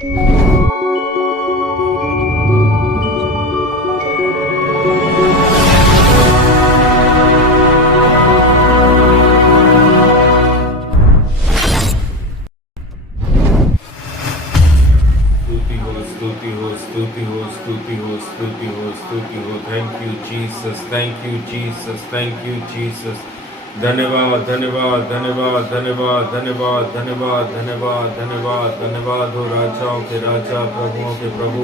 Thank you, Jesus. Thank you, Jesus. Thank you, Jesus. धन्यवाद धन्यवाद धन्यवाद धन्यवाद धन्यवाद धन्यवाद धन्यवाद धन्यवाद धन्यवाद हो राजाओं के राजा प्रभुओं के प्रभु.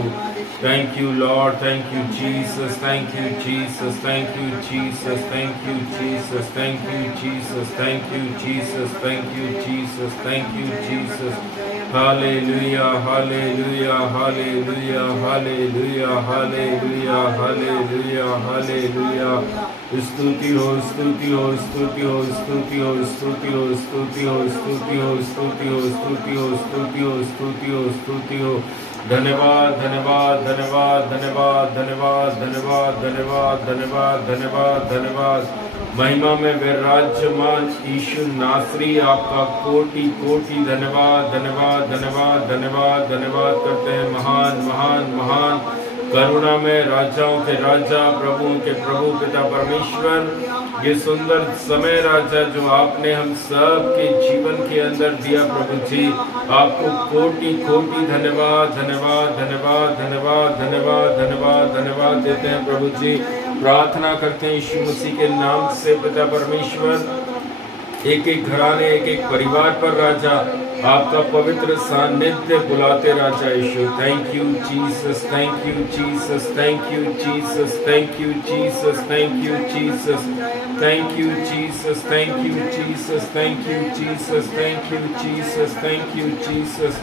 Thank you, Lord. Thank you, Jesus. Thank you, Jesus. Thank you, Jesus. Thank you, Jesus. Thank you, Jesus. Thank you, Jesus. Thank you, Jesus. Thank you, Jesus. Hallelujah, hallelujah, hallelujah, hallelujah, hallelujah, hallelujah, hallelujah. स्तुति हो स्तुति हो स्तुति हो स्तुति हो स्तुति हो स्तुति हो स्तुति हो स्तुति हो स्तुति हो स्तुति हो स्तुति हो स्तुति हो. धन्यवाद धन्यवाद धन्यवाद धन्यवाद धन्यवाद धन्यवाद धन्यवाद धन्यवाद धन्यवाद धन्यवाद. महिमा में विराजमान यीशु नासरी आपका कोटि कोटि धन्यवाद धन्यवाद धन्यवाद धन्यवाद धन्यवाद करते हैं. महान महान महान करुणा में राजाओं के राजा प्रभुओं के प्रभु पिता परमेश्वर, ये सुंदर समय राजा जो आपने हम सब के जीवन के अंदर दिया प्रभु जी, आपको कोटि कोटि धन्यवाद धन्यवाद धन्यवाद धन्यवाद धन्यवाद धन्यवाद धन्यवाद देते हैं प्रभु जी. प्रार्थना करते हैं यीशु मसीह के नाम से पिता परमेश्वर, एक एक घराने एक एक परिवार पर राजा आपका पवित्र सानिध्य बुलाते राजा यीशु. Thank you Jesus, thank you Jesus, thank you Jesus, thank you Jesus, thank you Jesus, thank you Jesus, thank you Jesus, thank you Jesus, thank you Jesus, thank you Jesus,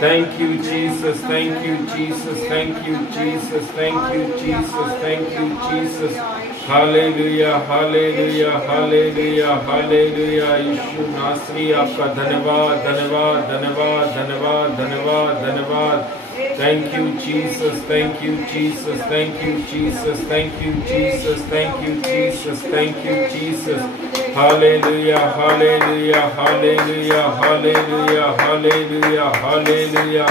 thank you Jesus, thank you Jesus, thank you Jesus, thank you Jesus, thank you Jesus. Hallelujah hallelujah hallelujah hallelujah. यीशु नासरी आपका धन्यवाद धन्यवाद धन्यवाद धन्यवाद धन्यवाद धन्यवाद. Thank you Jesus, thank you Jesus, thank you Jesus, thank you Jesus, thank you Jesus, thank you Jesus. Hallelujah hallelujah hallelujah hallelujah hallelujah hallelujah.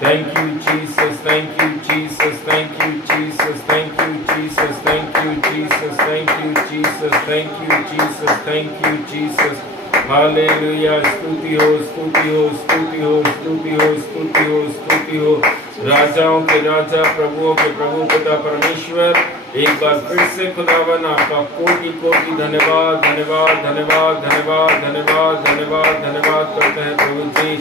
Thank you Jesus, thank you Jesus, thank you Jesus, thank you Jesus, thank you Jesus, thank you Jesus, thank you Jesus, thank you Jesus. Hallelujah. स्तुति हो स्तुति हो स्तुति हो स्तुति हो स्तुति हो स्तुति हो. राजाओं के राजा प्रभुओं के प्रभु पिता परमेश्वर, एक बार फिर से खुदावन आपका कोटि कोटि धन्यवाद धन्यवाद धन्यवाद धन्यवाद धन्यवाद धन्यवाद धन्यवाद करते हैं प्रभु जी.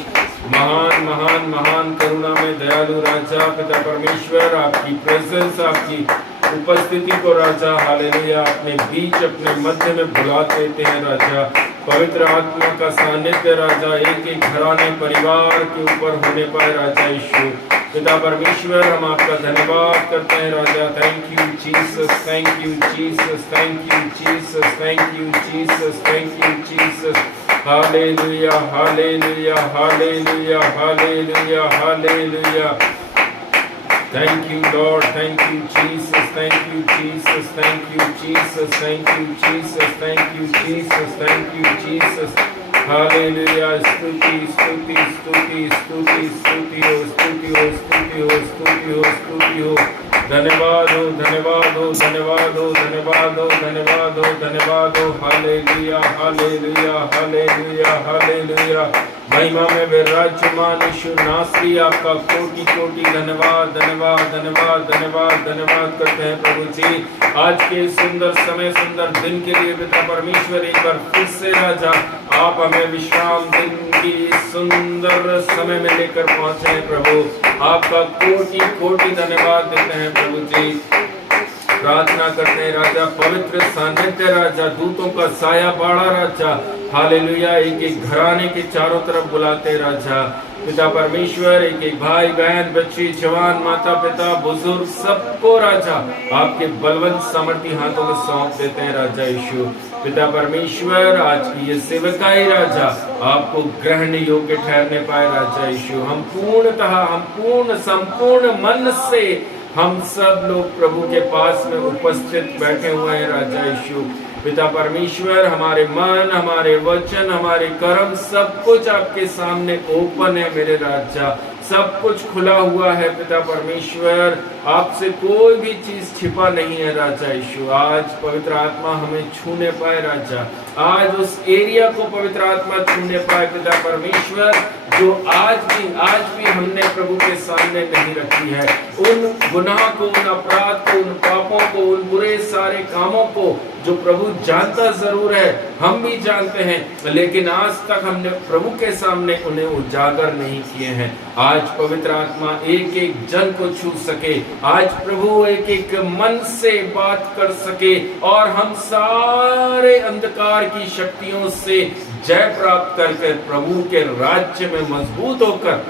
महान महान महान करुणा में दयालु राजा पिता परमेश्वर, आपकी प्रेजेंस आपकी उपस्थिति को राजा हालेलुया अपने बीच अपने मध्य में बुला देते हैं राजा. पवित्र आत्मा का सानिध्य राजा एक एक घराने परिवार के ऊपर होने पाए राजा यीशु पिता परमेश्वर, हम आपका धन्यवाद करते हैं राजा. Thank you Jesus, thank you Jesus, thank you Jesus, thank you Jesus, thank you Jesus. Hallelujah hallelujah hallelujah hallelujah hallelujah. Thank you Lord, thank you Jesus, thank you Jesus, thank you Jesus, thank you Jesus, thank you Jesus, thank you Jesus. Hallelujah. स्तुति स्तुति स्तुति स्तुति स्तुति हो स्तुति हो स्तुति हो स्तुति हो स्तुति हो. धन्यवाद हो धन्यवाद हो धन्यवाद हो धन्यवाद हो धन्यवाद हो धन्यवाद हो. Hallelujah hallelujah hallelujah hallelujah. महिमा में विराजमान यीशु नासरी आपका कोटि कोटि धन्यवाद धन्यवाद धन्यवाद धन्यवाद धन्यवाद करते हैं प्रभु जी. आज के सुंदर समय सुंदर दिन के लिए पिता परमेश्वर, एक बार फिर से राजा आप हमें विश्राम दिन की सुंदर समय में लेकर पहुंचे हैं प्रभु. आपका कोटि कोटि धन्यवाद देते हैं प्रभु जी. प्रार्थना करते हैं राजा, पवित्र सानिध्य राजा, दूतों का साया बाड़ा राजा हालेलुया एक एक घराने के चारों तरफ बुलाते राजा पिता परमेश्वर. एक एक भाई बहन बच्ची जवान माता पिता बुजुर्ग सबको राजा आपके बलवंत सामर्थी हाथों में सौंप देते हैं राजा यीशु पिता परमेश्वर. आज की ये सेवकाई राजा आपको ग्रहण योग्य ठहरने पाए राजा यीशु. हम पूर्णतः हम पूर्ण संपूर्ण मन से हम सब लोग प्रभु के पास में उपस्थित बैठे हुए हैं राजा यीशु पिता परमेश्वर. हमारे मन हमारे वचन हमारे कर्म सब कुछ आपके सामने ओपन है मेरे राजा. सब कुछ खुला हुआ है पिता परमेश्वर, आपसे कोई भी चीज छिपा नहीं है राजा यीशु। आज पवित्र आत्मा हमें छूने पाए राजा, आज उस एरिया को पवित्र आत्मा छूने पाए पिता परमेश्वर, जो आज भी हमने प्रभु के सामने नहीं रखी है। उन गुनाह को, उन अपराध को, उन पापों को, उन बुरे सारे कामों को जो प्रभु जानता जरूर है, हम भी जानते हैं, लेकिन आज तक हमने प्रभु के सामने उन्हें उजागर नहीं किए हैं। आज पवित्र आत्मा एक एक जन को छू सके, आज प्रभु एक एक मन से बात कर सके और हम सारे अंधकार की शक्तियों से जय प्राप्त करके प्रभु के राज्य में मजबूत होकर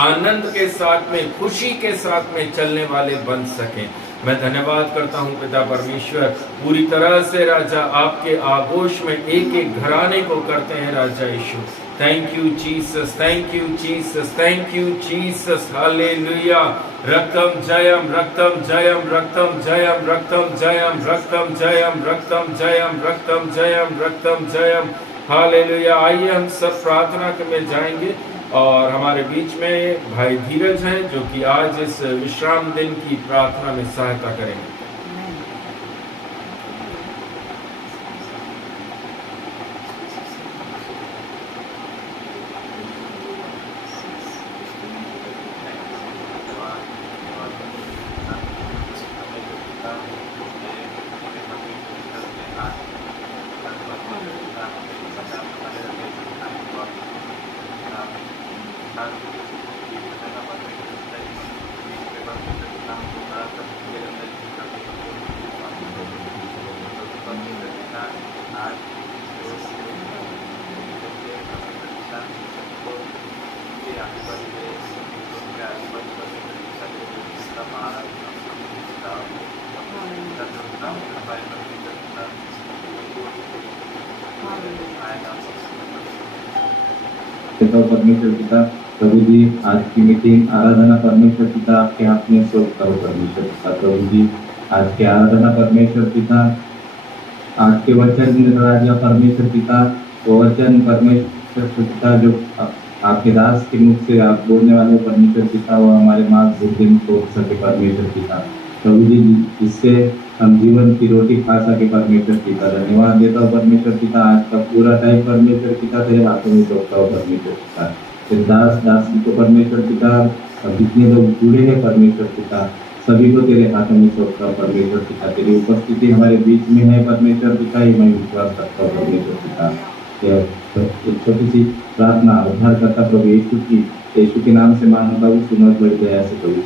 आनंद के साथ में, खुशी के साथ में चलने वाले बन सकें। मैं धन्यवाद करता हूं पिता परमेश्वर, पूरी तरह से राजा आपके आगोश में एक एक घराने को करते हैं राजा यीशु। Thank you Jesus, thank you Jesus, thank you Jesus, hallelujah. रक्तम जयम, रक्तम जयम, रक्तम जयम, रक्तम जयम, रक्तम जयम, रक्तम जयम, रक्तम जयम, रक्तम जयम, हालेलुया। आइए हम सब प्रार्थना में जाएंगे और हमारे बीच में भाई धीरज हैं जो कि आज इस विश्राम दिन की प्रार्थना में सहायता करेंगे। परमेश्वर पिता, प्रभु जी आज की मीटिंग आराधना परमेश्वर पिता आपके हाथ में सौंप करो परमेश्वर पिता। प्रभु जी आज की आराधना परमेश्वर पिता, आज के वचन राजा परमेश्वर पिता, वो वचन परमेश्वर पिता जो आपके दास के मुख से आप बोलने वाले परमेश्वर पिता, वो हमारे माँ बुद्धि में पहुंच सके परमेश्वर पिता। प्रभु जी जिससे हम जीवन की रोटी खा सके परमेश्वर पिता, धन्यवाद देता हूँ परमेश्वर पिता। आज का पूरा टाइम परमेश्वर पिता तेरे हाथों में सौंपता हूँ परमेश्वर पिता। तेरे दास को परमेश्वर पिता, और जितने लोग जुड़े हैं परमेश्वर पिता, सभी को तेरे हाथों में सौंपता हूँ परमेश्वर पिता। तेरी उपस्थिति हमारे बीच में है परमेश्वर पिता, ये मैं विश्वास करता हूँ परमेश्वर पिता। एक छोटी सी प्रार्थना उद्धार करता प्रभु यीशु के नाम से मांगता हूँ, सुनो बड़ी दया से प्रभु।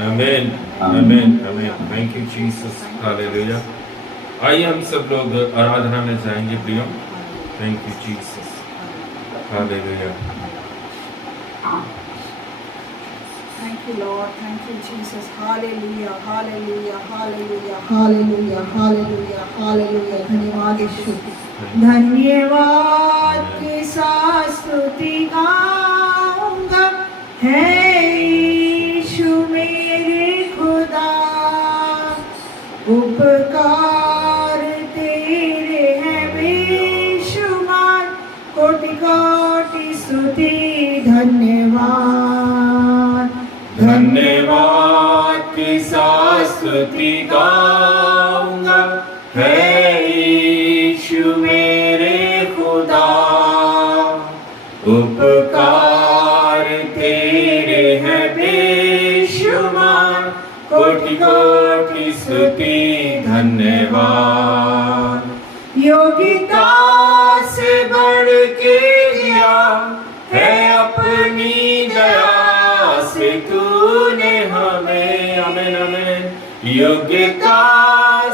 आमीन, आमीन, आमीन। Thank you Jesus, hallelujah. आइए हम सब लोग आराधना में जाएंगे प्रियो। Thank you Jesus, hallelujah. Thank you Lord, thank you Jesus, hallelujah, hallelujah, hallelujah, hallelujah, hallelujah, hallelujah। धन्यवाद यीशु, धन्यवाद के साथ स्तुति गाऊंगा, है यीशु मेरे खुदा, उपकार तेरे हैं बेशुमार, कोटि कोटि स्तुति धन्यवाद। धन्यवाद की स्तुति गाऊंगा, है यीशु मेरे खुदा, उपकार तेरे हैं बेशुमार, कोटि कोटि स्तुति धन्यवाद। योगिता से बढ़ के दिया है अपनी दया से तूने हमें, आमीन, आमीन। योग्यता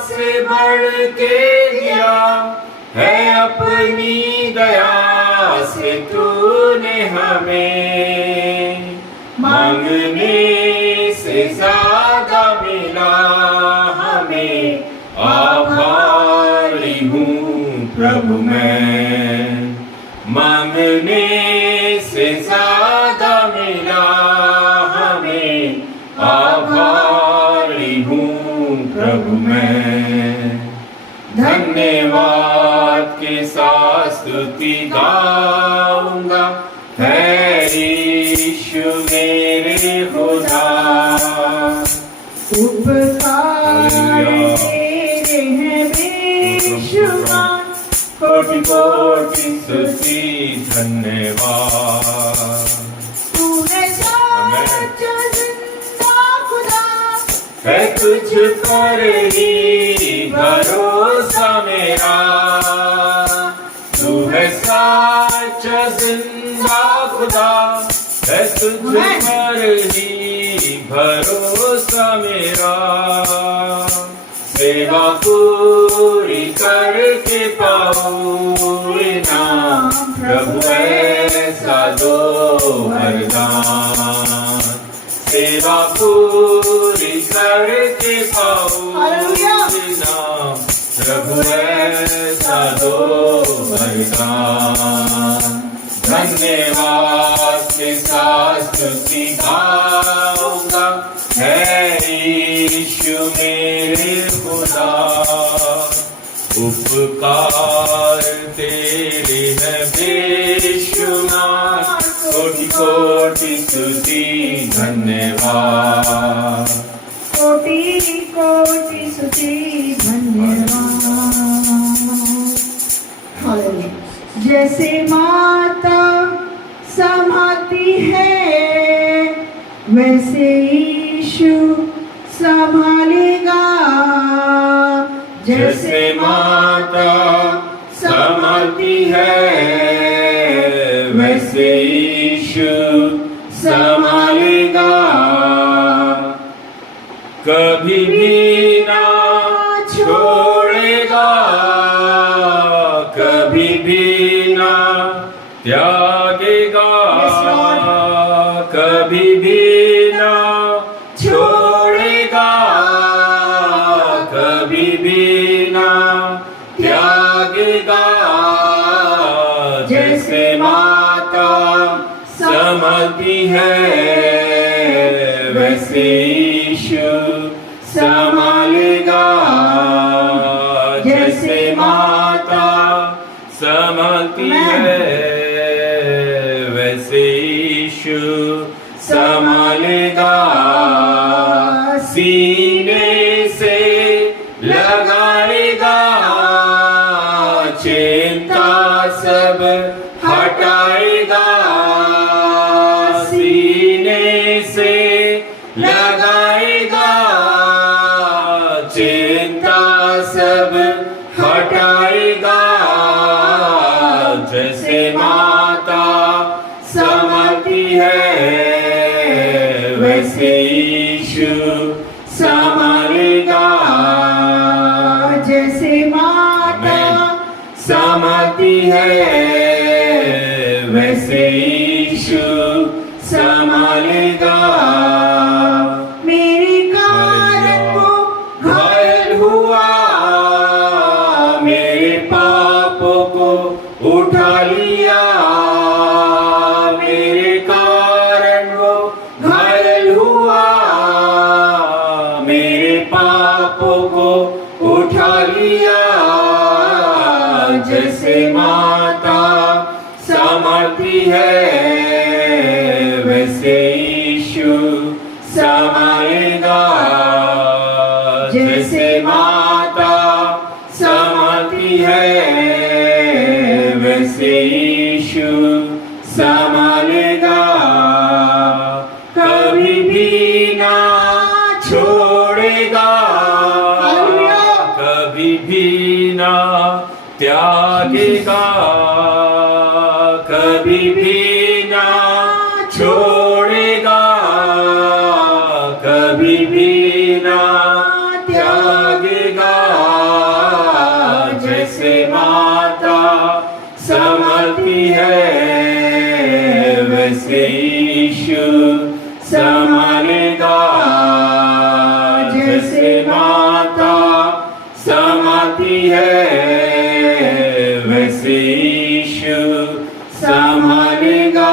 से बढ़ के दिया है अपनी दया से तूने हमें, मांगने से ज्यादा मिला हमें, आभारी हूँ प्रभु मैं, मांगने से ज्यादा मिला हमें, आभारी हूँ प्रभु मैं। धन्यवाद के साथ स्तुति गाऊंगा, है यीशु मेरे खुदा। उपकार तेरे हैं बेशुमार, कोटि कोटि स्तुति धन्यवाद। तू है सच्चा जिंदा खुदा, है तुझ पर ही भरोसा मेरा। तू है सच्चा जिंदा खुदा, है तुझ पर ही भरोसा मेरा। सेवा पूरी करके पाऊं इनाम, प्रभु ऐसा दो वरदान। सेवा पूरी करके पाऊं इनाम, प्रभु ऐसा दो वरदान। धन्यवाद के साथ स्तुति गाऊंगा, है यीशु मेरे खुदा। उपकार तेरे हैं बेशुमार, कोटि कोटि स्तुति धन्यवाद। कोटि कोटि स्तुति धन्यवाद। हालेलुया। जैसे माता संभालती है, वैसे यीशु संभालेगा। जैसे माता संभालती है, वैसे यीशु संभालेगा। कभी भी ना छोड़ेगा, कभी भी ना त्यागेगा। कभी भी ना छोड़ेगा, कभी भी ना त्यागेगा। जैसे माता संभालती है, वैसे यीशु संभालेगा। जैसे माता संभालती है, वैसे यीशु संभालेगा। सीने से लगाएगा, चिंता सब हटाएगा। सीने से लगाएगा, चिंता सब हटाएगा। जैसे माता संभालती है, वैसे यीशु संभालेगा। जैसे माता संभालती है, वैसे यीशु संभालेगा। मेरे कारण वो घायल हुआ, मेरे पापों को उठा लिया। मेरे कारण वो घायल हुआ, मेरे पापों को उठा लिया। जैसे माता संभालती है, वैसे यीशु संभालेगा। जैसे माता संभालती है, वैसे यीशु संभालेगा। कभी भी ना छोड़ेगा, कभी भी ना त्यागेगा। कभी भी ना छोड़ेगा, कभी भी ना त्यागेगा। जैसे माता संभालती है, वैसे यीशु संभालेगा। जैसे माता संभालती है, वैसे यीशु संभालेगा।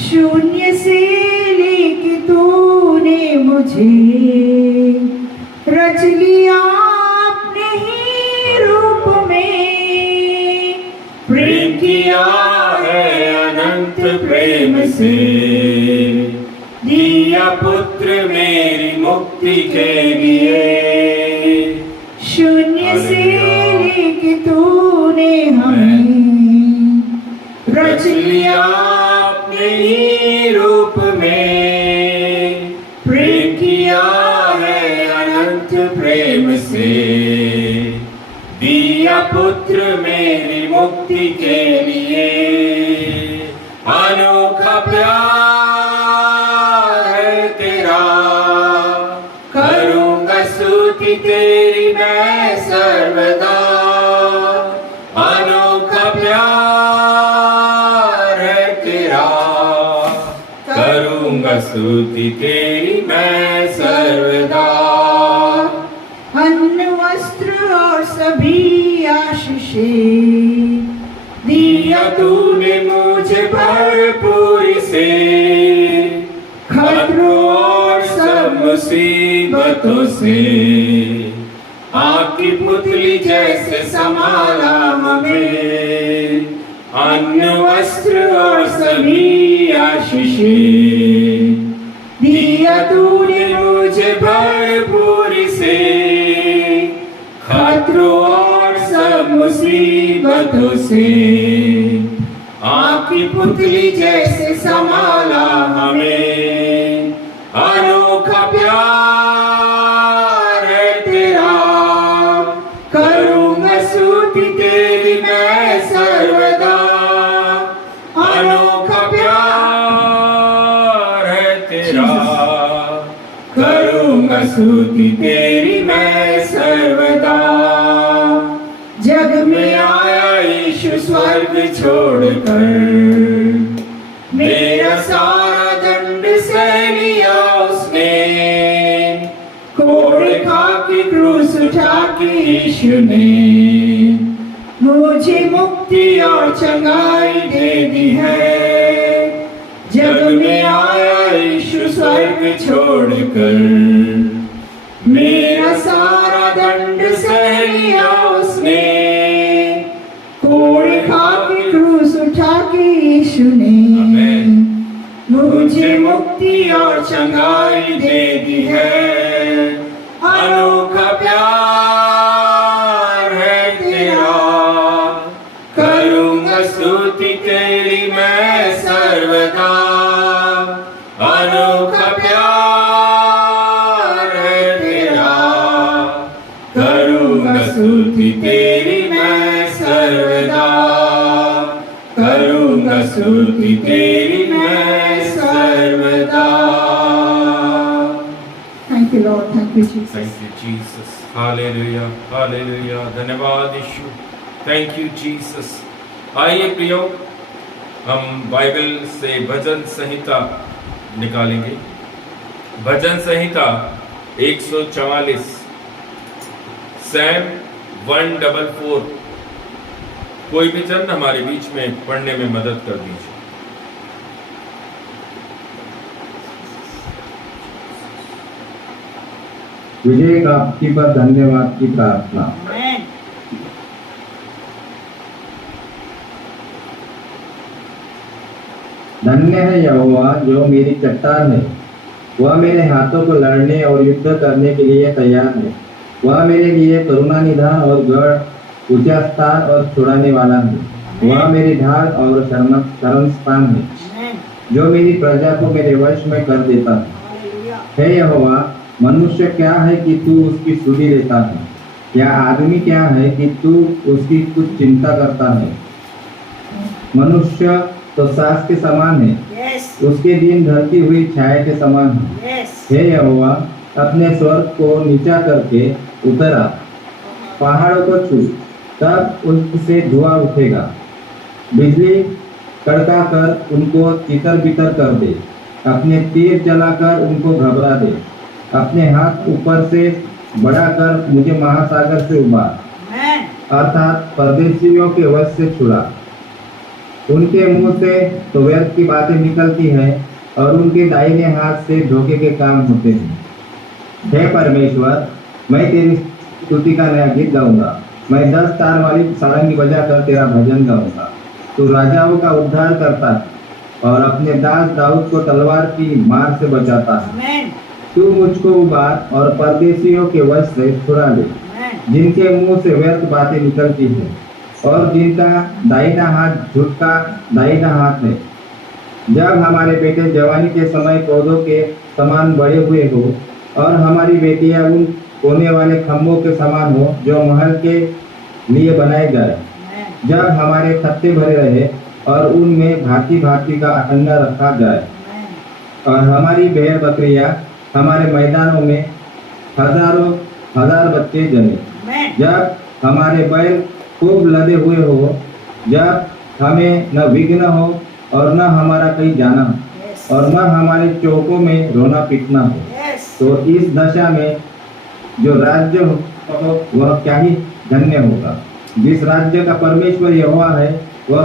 शून्य से लेके तूने मुझे रच लिया अपने ही रूप में। प्रेम किया है अनंत प्रेम से, दिया पुत्र मेरी मुक्ति के लिए। शून्य से लेके तूने हमें रच लिया अपने ही रूप में। प्रेम किया है अनंत प्रेम से, दिया पुत्र मेरी मुक्ति के लिए। अनोखा प्यार है तेरा, करूंगा स्तुति तेरी मैं सर्वदा। अनोखा प्यार है तेरा, करूंगा स्तुति तेरी मैं सर्वदा। अन्न वस्त्र और सभी आशीषें दिया तूने मुझे भरपूरी से। खतरों और सब मुसीबतों से आग की पुतली जैसे संभाला हमें। अन्न वस्त्र और सभी आशीषें दिया तूने मुझे भरपूरी से। खतरों और सब मुसीबतों से आग की पुतली जैसे संभाला हमें। अनोखा प्यार है तेरा, करूंगा स्तुति तेरी मैं सर्वदा। अनोखा प्यार है तेरा, करूंगा स्तुति तेरी मैं सर्वदा। जग में आया यीशु स्वर्ग छोड़कर, मेरा सारा दंड सह लिया उसने। कोड़े खा की क्रूस उठा के यीशु ने मुझे मुक्ति और चंगाई दे दी है। जग में आया यीशु स्वर्ग छोड़कर, मेरा सारा दंड सह लिया उसने। कोड़े खा के क्रूस उठा के यीशु ने मुझे मुक्ति और चंगाई दे दी है। अनोखा प्यार है तेरा, करूंगा स्तुति तेरी मैं सर्वदा। अनोखा प्यार है तेरा, करूंगा स्तुति तेरी मैं सर्वदा। करूंगा स्तुति तेरी मैं सर्वदा। Thank you lord, thank you Jesus. Thank you, Jesus. Hallelujah, hallelujah. धन्यवाद यीशु। Thank you, Jesus. आइए प्रियो, हम बाइबल से भजन संहिता निकालेंगे। भजन संहिता 144, सैम 144। कोई भी जन हमारे बीच में पढ़ने में मदद कर दीजिए। विजय आपकी पर धन्यवाद की प्रार्थना। आमेन। धन्य है यहोवा जो मेरी चट्टान है, वह मेरे हाथों को लड़ने और युद्ध करने के लिए तैयार है। वह मेरे लिए करुणा निधान और गढ़, ऊंचा स्थान और छुड़ाने वाला है। वह मेरी ढाल और शरण स्थान है, आमेन। जो मेरी प्रजा को मेरे वश में कर देता है। हालेलुया। हे यहोवा, मनुष्य क्या है कि तू उसकी सुधि लेता है, या आदमी क्या है कि तू उसकी कुछ चिंता करता है। मनुष्य तो सास के समान है, यस उसके दिन ढलती हुई छाया के समान है। यस। हे यहोवा, अपने स्वर्ग को नीचा करके उतर आ, पहाड़ों को छू, तब उनसे धुआं उठेगा। बिजली कड़का कर उनको तितर बितर कर दे, अपने तीर चलाकर उनको घबरा दे। अपने हाथ ऊपर से बढ़ाकर मुझे महासागर से उबार, आमेन। अर्थात परदेशियों के वश से छुड़ा। उनके मुंह से तो व्यर्थ की बातें निकलती हैं और उनके दाहिने हाथ से धोखे के काम होते हैं। हे परमेश्वर, मैं तेरी स्तुति का नया गीत गाऊंगा। मैं 10 तार वाली सारंगी बजाकर तेरा भजन गाऊंगा। तू राजाओं का उद्धार करता है और अपने दास दाऊद को तलवार की मार से बचाता है। आमेन। तू मुझको उबार और परदेशियों के वश से छुड़ा ले, आमेन। जिनके मुंह से व्यर्थ बातें निकलती है और जिनका दाहिना हाथ झूठ का दाहिना हाथ है। जब हमारे बेटे जवानी के समय पौधों के समान बड़े हुए हो और हमारी बेटियां उन कोने वाले खम्भों के समान हो जो महल के लिए बनाए जाए। आमेन। जब हमारे खत्ते भरे रहे और उनमें भांति भांति का अन्न रखा जाए आमेन। और हमारी भेड़ बकरियां हमारे मैदानों में हजारों हजार बच्चे जने। आमेन। जब हमारे बैल खूब लदे हुए हो, जब हमें न विघ्न हो और न हमारा कहीं जाना हो यस। और न हमारे चौकों में रोना पीटना हो, यस। तो इस दशा में जो राज्य हो वह क्या ही धन्य होगा। जिस राज्य का परमेश्वर यहोवा है वह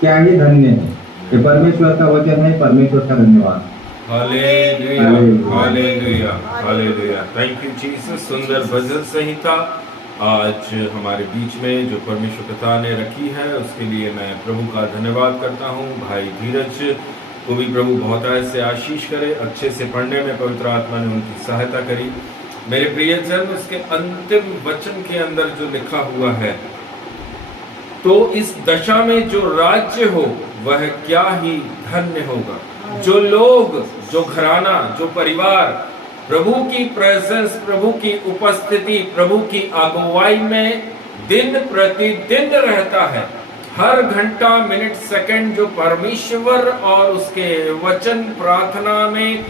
क्या ही धन्य है। ये परमेश्वर का वचन है। परमेश्वर का धन्यवाद। Hallelujah, hallelujah. Hallelujah, hallelujah. Thank you Jesus. सुंदर भजन संहिता आज हमारे बीच में जो परमेश्वर पिता ने रखी है उसके लिए मैं प्रभु का धन्यवाद करता हूँ। भाई धीरज को भी प्रभु बहुत ऐसे आशीष करे, अच्छे से पढ़ने में पवित्र आत्मा ने उनकी सहायता करी। मेरे प्रियजन, उसके अंतिम वचन के अंदर जो लिखा हुआ है, तो इस दशा में जो राज्य हो वह क्या ही धन्य होगा। जो लोग, जो घराना, जो परिवार प्रभु की प्रेजेंस, प्रभु की उपस्थिति, प्रभु की अगुवाई में दिन प्रतिदिन रहता है, हर घंटा मिनट सेकंड जो परमेश्वर और उसके वचन प्रार्थना में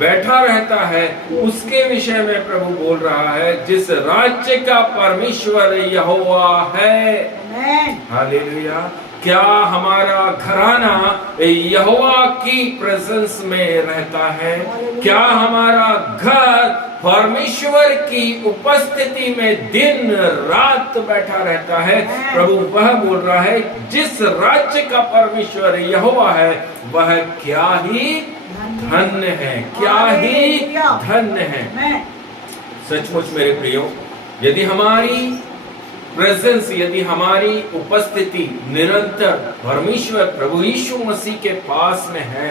बैठा रहता है, उसके विषय में प्रभु बोल रहा है जिस राज्य का परमेश्वर यहोवा है। आमेन। हालेलुया। क्या हमारा घराना यहोवा की प्रेजेंस में रहता है? क्या हमारा घर परमेश्वर की उपस्थिति में दिन रात बैठा रहता है? प्रभु वह बोल रहा है जिस राज्य का परमेश्वर यहोवा है वह क्या ही धन्य है, क्या ही धन्य है। आमेन। सचमुच मेरे प्रियो, यदि हमारी प्रेजेंस, यदि हमारी उपस्थिति निरंतर परमेश्वर प्रभु यीशु मसीह के पास में है,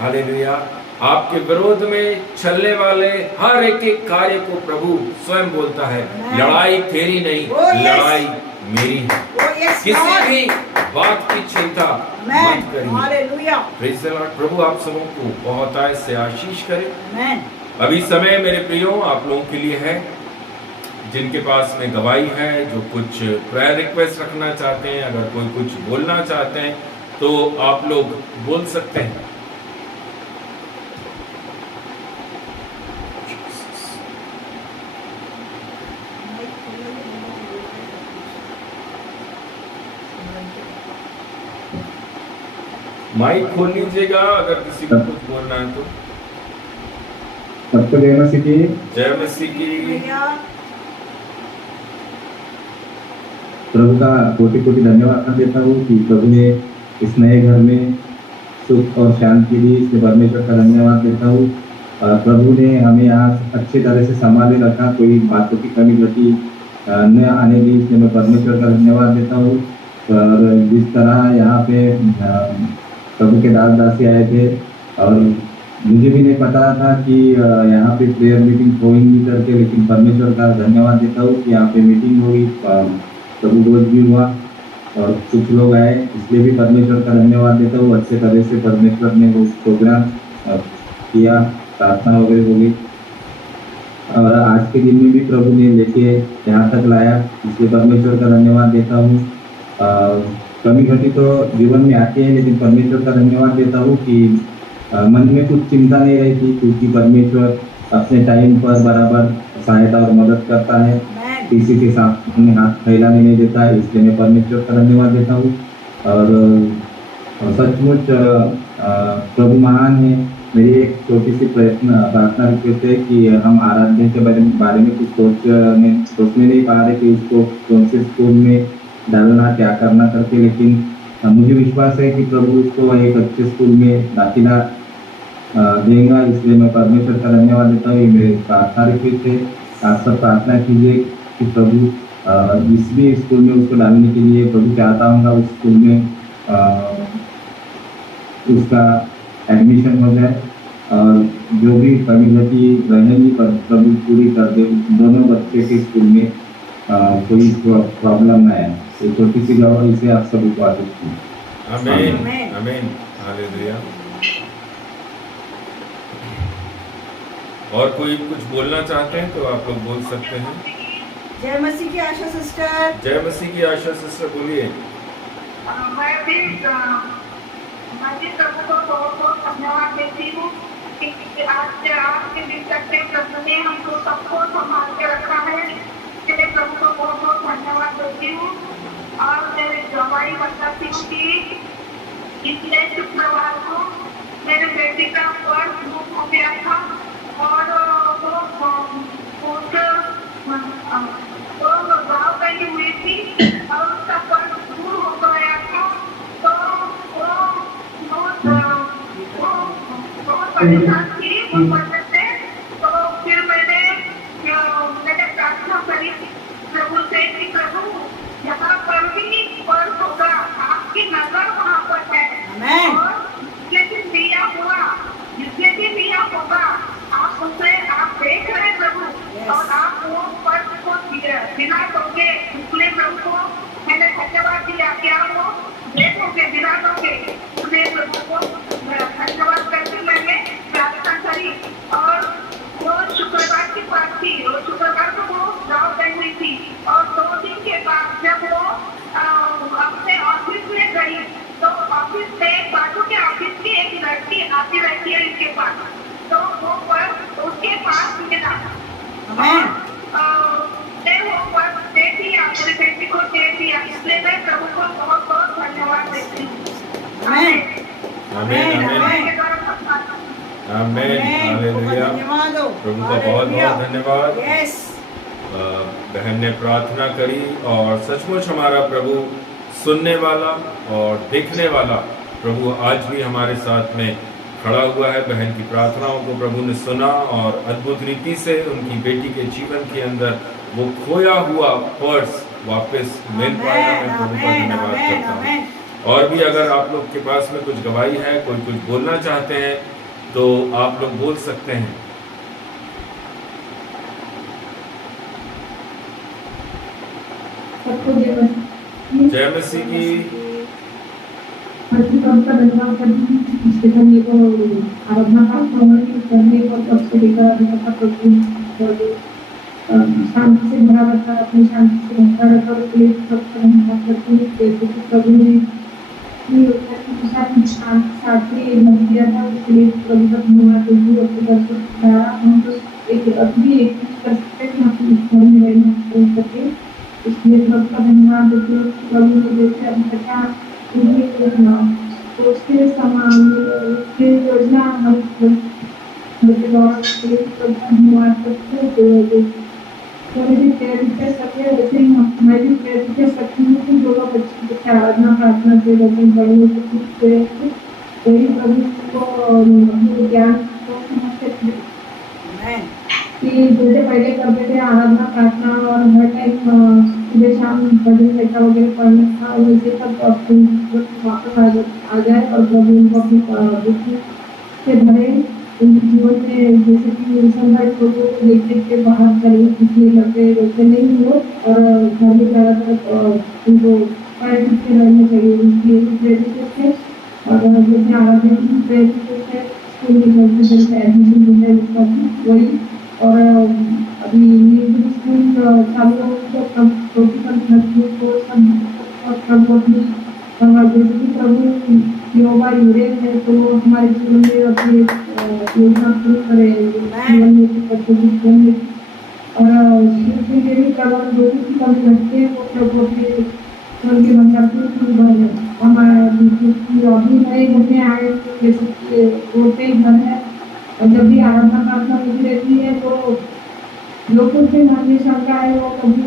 हालेलुया, आपके विरोध में चलने वाले हर एक एक कार्य को प्रभु स्वयं बोलता है, लड़ाई तेरी नहीं, लड़ाई मेरी है। किसी भी बात की चिंता मत करिए। हालेलुया। Praise the lord. प्रभु आप सबों को बहुत ऐसे आशीष करे। आमेन। अभी समय मेरे प्रियो आप लोगों के लिए है जिनके पास में गवाही है, जो कुछ प्रेयर रिक्वेस्ट रखना चाहते हैं, अगर कोई कुछ बोलना चाहते हैं तो आप लोग बोल सकते हैं। माइक खोल लीजिएगा अगर किसी को कुछ बोलना है तो। सबको जय मसीह की। जय मसीह की। प्रभु का कोटि कोटि धन्यवाद देता हूँ कि प्रभु ने इस नए घर में सुख और शांति दी। इसलिए परमेश्वर का धन्यवाद देता हूँ। प्रभु ने हमें यहाँ अच्छी तरह से संभाले रखा, कोई बातों की कमी घटी न आने दी, इसलिए मैं परमेश्वर का धन्यवाद देता हूँ। और जिस तरह यहाँ पे प्रभु के दास दासी आए थे और मुझे भी नहीं पता था कि यहाँ पे प्रेयर मीटिंग होगी करके, लेकिन परमेश्वर का धन्यवाद देता हूँ कि यहाँ पे मीटिंग हुई, प्रभु भोज भी हुआ और कुछ लोग आए, इसलिए भी परमेश्वर का धन्यवाद देता हूँ। अच्छे तरह से परमेश्वर ने वो प्रोग्राम किया, प्रार्थना वगैरह हो गई और आज के दिन में भी प्रभु ने लेके यहाँ तक लाया, इसलिए परमेश्वर का धन्यवाद देता हूँ। कमी घटी तो जीवन में आती है, लेकिन परमेश्वर का धन्यवाद देता हूँ कि मन में कुछ चिंता नहीं रहती, क्योंकि परमेश्वर अपने टाइम पर बराबर सहायता और मदद करता है, किसी के सामने हाथ फैलाने नहीं देता है, इसलिए मैं परमेश्वर का धन्यवाद देता हूँ। और सचमुच प्रभु महान है। मेरी एक छोटी सी प्रार्थना रिक्वेस्ट है कि हम आराध्य के बारे में कुछ सोचने नहीं पा रहे कि उसको कौन से स्कूल में डालना, क्या करना करके, लेकिन मुझे विश्वास है कि प्रभु उसको एक अच्छे स्कूल में दाखिला देगा, इसलिए मैं परमेश्वर का धन्यवाद देता हूँ। ये मेरी प्रार्थना रिक्वेस्ट है। आप सब प्रार्थना कीजिए कि प्रभु जिस भी स्कूल में उसको डालने के लिए प्रभु चाहता हूँ उस स्कूल में उसका एडमिशन हो जाए और जो भी कमी गति रहेगी प्रभु पूरी कर दे। दोनों बच्चे के स्कूल में कोई प्रॉब्लम ना आए। ये छोटी सी गवाही से आप सभी को आशीष दी। आमीन आमीन हालेलुया। और कोई कुछ बोलना चाहते हैं तो आप लोग बोल सकते हैं। जय मसीह की आशा सिस्टर। जय मसीह की आशा सिस्टर बोलिए। मैं भी प्रभु को बहुत बहुत धन्यवाद देती हूँ कि आज के दिन तक के प्रभु ने हमको सबको संभाल के रखा है। मेरे प्रभु को बहुत बहुत धन्यवाद देती हूँ। और मेरे गवाही बताती हूँ कि पिछले शुक्रवार को मेरे बेटे का पर्स गुम हो गया था और वो गाँव गई हुई थी और उसका पर्स दूर हो गया था। तो वो बहुत परेशान थी वो पढ़ने से। तो फिर मैंने प्रार्थना करी प्रभु से कि प्रभु यहाँ पर भी पर्स होगा, आपकी नजर वहाँ पर है और जिससे भी लिया हुआ जिससे भी लिया होगा आप उसे आप देख रहे प्रभु और आप वो पर्स को दिला दोगे। इसलिए प्रभु को मैंने धन्यवाद दिया कि आप वो देखोगे दिला दोगे। इसलिए प्रभु को धन्यवाद करके मैंने प्रार्थना करी। और वो शुक्रवार की बात थी, वो शुक्रवार को वो गाँव गई हुई थी और 2 दिन के बाद जब वो अपने ऑफिस में गई तो ऑफिस में बाजू के ऑफिस की एक लड़की आती रहती है इसके पास। तो वो पर्स उसके पास मिला ने वो पर्स दे दिया, मेरे बेटी को दे दिया। इसलिए मैं प्रभु को बहुत बहुत धन्यवाद देती हूँ। आमीन आमीन आमीन हालेलुया। प्रभु का बहुत बहुत धन्यवाद। बहन ने प्रार्थना करी और सचमुच हमारा प्रभु सुनने वाला और देखने वाला प्रभु आज भी हमारे साथ में खड़ा हुआ है। बहन की प्रार्थनाओं को प्रभु ने सुना और अद्भुत रीति से उनकी बेटी के जीवन के अंदर वो खोया हुआ पर्स वापस मिल पाया। मैं प्रभु का धन्यवाद करता हूँ। और भी अगर आप लोग के पास में कुछ गवाही है, कोई कुछ बोलना चाहते हैं तो आप लोग बोल सकते हैं। जय मसीह की। का धन्यवाद करती हूँ इसके करने को आराधना का भ्रमण करने को तब से लेकर अभी तक प्रभु शांति से भरा रखा, अपनी शांति से भरा रखा और इसलिए सबका धन्यवाद करती हूँ। जैसे कि प्रभु ने शांति मत दिया था उसके लिए प्रभु का धन्यवाद देती हूँ। अपने दर्शक द्वारा हम तो एक अभी एक कर सकते हैं अपने घर में रहना करके, इसलिए प्रभु का धन्यवाद देती हूँ। प्रभु ने जैसे अभी तक उसके समान उसके योजना हम धन्यवाद करते हैं। कोई भी प्रेरित कर सके वैसे ही मैं भी प्रेरित कर सकती हूँ कि दोनों बच्चे की आराधना प्रार्थना से बच्चे बड़े वही प्रभु को अपने ज्ञान को समझते थे कि जैसे पहले करते थे आराधना प्रार्थना और हर टाइम सुबह शाम भजन बैठा वगैरह पढ़ना था, वैसे सब वापस आ जाए और प्रभु उनको अपनी बुद्धि से भरे उनके जीवन में। जैसे कि संघर्ष लोगों को देख देख के बाहर चले इसलिए लगते वैसे नहीं हो और घर में ज़्यादातर उनको पढ़ लिख के रहना चाहिए। उनकी प्रेरित से और जैसे आराधना की प्रेरित से स्कूल में जैसे एडमिशन हो जाए उसका भी वही। और अभी ये स्कूल चालू हो तो प्रोटिकल को सब प्रभु अपनी जैसे कि प्रभु योगा जुड़े हैं तो हमारे जीवन में अपनी योजना पूरी करें जीवन में और ये भी प्रबंध जो भी कमी रखते हैं वो प्रभु अपने उनके बंदा हमारा अभी नए घर में आए जैसे कि रोड पे घर है और जब भी आराधना प्रार्थना होती रहती है तो लोगों के मन में शंका है वो कभी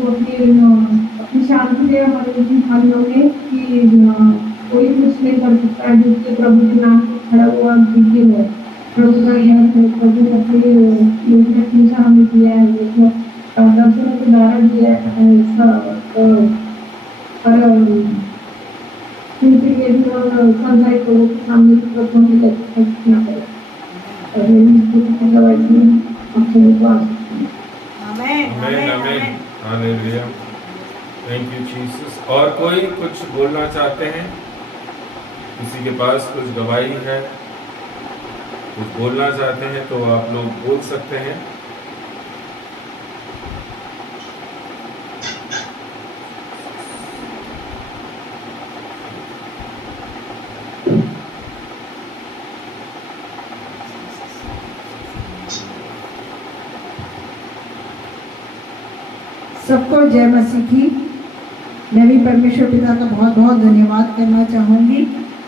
अपनी शांति से हमारे मन में कि कोई कुछ नहीं कर सकता है जिसके प्रभु के नाम से खड़ा हुआ दीजिए है प्रभु का ज्ञान है। प्रभु अपनी हमें दिया है दर्शनों के द्वारा भी संसारिक लोगों के सामने प्रभुओं की रचना करें और मेरी स्तुति करवाई हम सभी को आशीष दें। Amen amen amen hallelujah thank you Jesus. और कोई कुछ बोलना चाहते हैं? किसी के पास कुछ गवाही है, कुछ बोलना चाहते हैं तो आप लोग बोल सकते हैं। सबको जय मसीह की। मैं भी परमेश्वर पिता का बहुत बहुत धन्यवाद करना चाहूँगी।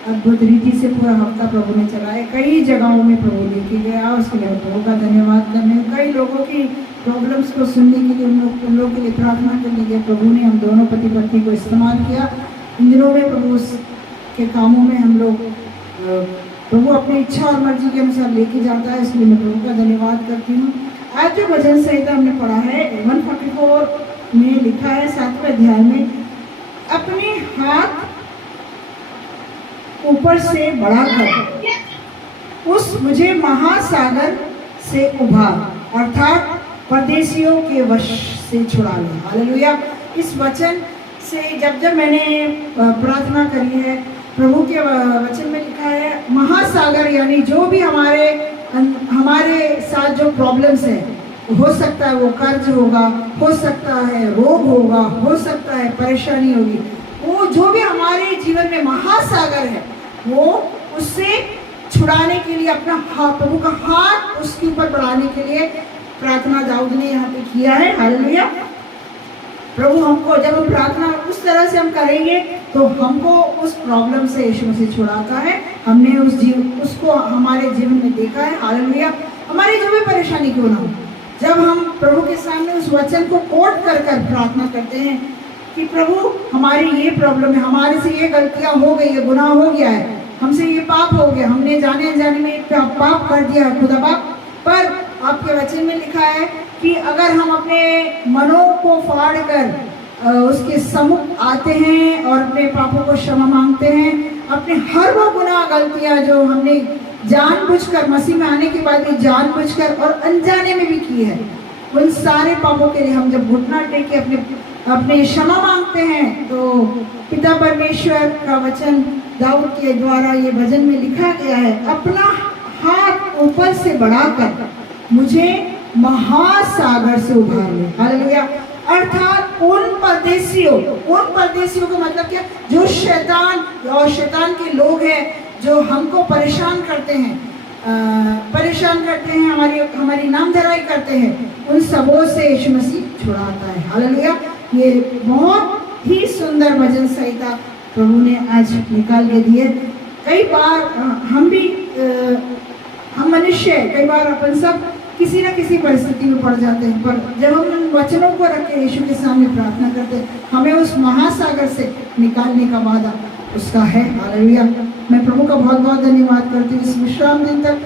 अद्भुत रीति से पूरा हफ्ता प्रभु ने चलाया, कई जगहों में प्रभु लेके गया, उसके लिए प्रभु का धन्यवाद करने, कई लोगों की प्रॉब्लम्स को सुनने के लिए उन लोगों के लिए प्रार्थना करने के लिए प्रभु ने हम दोनों पति पत्नी को इस्तेमाल किया। इन दिनों में प्रभु के कामों में हम लोग प्रभु अपनी इच्छा और मर्जी के अनुसार लेके जाता है, इसलिए मैं प्रभु का धन्यवाद करती हूँ। आज जो भजन संहिता हमने पढ़ा है 144 में लिखा है 7वें अध्याय में, अपने हाथ ऊपर से बढ़ाकर उस मुझे महासागर से उभार, अर्थात परदेशियों के वश से छुड़ा ले। हालेलुया। इस वचन से जब मैंने प्रार्थना करी है, प्रभु के वचन में लिखा है महासागर, यानी जो भी हमारे साथ जो प्रॉब्लम्स है, हो सकता है वो कर्ज होगा, हो सकता है रोग होगा, हो सकता है परेशानी होगी, वो जो भी हमारे जीवन में महासागर है, वो उससे छुड़ाने के लिए अपना प्रभु का हाथ उसके ऊपर बढ़ाने के लिए प्रार्थना दाऊद ने यहाँ पे किया है। हालेलुया। प्रभु हमको जब हम प्रार्थना उस तरह से हम करेंगे तो हमको उस प्रॉब्लम से यीशु मसीह छुड़ाता है। हमने उसको हमारे जीवन में देखा है। हालेलुया। हमारी जो भी परेशानी क्यों ना हो, जब हम प्रभु के सामने उस वचन को कोट कर प्रार्थना करते हैं कि प्रभु हमारी ये प्रॉब्लम है, हमारे से ये गलतियां हो गई है, गुनाह हो गया है, हमसे ये पाप हो गया, हमने जाने अनजाने में पाप कर दिया खुदा बाप। पर आपके वचन में लिखा है कि अगर हम अपने मनों को फाड़ कर उसके सम्मुख आते हैं और अपने पापों को क्षमा मांगते हैं, अपने हर वो गुनाह गलतियां जो हमने जानबूझकर मसीह में आने के बाद भी जानबूझकर और अनजाने में भी की है, उन सारे पापों के लिए हम जब घुटना टेक के अपने क्षमा मांगते हैं, तो पिता परमेश्वर का वचन दाऊद के द्वारा ये भजन में लिखा गया है, अपना हाथ ऊपर से बढ़ाकर मुझे महासागर से उभार ले। हालेलुया। अर्थात उन परदेशियों का मतलब क्या, जो शैतान और शैतान के लोग हैं, जो हमको परेशान करते हैं, हमारी नामधराई करते हैं, उन सबों से यीशु मसीह छुड़ाता है। हालेलुया। ये बहुत ही सुंदर भजन संहिता प्रभु ने आज निकाल के दिए। कई बार हम मनुष्य कई बार अपन सब किसी न किसी परिस्थिति में पड़ जाते हैं, पर जब हम उन वचनों को रख के यीशु के सामने प्रार्थना करते हैं, हमें उस महासागर से निकालने का वादा उसका है। हालेलुया। मैं प्रभु का बहुत बहुत धन्यवाद करती हूँ। इस विश्राम दिन तक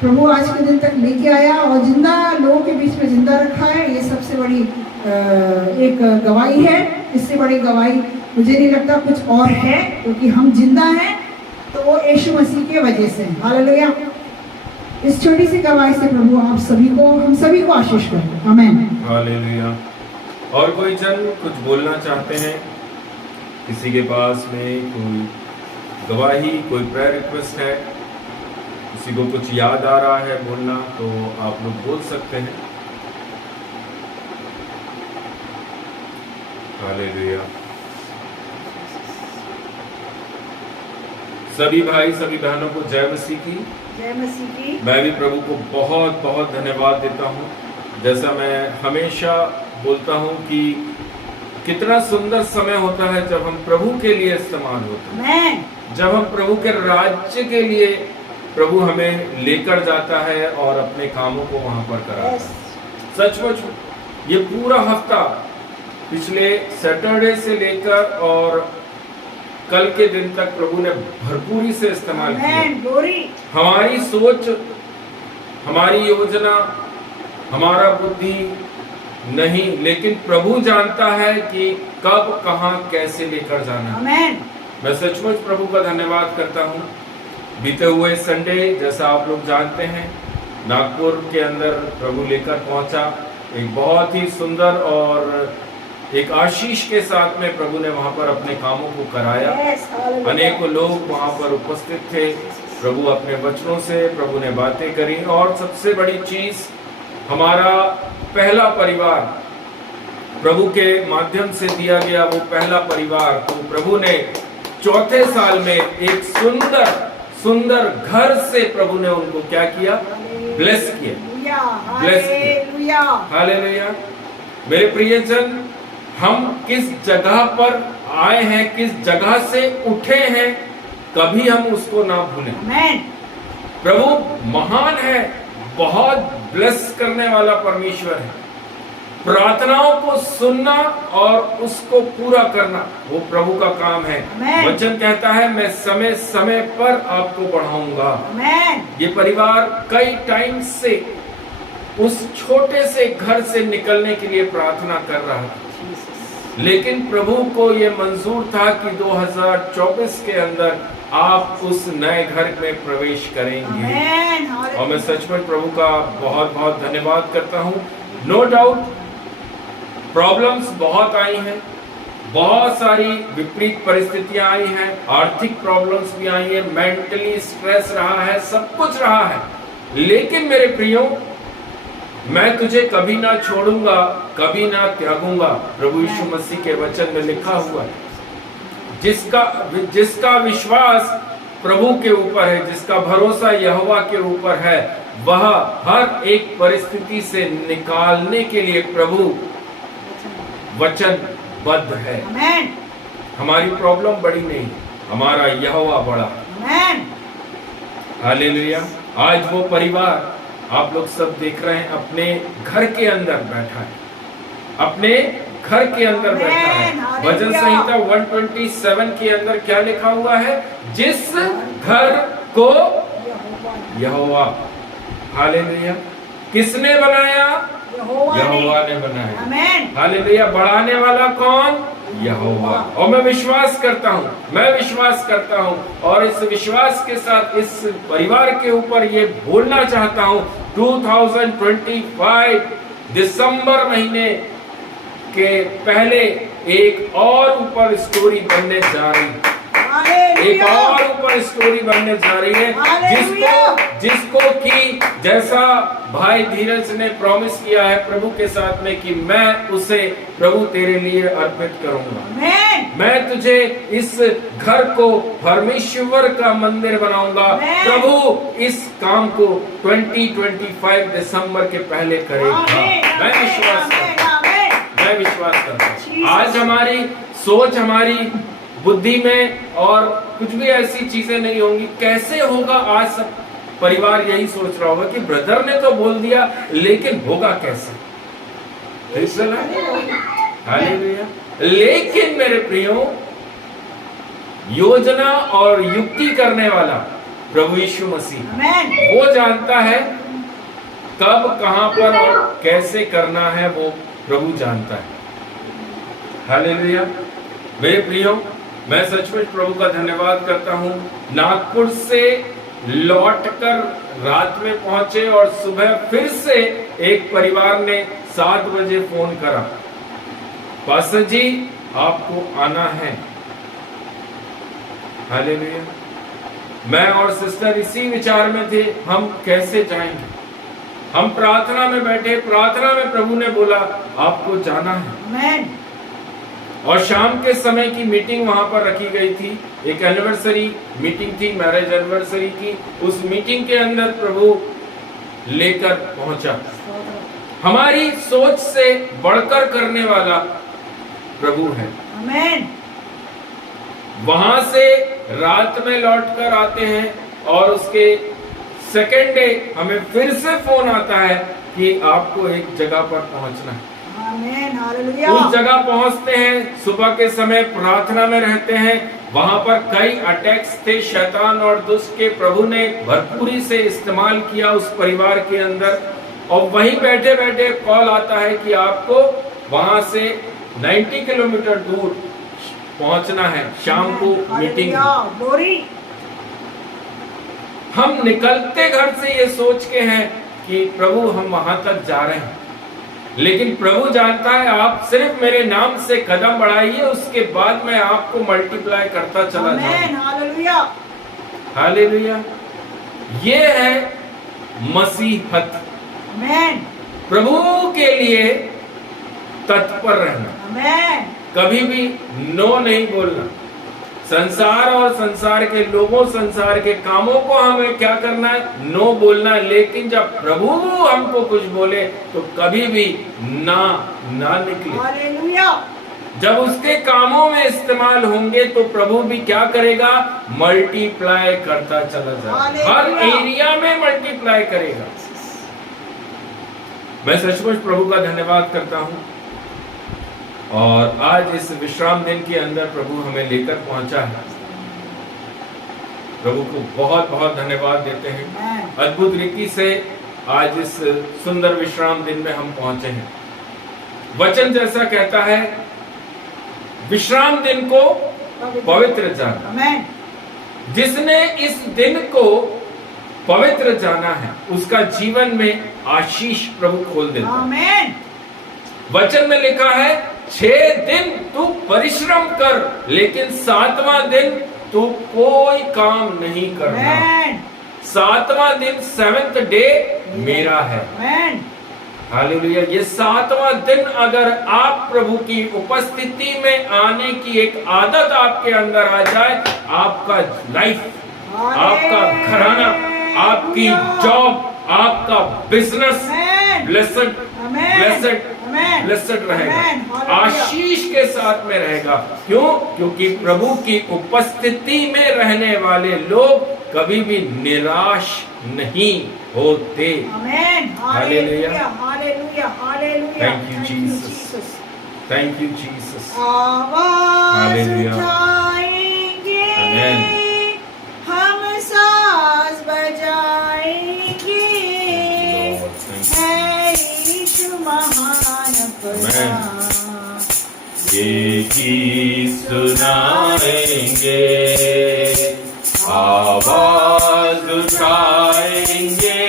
प्रभु आज के दिन तक लेके आया और जिंदा लोगों के बीच में जिंदा रखा है। ये सबसे बड़ी एक गवाही है। इससे बड़ी गवाही मुझे नहीं लगता कुछ और है, क्योंकि हम जिंदा हैं तो वो यीशु मसीह के वजह से। हालेलुया। इस छोटी सी गवाही से प्रभु हम सभी को आशीष करे। आमीन। हालेलुया। और कोई जन कुछ बोलना चाहते हैं? किसी के पास में कोई गवाही, कोई प्रेयर रिक्वेस्ट है, किसी को कुछ याद आ रहा है बोलना, तो आप लोग बोल सकते हैं। हालेलुया। सभी भाई सभी बहनों को जय मसीह की। जय मसीह की। मैं भी प्रभु को बहुत बहुत धन्यवाद देता हूँ। जैसा मैं हमेशा बोलता हूँ कि कितना सुंदर समय होता है जब हम प्रभु के लिए इस्तेमाल होते हैं, जब हम प्रभु के राज्य के लिए प्रभु हमें लेकर जाता है और अपने कामों को वहां पर कराता है। सचमुच ये पूरा हफ्ता पिछले सैटरडे से लेकर और कल के दिन तक प्रभु ने भरपूरी से इस्तेमाल किया। हमारी सोच, हमारी योजना, हमारा बुद्धि, नहीं, लेकिन प्रभु जानता है कि कब कहां कैसे लेकर जाना है। आमेन। मैं सचमुच प्रभु का धन्यवाद करता हूं। बीते हुए संडे, जैसा आप लोग जानते हैं, नागपुर के अंदर प्रभु लेकर पहुंचा। एक बहुत ही सुंदर और एक आशीष के साथ में प्रभु ने वहां पर अपने कामों को कराया। Yes, hallelujah. अनेकों लोग वहां पर उपस्थित थे। प्रभु अपने वचनों से प्रभु ने बातें करी, और सबसे बड़ी चीज, हमारा पहला परिवार प्रभु के माध्यम से दिया गया, वो पहला परिवार को प्रभु ने चौथे साल में एक सुंदर सुंदर घर से प्रभु ने उनको क्या किया? ब्लेस किया। Bless किया। हालेलुया। हालेलुया। मेरे प्रियजन, हम किस जगह पर आए हैं, किस जगह से उठे हैं, कभी हम उसको ना भूलें। आमेन। प्रभु महान है, बहुत ब्लेस करने वाला परमेश्वर है। प्रार्थनाओं को सुनना और उसको पूरा करना, वो प्रभु का काम है। आमेन। वचन कहता है, मैं समय समय पर आपको बढ़ाऊंगा। आमेन। ये परिवार कई टाइम से उस छोटे से घर से निकलने के लिए प्रार्थना कर रहा था, लेकिन प्रभु को ये मंजूर था कि 2024 के अंदर आप उस नए घर में प्रवेश करेंगे। आमेन। और मैं सचमुच प्रभु का बहुत बहुत धन्यवाद करता हूँ। नो डाउट प्रॉब्लम्स बहुत आई हैं, बहुत सारी विपरीत परिस्थितियां आई हैं, आर्थिक प्रॉब्लम्स भी आई हैं, मेंटली स्ट्रेस रहा है, सब कुछ रहा है, लेकिन मेरे प्रियो, मैं तुझे कभी ना छोड़ूंगा, कभी ना त्यागूंगा। प्रभु यीशु मसीह के वचन में लिखा हुआ है। जिसका विश्वास प्रभु के ऊपर है, जिसका भरोसा यहोवा के ऊपर है, वह हर एक परिस्थिति से निकालने के लिए प्रभु वचनबद्ध है। आमेन। हमारी प्रॉब्लम बड़ी नहीं, हमारा यहोवा बड़ा। आमेन। हालेलुया। आज वो परिवार आप लोग सब देख रहे हैं, अपने घर के अंदर बैठा है, अपने घर के अंदर बैठा है। भजन संहिता 127 के अंदर क्या लिखा हुआ है? जिस घर को यहोवा, हालेलुया, किसने बनाया? यहोवा ने बनाया। आमेन। हालेलुया। बढ़ाने वाला कौन? यहोवा। और मैं विश्वास करता हूँ, और इस विश्वास के साथ इस परिवार के ऊपर ये बोलना चाहता हूँ, 2025 दिसंबर महीने के पहले एक और ऊपर स्टोरी बनने जा रही है, एक और ऊपर स्टोरी बनने जा रही है, जिसको कि जैसा भाई धीरज ने प्रॉमिस किया है प्रभु के साथ में कि मैं उसे प्रभु तेरे लिए अर्पित करूंगा। मैं तुझे इस घर को परमेश्वर का मंदिर बनाऊंगा। प्रभु इस काम को 2025 दिसंबर के पहले करेगा। मैं विश्वास करता हूँ। आज हमारी सोच, हमारी बुद्धि में और कुछ भी ऐसी चीजें नहीं होंगी। कैसे होगा? आज सब परिवार यही सोच रहा होगा कि ब्रदर ने तो बोल दिया, लेकिन होगा कैसे? हालेलुया। लेकिन मेरे प्रियो, योजना और युक्ति करने वाला प्रभु यीशु मसीह, वो जानता है कब, कहां पर और कैसे करना है, वो प्रभु जानता है। हालेलुया। मेरे प्रियो, मैं सचमुच प्रभु का धन्यवाद करता हूं। नागपुर से लौटकर रात में पहुंचे और सुबह फिर से एक परिवार ने 7 बजे फोन करा, पास्टर जी आपको आना है। हालेलुया। मैं और सिस्टर इसी विचार में थे, हम कैसे जाएंगे। हम प्रार्थना में बैठे, प्रार्थना में प्रभु ने बोला आपको जाना है। आमेन। और शाम के समय की मीटिंग वहां पर रखी गई थी, एक एनिवर्सरी मीटिंग थी, मैरिज एनिवर्सरी की। उस मीटिंग के अंदर प्रभु लेकर पहुंचा। हमारी सोच से बढ़कर करने वाला प्रभु है। आमेन। वहां से रात में लौटकर आते हैं और उसके सेकेंड डे हमें फिर से फोन आता है कि आपको एक जगह पर पहुंचना है। आमेन। हालेलुया। उस जगह पहुंचते हैं, सुबह के समय प्रार्थना में रहते हैं। वहां पर कई अटैक्स थे, शैतान और दुष्ट के प्रभु ने भरपूरी से इस्तेमाल किया उस परिवार के अंदर। और वहीं बैठे बैठे कॉल आता है कि आपको वहां से 90 किलोमीटर दूर पहुंचना है, शाम को मीटिंग है। ग्लोरी। हम निकलते घर से ये सोच के हैं कि प्रभु हम वहां तक जा रहे हैं, लेकिन प्रभु जानता है आप सिर्फ मेरे नाम से कदम बढ़ाइए, उसके बाद मैं आपको मल्टीप्लाई करता चला जाऊंगा। हालेलुया। हालेलुया। ये है मसीहत, आमेन। प्रभु के लिए तत्पर रहना, आमेन। कभी भी नो नहीं बोलना। संसार और संसार के लोगों, संसार के कामों को हमें क्या करना है? नो बोलना है। लेकिन जब प्रभु हमको कुछ बोले तो कभी भी ना निकले। हालेलुया। जब उसके कामों में इस्तेमाल होंगे तो प्रभु भी क्या करेगा? मल्टीप्लाई करता चला जाएगा, हर एरिया में मल्टीप्लाई करेगा। मैं सचमुच प्रभु का धन्यवाद करता हूं, और आज इस विश्राम दिन के अंदर प्रभु हमें लेकर पहुंचा है। प्रभु को बहुत बहुत धन्यवाद देते हैं। अद्भुत रीति से आज इस सुंदर विश्राम दिन में हम पहुंचे हैं। वचन जैसा कहता है, विश्राम दिन को पवित्र जाना। आमेन। जिसने इस दिन को पवित्र जाना है उसका जीवन में आशीष प्रभु खोल देता है। आमेन। वचन में लिखा है 6 दिन तू परिश्रम कर, लेकिन 7वां दिन तू कोई काम नहीं करना। 7वां दिन, 7th डे मेरा है। आमेन। हालेलुया। ये 7वां दिन अगर आप प्रभु की उपस्थिति में आने की एक आदत आपके अंदर आ जाए, आपका लाइफ, आपका घराना, आपकी जॉब, आपका बिजनेस ब्लेसेड रहेगा, आशीष के साथ में रहेगा। क्यों? क्योंकि प्रभु की उपस्थिति में रहने वाले लोग कभी भी निराश नहीं होते। Amen. Hallelujah. Hallelujah. Hallelujah. Thank you, Jesus. Thank you, Jesus. आवाज हालेलुया। उठाएंगे, Amen. हम साज बजाएंगे, Lord, thank you. है यीशु महान खुदा। ये गीत सुनाएंगे, आवाज उठाएंगे,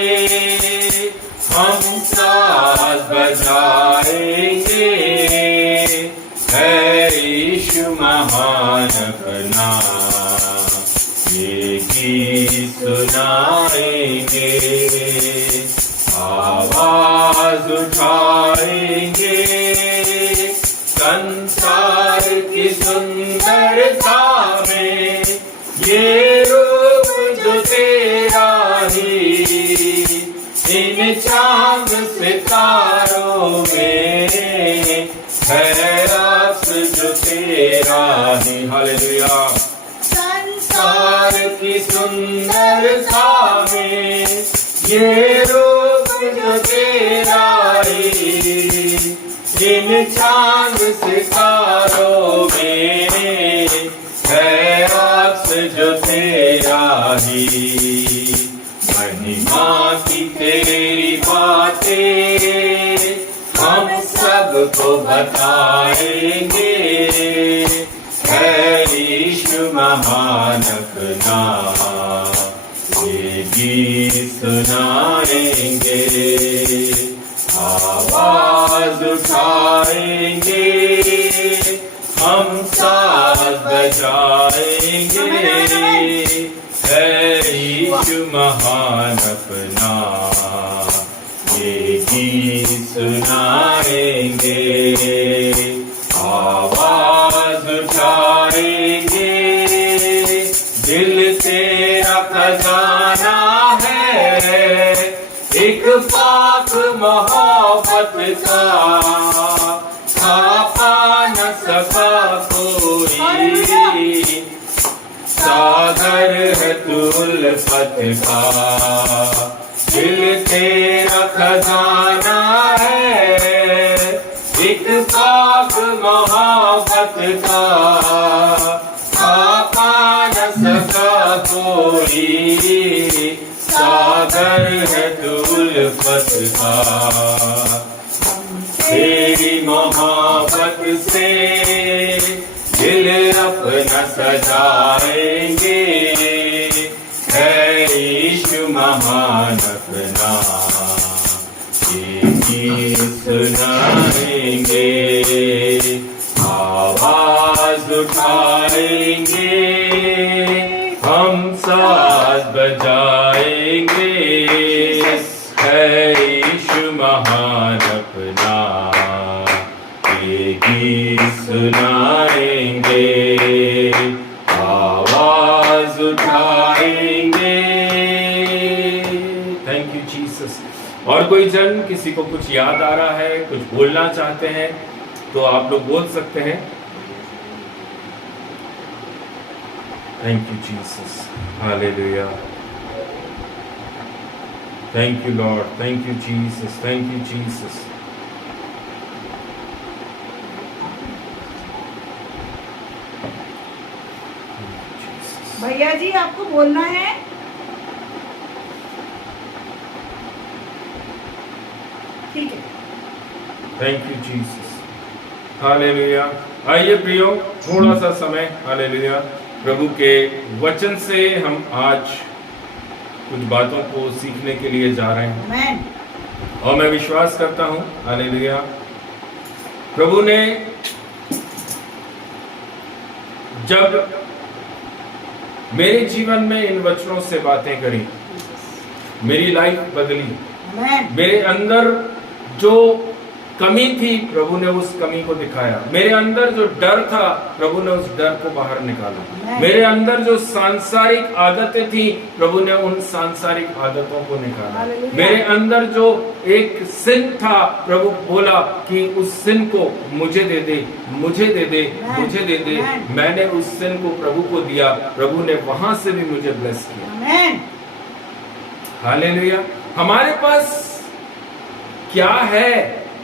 हम साज बजाएंगे, है यीशु महान अपना। ये गीत सुनाएंगे, आवाज उठाएंगे, संसार की सुंदरता में ये रूप जो तेरा ही, इन चांद सितारों में है रास जो तेरा ही। हालेलुया। संसार की सुंदरता में ये रूप जो तेरा ही, इन चांद सितारों में है रास जो तेरा ही। महिमा की तेरी बातें हम सबको बताएंगे, है यीशु महान अपना। ये गीत सुनाएंगे, आवाज उठाएंगे, हम साज बजाएंगे, है यीशु महान अपना। ये गीत सुनाएंगे, आवाज उठाएंगे, दिल तेरा खजाना है, एक पाक मोहब्बत का, छापा न सका कोई, सागर है तू उल्फत का। दिल तेरा खजाना है, एक पाक मोहब्बत का, छापा न सका कोई, सागर है तू पथ का। तेरी मोहब्बत से दिल अपना सजाएंगे, है यीशु महान अपना गीत सुनाएंगे, आवाज उठाएंगे, हम साथ बजाएंगे, है यीशु महान अपना ये गीत सुनाएंगे, आवाज उठाएंगे। Thank you Jesus. और कोई जन किसी को कुछ याद आ रहा है, कुछ बोलना चाहते हैं तो आप लोग बोल सकते हैं। Thank you Jesus, hallelujah. Thank you lord, thank you Jesus, thank you Jesus. भैया जी आपको बोलना है? ठीक है। Thank you Jesus, hallelujah. आइए प्रियो, थोड़ा सा समय हालेलुया प्रभु के वचन से हम आज कुछ बातों को सीखने के लिए जा रहे हैं। आमेन। और मैं विश्वास करता हूं हालेलुया प्रभु ने जब मेरे जीवन में इन वचनों से बातें करी, मेरी लाइफ बदली। आमेन। मेरे अंदर जो कमी थी प्रभु ने उस कमी को दिखाया, मेरे अंदर जो डर था प्रभु ने उस डर को बाहर निकाला, मेरे अंदर जो सांसारिक आदतें थी प्रभु ने उन सांसारिक आदतों को निकाला, मेरे अंदर जो एक सिन था प्रभु बोला कि उस सिन को मुझे दे दे, मुझे दे दे, मुझे दे दे। मैंने उस सिन को प्रभु को दिया, प्रभु ने वहां से भी मुझे ब्लेस किया। आमेन। हालेलुया। हमारे पास क्या है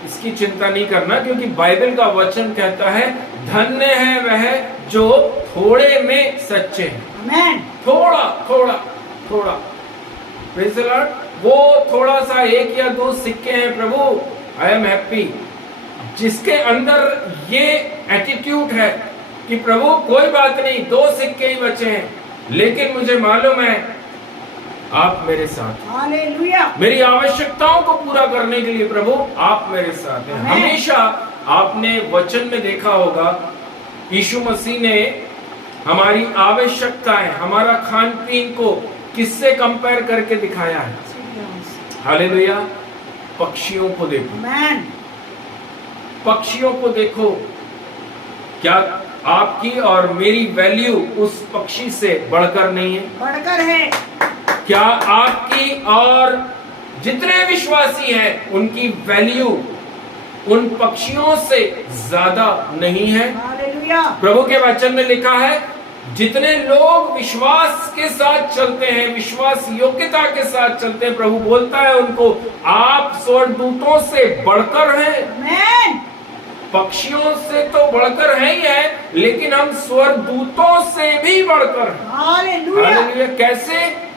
इसकी चिंता नहीं करना, क्योंकि बाइबल का वचन कहता है धन्य है वह जो थोड़े में सच्चे हैं। आमेन। थोड़ा थोड़ा थोड़ा, प्रेज़ द लॉर्ड। वो थोड़ा सा एक या दो सिक्के हैं प्रभु, आई एम हैप्पी। जिसके अंदर ये एटीट्यूड है कि प्रभु कोई बात नहीं, दो सिक्के ही बचे हैं, लेकिन मुझे मालूम है आप मेरे साथ हैं। हालेलुया। मेरी आवश्यकताओं को पूरा करने के लिए प्रभु आप मेरे साथ हैं। हमेशा आपने वचन में देखा होगा यीशु मसीह ने हमारी आवश्यकताएं, हमारा खान पीन को किससे कंपेयर करके दिखाया है? हालेलुया। पक्षियों को देखो, आमेन। पक्षियों को देखो। क्या आपकी और मेरी वैल्यू उस पक्षी से बढ़कर नहीं है? बढ़कर है। क्या आपकी और जितने विश्वासी हैं उनकी वैल्यू उन पक्षियों से ज्यादा नहीं है? हालेलुया। प्रभु के वचन में लिखा है जितने लोग विश्वास के साथ चलते हैं, विश्वास योग्यता के साथ चलते हैं, प्रभु बोलता है उनको आप स्वर्गदूतों से बढ़कर हैं। आमेन। पक्षियों से तो बढ़कर है ही है, लेकिन हम स्वर्गदूतों से भी बढ़कर हैं। हालेलुया। हालेलुया। कैसे?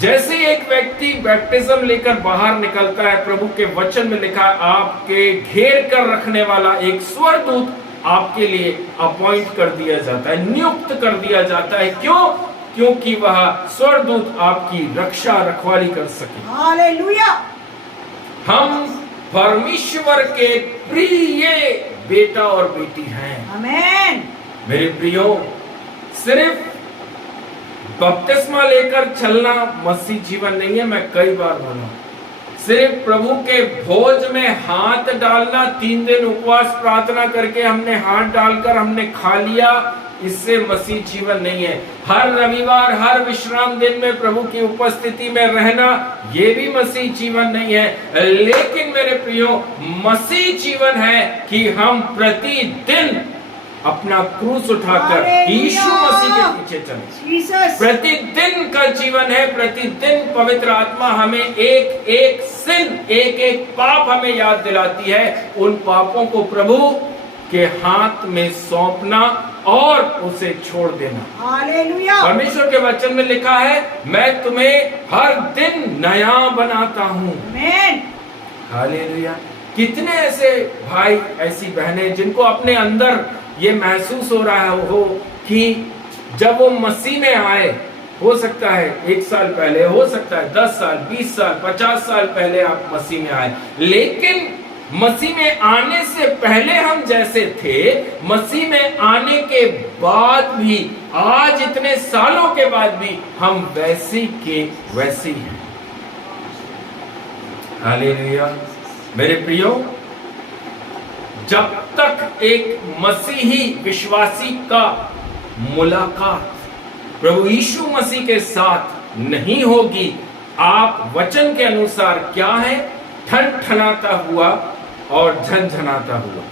जैसे एक व्यक्ति बैप्टिज्म लेकर बाहर निकलता है, प्रभु के वचन में लिखा है आपके घेर कर रखने वाला एक स्वर्गदूत आपके लिए अपॉइंट कर दिया जाता है, नियुक्त कर दिया जाता है। क्यों? क्योंकि वह स्वर्गदूत आपकी रक्षा रखवाली कर सके। हालेलुया। हम परमेश्वर के प्रिय बेटा और बेटी हैं। आमेन। मेरे प्रियो, सिर्फ बपतिस्मा लेकर चलना मसीह जीवन नहीं है। मैं कई बार बोला, सिर्फ प्रभु के भोज में हाथ डालना, 3 दिन उपवास प्रार्थना करके हमने हाथ डालकर हमने खा लिया, इससे मसीह जीवन नहीं है। हर रविवार, हर विश्राम दिन में प्रभु की उपस्थिति में रहना, ये भी मसीह जीवन नहीं है। लेकिन मेरे प्रियो, मसीह जीवन है कि हम प्रतिदिन अपना क्रूस उठाकर यीशु मसीह के पीछे चलें। प्रतिदिन का जीवन है। प्रतिदिन पवित्र आत्मा हमें एक एक सिन, एक एक पाप हमें याद दिलाती है। उन पापों को प्रभु के हाथ में सौंपना और उसे छोड़ देना। हालेलुया। परमेश्वर के वचन में लिखा है, मैं तुम्हें हर दिन नया बनाता हूँ। आमीन। हालेलुया। कितने ऐसे भाई, ऐसी बहनें जिनको अपने अंदर ये महसूस हो रहा हो कि जब वो मसीह में आए, हो सकता है 1 साल पहले, हो सकता है 10 साल, 20 साल, 50 साल पहले आप मसीह में आए, लेकिन मसीह में आने से पहले हम जैसे थे, मसीह में आने के बाद भी, आज इतने सालों के बाद भी हम वैसी के वैसी हैं। हालेलुया। मेरे प्रियो, जब तक एक मसीही विश्वासी का मुलाकात प्रभु यीशु मसीह के साथ नहीं होगी, आप वचन के अनुसार क्या है, ठनठनाता हुआ और झनझनाता हुआ।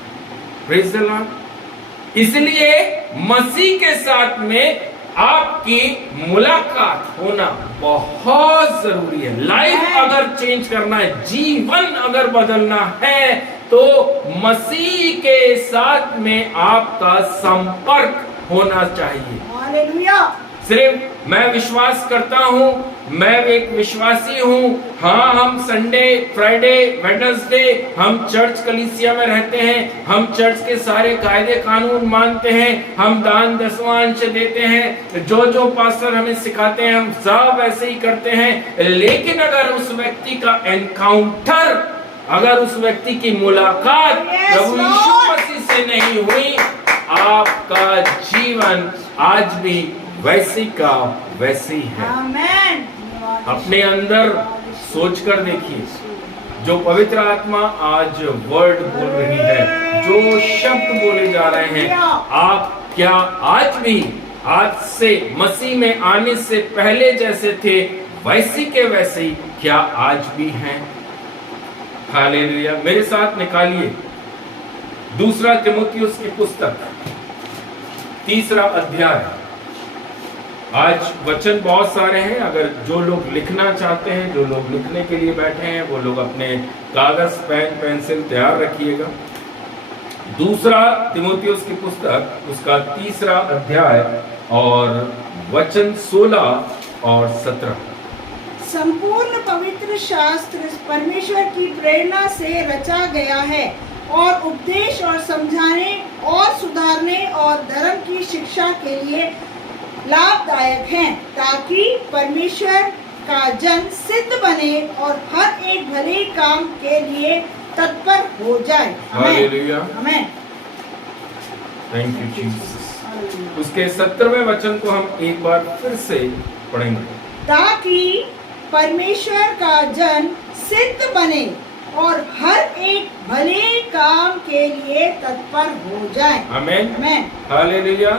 Praise the Lord. इसलिए मसीह के साथ में आपकी मुलाकात होना बहुत जरूरी है। लाइफ अगर चेंज करना है, जीवन अगर बदलना है, तो मसीह के साथ में आपका संपर्क होना चाहिए। हालेलुया। सिर्फ मैं विश्वास करता हूं, मैं एक विश्वासी हूं, हाँ हम संडे, फ्राइडे, वेडनेसडे हम चर्च कलीसिया में रहते हैं, हम चर्च के सारे कायदे कानून मानते हैं, हम दान दसवांश देते हैं, जो पास्टर हमें सिखाते हैं हम सब वैसे ही करते हैं। लेकिन अगर उस व्यक्ति का एनकाउंटर, अगर उस व्यक्ति की मुलाकात प्रभु यीशु मसीह से नहीं हुई, आपका जीवन आज भी वैसी का वैसी है। आमीन। अपने अंदर सोचकर देखिए, जो पवित्र आत्मा आज वर्ड बोल रही है, जो शब्द बोले जा रहे हैं, आप क्या आज भी, आज से मसीह में आने से पहले जैसे थे वैसी के वैसे ही क्या आज भी हैं? हालेलुया। मेरे साथ निकालिए 2 तीमुथियुस की पुस्तक 3 अध्याय। आज वचन बहुत सारे हैं, अगर जो लोग लिखना चाहते हैं, जो लोग लिखने के लिए बैठे हैं, वो लोग अपने कागज, पेन, पेंसिल तैयार रखिएगा। 2 तीमुथियुस की पुस्तक, उसका 3 अध्याय और वचन 16 और 17। संपूर्ण पवित्र शास्त्र परमेश्वर की प्रेरणा से रचा गया है और उपदेश और समझाने और सुधारने और धर्म की शिक्षा के लिए लाभदायक हैं, ताकि परमेश्वर का जन सिद्ध बने और हर एक भले काम के लिए तत्पर हो जाए। हालेलुया। आमीन। Thank you Jesus. उसके 17वें वचन को हम एक बार फिर से पढ़ेंगे। ताकि परमेश्वर का जन सिद्ध बने और हर एक भले काम के लिए तत्पर हो जाए। आमीन। आमीन। हालेलुया।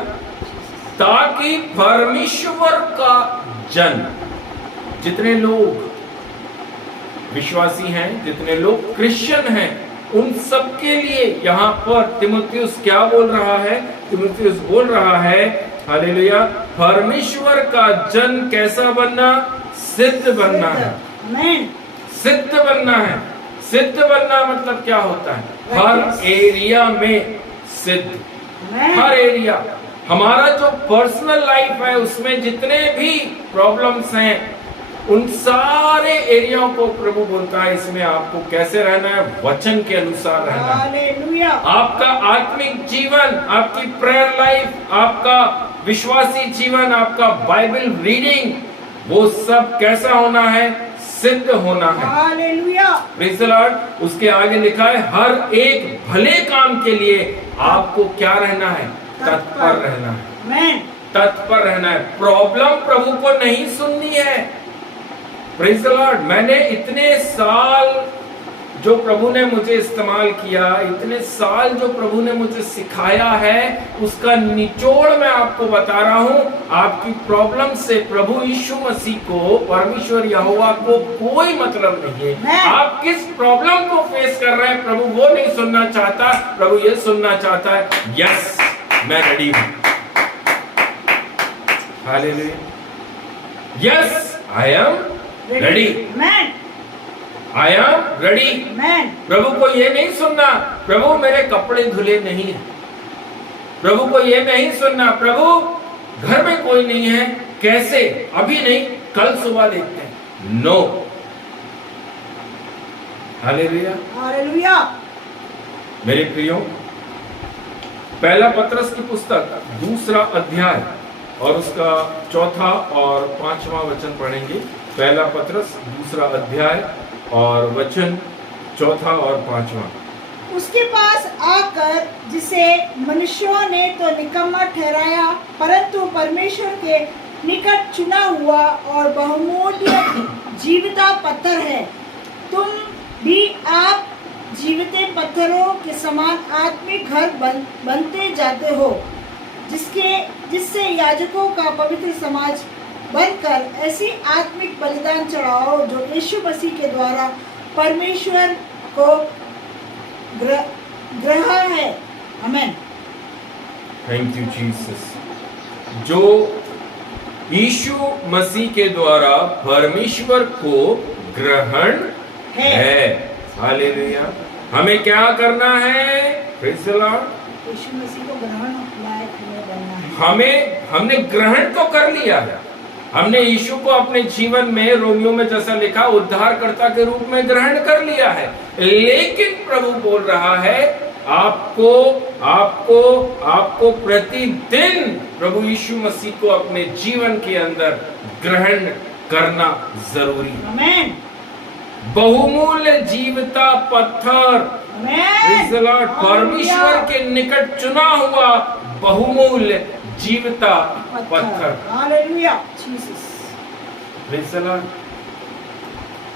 ताकि परमेश्वर का जन, जितने लोग विश्वासी हैं, जितने लोग क्रिश्चियन हैं, उन सबके लिए यहाँ पर तीमुथियुस क्या बोल रहा है? तीमुथियुस बोल रहा है, हालेलुया, परमेश्वर का जन कैसा बनना? सिद्ध बनना है। आमीन। सिद्ध बनना है। सिद्ध बनना मतलब क्या होता है? हर एरिया में सिद्ध। हर एरिया, हमारा जो पर्सनल लाइफ है उसमें जितने भी प्रॉब्लम्स हैं, उन सारे एरियाओं को प्रभु बोलता है इसमें आपको कैसे रहना है? वचन के अनुसार रहना है। हालेलुया। आपका आत्मिक जीवन, आपकी प्रेयर लाइफ, आपका विश्वासी जीवन, आपका बाइबल रीडिंग, वो सब कैसा होना है? सिद्ध होना है। हालेलुया। Praise the Lord. उसके आगे लिखा है हर एक भले काम के लिए आपको क्या रहना है? तत्पर रहना है। आमीन। तत्पर रहना है। प्रॉब्लम प्रभु को नहीं सुननी है। Praise the Lord. मैंने इतने साल जो प्रभु ने मुझे इस्तेमाल किया, इतने साल जो प्रभु ने मुझे सिखाया है, उसका निचोड़ मैं आपको बता रहा हूं। आपकी प्रॉब्लम से प्रभु यीशु मसीह को, परमेश्वर यहोवा को कोई मतलब नहीं है। आप किस प्रॉब्लम को फेस कर रहे हैं, प्रभु वो नहीं सुनना चाहता। प्रभु ये सुनना चाहता है, यस मैं रेडी हूं। Hallelujah. Yes I am ready. Amen. I am ready. Amen. प्रभु को ये नहीं सुनना, प्रभु मेरे कपड़े धुले नहीं है, प्रभु को ये नहीं सुनना, प्रभु घर में कोई नहीं है, कैसे, अभी नहीं, कल सुबह देखते हैं। नो। हालेलुया। हालेलुया। मेरे प्रियो, पहला पत्रस की पुस्तक 2 अध्याय और उसका 4 और 5वां वचन पढ़ेंगे। पहला पत्रस 2 अध्याय और वचन 4 और 5वां। उसके पास आकर, जिसे मनुष्यों ने तो निकम्मा ठहराया, परंतु परमेश्वर के निकट चुना हुआ और बहुमूल्य जीविता पत्थर है, तुम भी आप जीविते पत्थरों के समान आत्मिक घर बनते जाते हो, जिससे याजकों का पवित्र समाज बनकर ऐसी आत्मिक बलिदान चढ़ाओ जो यीशु मसीह के द्वारा परमेश्वर को ग्रह है। आमेन। Thank you Jesus. जो यीशु मसीह के द्वारा परमेश्वर को ग्रहण है। हालेलुया। हमें क्या करना है? Praise the lord. यीशु मसीह को ग्रहण लायक हमें बनना है। हमने ग्रहण तो कर लिया है। हमने यीशु को अपने जीवन में, रोमियो में जैसा लिखा, उद्धारकर्ता के रूप में ग्रहण कर लिया है। लेकिन प्रभु बोल रहा है, आपको आपको आपको प्रतिदिन प्रभु यीशु मसीह को अपने जीवन के अंदर ग्रहण करना जरूरी है। आमेन। बहुमूल्य जीविता पत्थर, आमेन। परमेश्वर के निकट चुना हुआ बहुमूल्य जीविता पत्थर। Hallelujah Jesus. Praise the lord.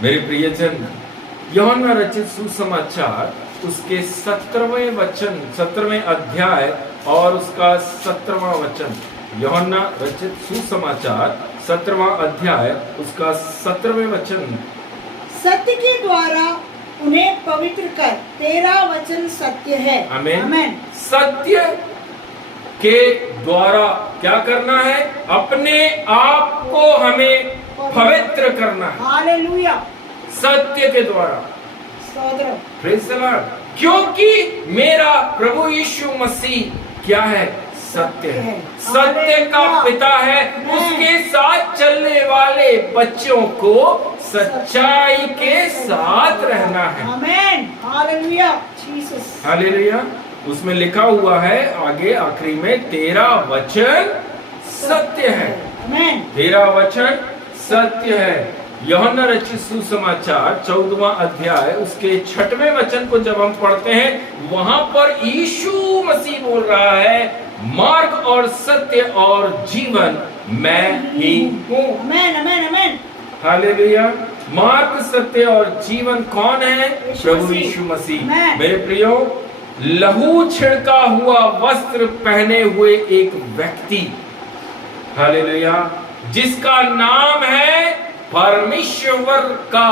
मेरे प्रियजन, यूहन्ना रचित सुसमाचार उसके 17वें अध्याय और उसका 17वां वचन। यूहन्ना रचित सुसमाचार 17वां अध्याय उसका 17वें वचन। सत्य के द्वारा उन्हें पवित्र कर, तेरा वचन सत्य है। आमेन। आमेन। सत्य के द्वारा क्या करना है? अपने आप को हमें पवित्र करना है। हालेलुया। सत्य के द्वारा। स्तोत्र। Praise the Lord. क्योंकि मेरा प्रभु यीशु मसीह क्या है? सत्य है। सत्य का पिता है। उसके साथ चलने वाले बच्चों को सच्चाई के साथ रहना है। आमेन। Hallelujah Jesus. हालेलुया। उसमें लिखा हुआ है आगे आखिरी में, तेरा वचन सत्य है। आमेन। तेरा वचन सत्य है। यूहन्ना रचित सुसमाचार 14वां अध्याय उसके 6वें वचन को जब हम पढ़ते हैं, वहां पर यीशु मसीह बोल रहा है, मार्ग और सत्य और जीवन मैं ही हूँ। आमेन। आमेन। आमेन। हालेलुया। मार्ग, सत्य और जीवन कौन है? प्रभु यीशु मसीह। मेरे प्रियो, लहू छिड़का हुआ वस्त्र पहने हुए एक व्यक्ति, हालेलुया, जिसका नाम है परमेश्वर का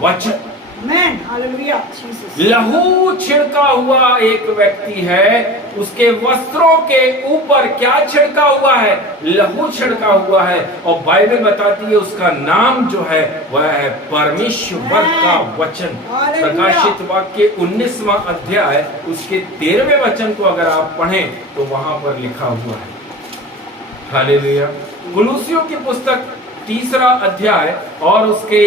वचन। आमेन। Hallelujah Jesus. लहू छिड़का हुआ एक व्यक्ति है, उसके वस्त्रों के ऊपर क्या छिड़का हुआ है? लहू छिड़का हुआ है। और बाइबल बताती है उसका नाम जो है वह है परमेश्वर का वचन। प्रकाशित वाक्य 19वां अध्याय उसके 13वें वचन को अगर आप पढ़ें तो वहां पर लिखा हुआ है। हालेलुया। कुलुसियों की पुस्तक 3 अध्याय और उसके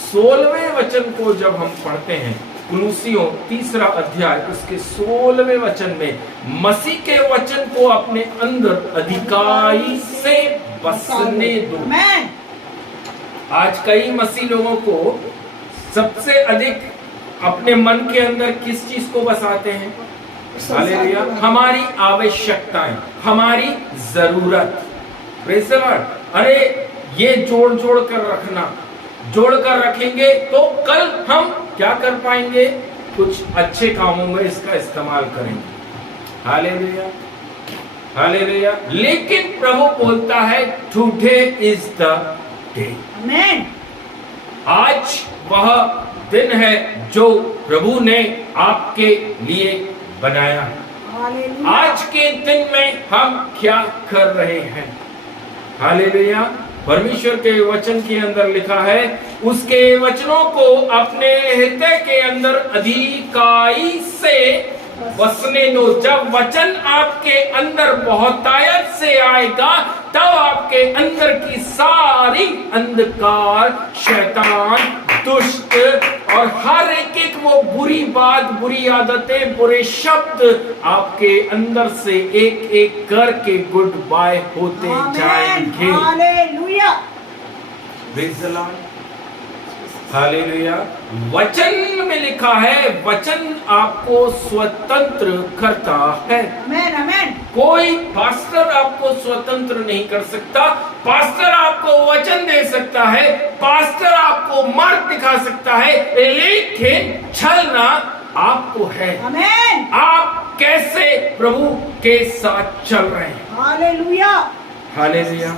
16वें वचन को जब हम पढ़ते हैं, कुलुसियों 3 अध्याय उसके 16वें वचन में, मसीह के वचन को अपने अंदर अधिकाई से बसने दो। आज कई मसीह लोगों को सबसे अधिक अपने मन के अंदर किस चीज को बसाते हैं? हालेलुया। हमारी आवश्यकताएं, हमारी जरूरत। Praise the Lord. अरे ये जोड़ जोड़ कर रखना, जोड़ कर रखेंगे तो कल हम क्या कर पाएंगे? कुछ अच्छे कामों में इसका इस्तेमाल करेंगे। हालेलुया। हालेलुया। लेकिन प्रभु बोलता है, टुडे इज द डे। आमेन। आज वह दिन है जो प्रभु ने आपके लिए बनाया है। आज के दिन में हम क्या कर रहे हैं? हालेलुया। परमेश्वर के वचन के अंदर लिखा है, उसके वचनों को अपने हृदय के अंदर अधिकाई से बसने दो। जब वचन आपके अंदर बहुतायत से आएगा तब आपके अंदर की सारी अंधकार, शैतान, दुष्ट और हर एक वो बुरी बात, बुरी आदतें, बुरे शब्द आपके अंदर से एक एक करके गुड बाय होते जाएंगे। Hallelujah, praise the lord, hallelujah. वचन में लिखा है, वचन आपको स्वतंत्र करता है। आमेन, आमेन। कोई पास्टर आपको स्वतंत्र नहीं कर सकता। पास्टर आपको वचन दे सकता है, पास्टर आपको मार्ग दिखा सकता है, लेकिन छलना आपको है। आमेन। आप कैसे प्रभु के साथ चल रहे हैं। Hallelujah, hallelujah.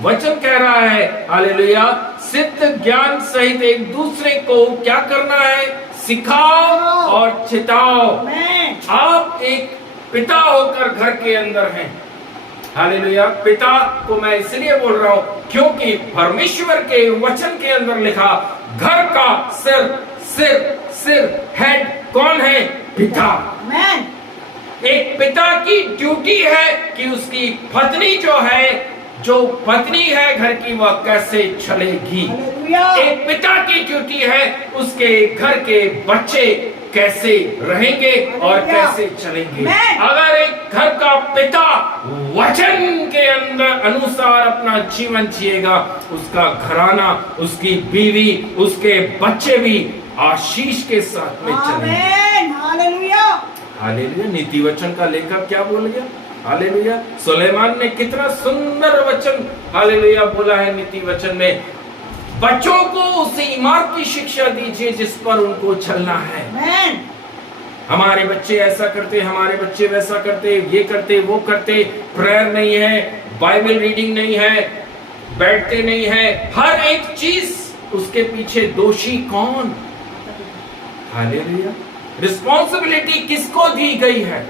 वचन कह रहा है, हालेलुया, सिद्ध ज्ञान सहित एक दूसरे को क्या करना है, सिखाओ और चिताओ। आमेन। आप एक पिता होकर घर के अंदर हैं। हालेलुया। पिता को मैं इसलिए बोल रहा हूं क्योंकि परमेश्वर के वचन के अंदर लिखा, घर का सिर हेड कौन है, पिता। आमेन। एक पिता की ड्यूटी है कि उसकी पत्नी जो पत्नी है घर की, वह कैसे चलेगी। हालेलुया। एक पिता की ड्यूटी है उसके घर के बच्चे कैसे रहेंगे और कैसे चलेंगे। अगर एक घर का पिता वचन के अंदर अनुसार अपना जीवन जिएगा, उसका घराना, उसकी बीवी, उसके बच्चे भी आशीष के साथ में चलेंगे। आमेन। Hallelujah, hallelujah. नीति वचन का लेखक क्या बोल गया, हालेलुया। सुलेमान ने कितना सुंदर वचन, हालेलुया, बोला है नीति वचन में, बच्चों को उसी मार्ग की शिक्षा दीजिए जिस पर उनको चलना है। आमेन। हमारे बच्चे ऐसा करते, हमारे बच्चे वैसा करते, ये करते, वो करते, प्रेयर नहीं है, बाइबल रीडिंग नहीं है, बैठते नहीं है, हर एक चीज उसके पीछे दोषी कौन। हालेलुया। रिस्पॉन्सिबिलिटी किसको दी गई है,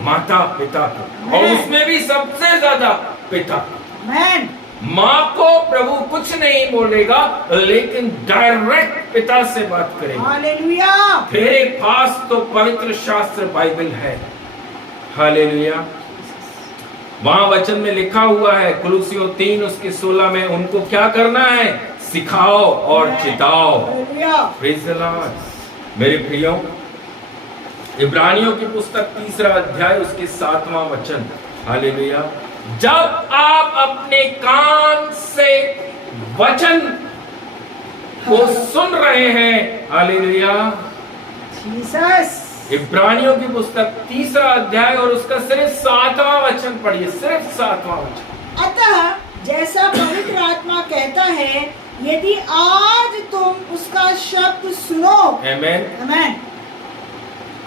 माता पिता को, और उसमें भी सबसे ज्यादा पिता। आमेन। माँ को प्रभु कुछ नहीं बोलेगा, लेकिन डायरेक्ट पिता से बात करेगा। हालेलुया। तेरे पास तो पवित्र शास्त्र बाइबल है। हालेलुया। वहां वचन में लिखा हुआ है, कुलुसियों 3 उसके 16 में, उनको क्या करना है, सिखाओ और चिताओ। हालेलुया। Praise the lord. मेरे प्रियो, इब्रानियों की पुस्तक 3 अध्याय उसके 7वां वचन, हालेलुया, जब आप अपने कान से वचन को सुन रहे हैं, हालेलुया, जीसस। इब्रानियों की पुस्तक 3 अध्याय और उसका सिर्फ 7वां वचन पढ़िए, सिर्फ 7वां वचन। अतः जैसा पवित्र आत्मा कहता है, यदि आज तुम उसका शब्द सुनो। आमेन। आमेन।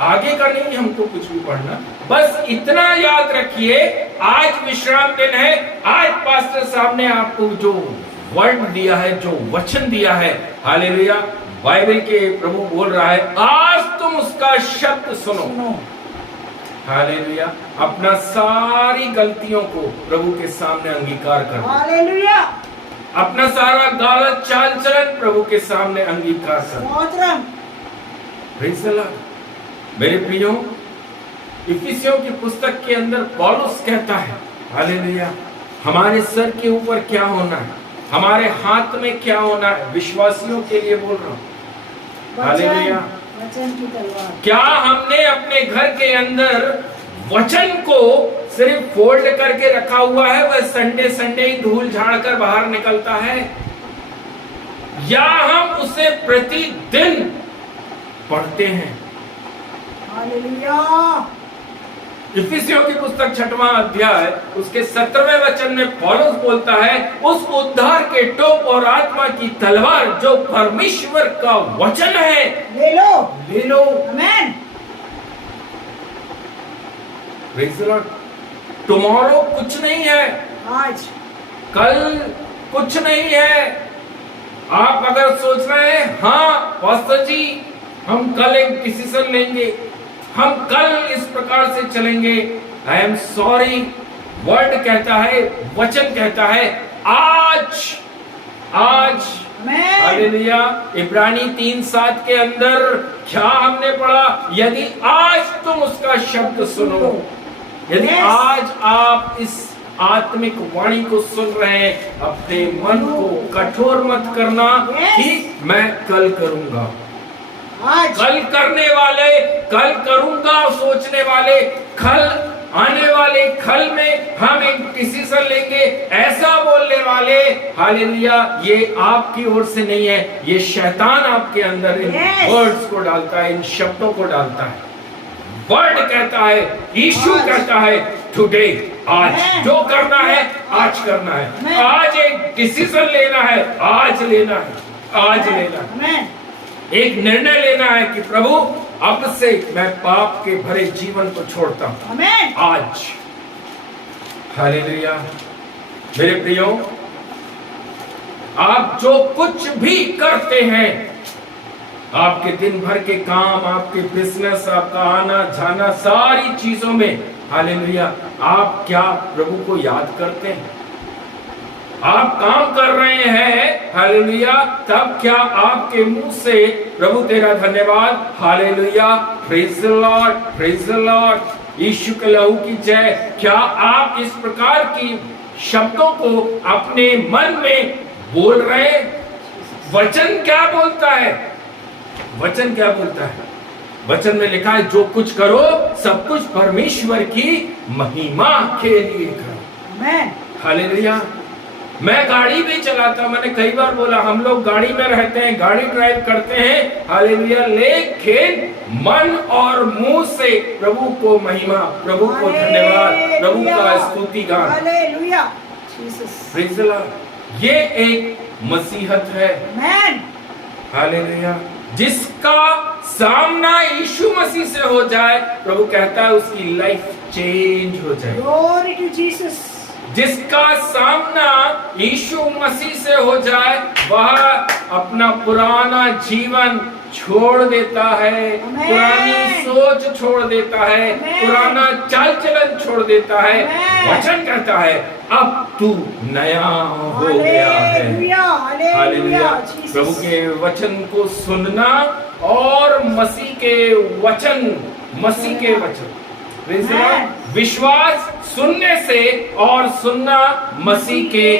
आगे का नहीं हमको कुछ भी पढ़ना, बस इतना याद रखिए, आज विश्राम दिन है। आज पास्टर साहब ने आपको जो वर्ड दिया है, जो वचन दिया है, हालेलुया, बाइबल के प्रभु बोल रहा है, आज तुम उसका शब्द सुनो। हालेलुया। अपना सारी गलतियों को प्रभु के सामने अंगीकार करो। हालेलुया। अपना सारा गलत चाल चलन प्रभु के सामने अंगीकार करो। स्तोत्रम। Praise the lord. मेरे प्रियो, इफिसियों की पुस्तक के अंदर पौलुस कहता है, हालेलुया, हमारे सर के ऊपर क्या होना है, हमारे हाथ में क्या होना है, विश्वासियों के लिए बोल रहा हूं। हालेलुया। वचन की तलवार। क्या हमने अपने घर के अंदर वचन को सिर्फ फोल्ड करके रखा हुआ है, वह संडे संडे ही धूल झाड़ कर बाहर निकलता है, या हम उसे प्रतिदिन पढ़ते हैं। हालेलुया। इफिसियों की पुस्तक 6वां अध्याय उसके 17वें वचन में पौलुस बोलता है, उस उद्धार के टोप और आत्मा की तलवार जो परमेश्वर का वचन है, ले लो। ले लो। Amen. Praise the lord. Tomorrow कुछ नहीं है, आज। कल कुछ नहीं है। आप अगर सोच रहे हैं, हाँ पास्टर जी हम कल एक डिसीजन लेंगे, हम कल इस प्रकार से चलेंगे, आई एम सॉरी, वर्ड कहता है, वचन कहता है, आज आज आमेन। हालेलुया। इब्रानी 3:7 के अंदर क्या हमने पढ़ा? यदि आज तुम उसका शब्द सुनो, यदि Yes. आज आप इस आत्मिक वाणी को सुन रहे हैं, अपने मन को कठोर मत करना Yes. कि मैं कल करूंगा। आज कल करने वाले, कल करूंगा सोचने वाले, कल आने वाले कल में हम एक डिसीजन लेंगे ऐसा बोलने वाले, हालेलुया, ये आपकी ओर से नहीं है, ये शैतान आपके अंदर इन Yes. वर्ड्स को डालता है, इन शब्दों को डालता है। वर्ड कहता है, यीशु आज। कहता है टुडे, आज Amen. जो करना है आज करना है, Amen. आज एक डिसीजन लेना है, आज लेना है, आज लेना है। आमेन। एक निर्णय लेना है कि प्रभु अब से मैं पाप के भरे जीवन को छोड़ता हूं आमेन। आज। हालेलुया। मेरे प्रियो, आप जो कुछ भी करते हैं, आपके दिन भर के काम, आपके बिजनेस, आपका आना जाना, सारी चीजों में, हालेलुया, आप क्या प्रभु को याद करते हैं? आप काम कर रहे हैं, हालेलुया, तब क्या आपके मुंह से प्रभु तेरा धन्यवाद, hallelujah, praise the lord, praise the lord, यीशु के लहू की जय, क्या आप इस प्रकार की शब्दों को अपने मन में बोल रहे हैं? वचन क्या बोलता है? वचन क्या बोलता है? वचन में लिखा है, जो कुछ करो सब कुछ परमेश्वर की महिमा के लिए करो। आमेन। हालेलुया। मैं गाड़ी भी चलाता, मैंने कई बार बोला, हम लोग गाड़ी में रहते हैं, गाड़ी ड्राइव करते हैं, हालेलुया, लेकिन मन और मुंह से प्रभु को महिमा, प्रभु को धन्यवाद, प्रभु का स्तुति गान। Hallelujah. Jesus. Praise the Lord. ये एक मसीहत है, आमेन। हालेलुया, जिसका सामना यीशु मसीह से हो जाए, प्रभु कहता है उसकी लाइफ चेंज हो जाए। Glory to Jesus. जिसका सामना यीशु मसीह से हो जाए, वह अपना पुराना जीवन छोड़ देता है, Amen. पुरानी सोच छोड़ देता है, Amen. पुराना चाल चलन छोड़ देता है। Amen. वचन कहता है, अब तू नया हो गया है। हालेलुया। हालेलुया। हालेलुया। जीसस। प्रभु के वचन को सुनना और मसीह के वचन, मसीह के वचन, Praise the Lord. विश्वास सुनने से और सुनना मसीह के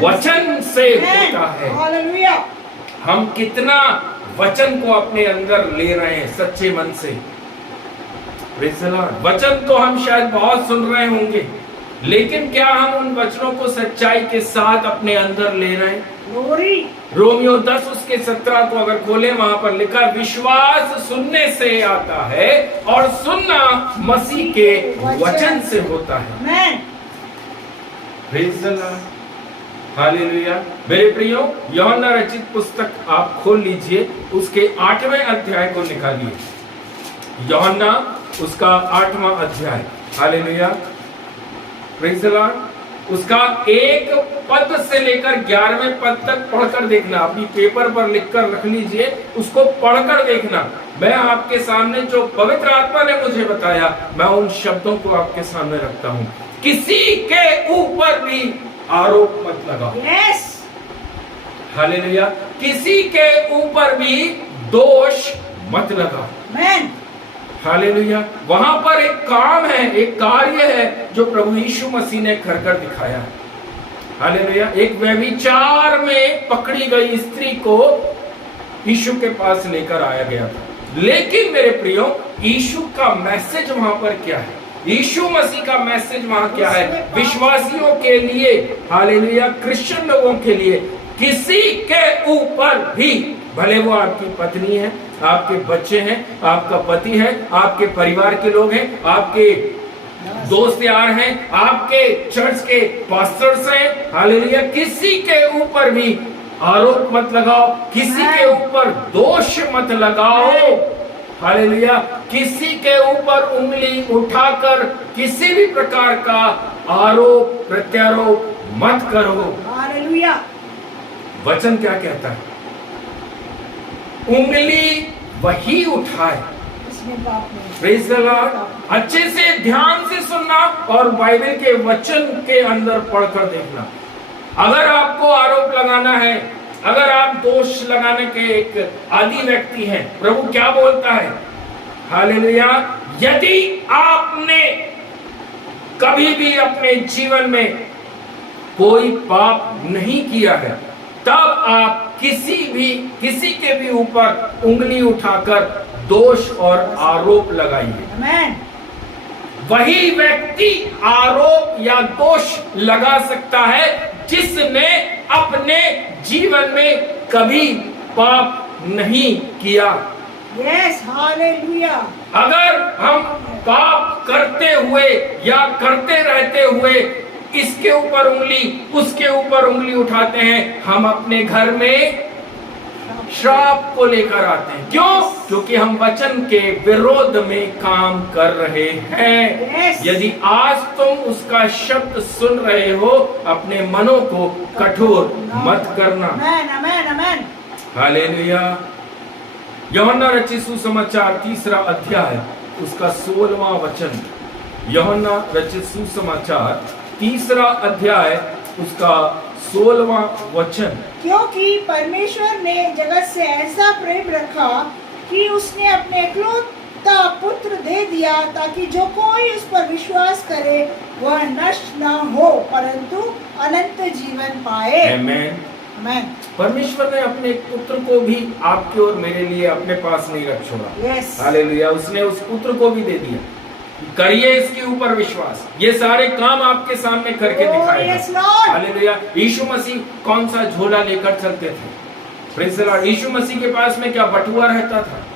वचन से होता है। हालेलुया। हम कितना वचन को अपने अंदर ले रहे हैं सच्चे मन से। Praise the Lord. वचन तो हम शायद बहुत सुन रहे होंगे, लेकिन क्या हम उन वचनों को सच्चाई के साथ अपने अंदर ले रहे हैं? ग्लोरी। रोमियो 10 उसके 17 को अगर खोले, वहां पर लिखा, विश्वास सुनने से आता है और सुनना मसीह के वचन से होता है। Amen. Praise the lord. Hallelujah. मेरे प्रियो, यूहन्ना रचित पुस्तक आप खोल लीजिए, उसके 8वें अध्याय को निकालिए। यूहन्ना उसका 8वां अध्याय, हालेलुया, प्रेज़ द लॉर्ड। उसका 1 पद से लेकर 11वें पद तक पढ़कर देखना, अपनी पेपर पर लिखकर रख लीजिए, उसको पढ़कर देखना। मैं आपके सामने जो पवित्र आत्मा ने मुझे बताया, मैं उन शब्दों को आपके सामने रखता हूं। किसी के ऊपर भी आरोप मत लगाओ। यस। हालेलुया। किसी के ऊपर भी दोष मत लगाओ। आमेन। हालेलुया। वहां पर एक काम है, एक कार्य है जो प्रभु यीशु मसीह ने कर दिखाया है। हालेलुया। एक व्यभिचार में पकड़ी गई स्त्री को यीशु के पास लेकर आया गया था, लेकिन मेरे प्रियो, यीशु का मैसेज वहां पर क्या है? यीशु मसीह का मैसेज वहां क्या है? विश्वासियों के लिए, हालेलुया, क्रिश्चियन लोगों के लिए, किसी के ऊपर भी, भले वो आपकी पत्नी है, आपके बच्चे हैं, आपका पति है, आपके परिवार के लोग हैं, आपके दोस्त यार हैं, आपके चर्च के पास्टर्स हैं, हालेलुया, किसी के ऊपर भी आरोप मत लगाओ, किसी के ऊपर दोष मत लगाओ। हालेलुया। किसी के ऊपर उंगली उठाकर किसी भी प्रकार का आरोप प्रत्यारोप मत करो। हालेलुया। वचन क्या कहता है? उंगली वही उठाए। इसमें बात नहीं। Praise the Lord. अच्छे से ध्यान से सुनना और बाइबल के वचन के अंदर पढ़कर देखना। अगर आपको आरोप लगाना है, अगर आप दोष लगाने के एक आदी व्यक्ति हैं, प्रभु क्या बोलता है? हालेलुया, यदि आपने कभी भी अपने जीवन में कोई पाप नहीं किया है, तब आप किसी के भी ऊपर उंगली उठाकर दोष और आरोप लगाइए। आमेन। वही व्यक्ति आरोप या दोष लगा सकता है जिसने अपने जीवन में कभी पाप नहीं किया। Yes, hallelujah. अगर हम पाप करते हुए या करते रहते हुए इसके ऊपर उंगली उसके ऊपर उंगली उठाते हैं, हम अपने घर में श्राप को लेकर आते हैं। क्यों? क्योंकि हम वचन के विरोध में काम कर रहे हैं। यदि आज तुम उसका शब्द सुन रहे हो, अपने मनों को कठोर मत करना। आमेन, आमेन, आमेन। हालेलुया। यूहन्ना रचित सुसमाचार 3 अध्याय उसका 16वां वचन। यूहन्ना रचित सुसमाचार 3 अध्याय उसका 16वां वचन। क्योंकि परमेश्वर ने जगत से ऐसा प्रेम रखा कि उसने अपने एकलौता पुत्र दे दिया, ताकि जो कोई उस पर विश्वास करे वह नष्ट न हो परंतु अनंत जीवन पाए। आमेन। आमेन। परमेश्वर ने अपने पुत्र को भी आपके और मेरे लिए अपने पास नहीं रख छोड़ा। यस। हालेलुया। उसने उस पुत्र को भी दे दिया। करिए इसके ऊपर विश्वास। ये सारे काम आपके सामने करके Oh, दिखाएगा। yes, Lord. हालेलुया। यीशु मसीह कौन सा झोला लेकर चलते थे? Praise the lord. यीशु मसीह के पास में क्या बटुआ रहता था?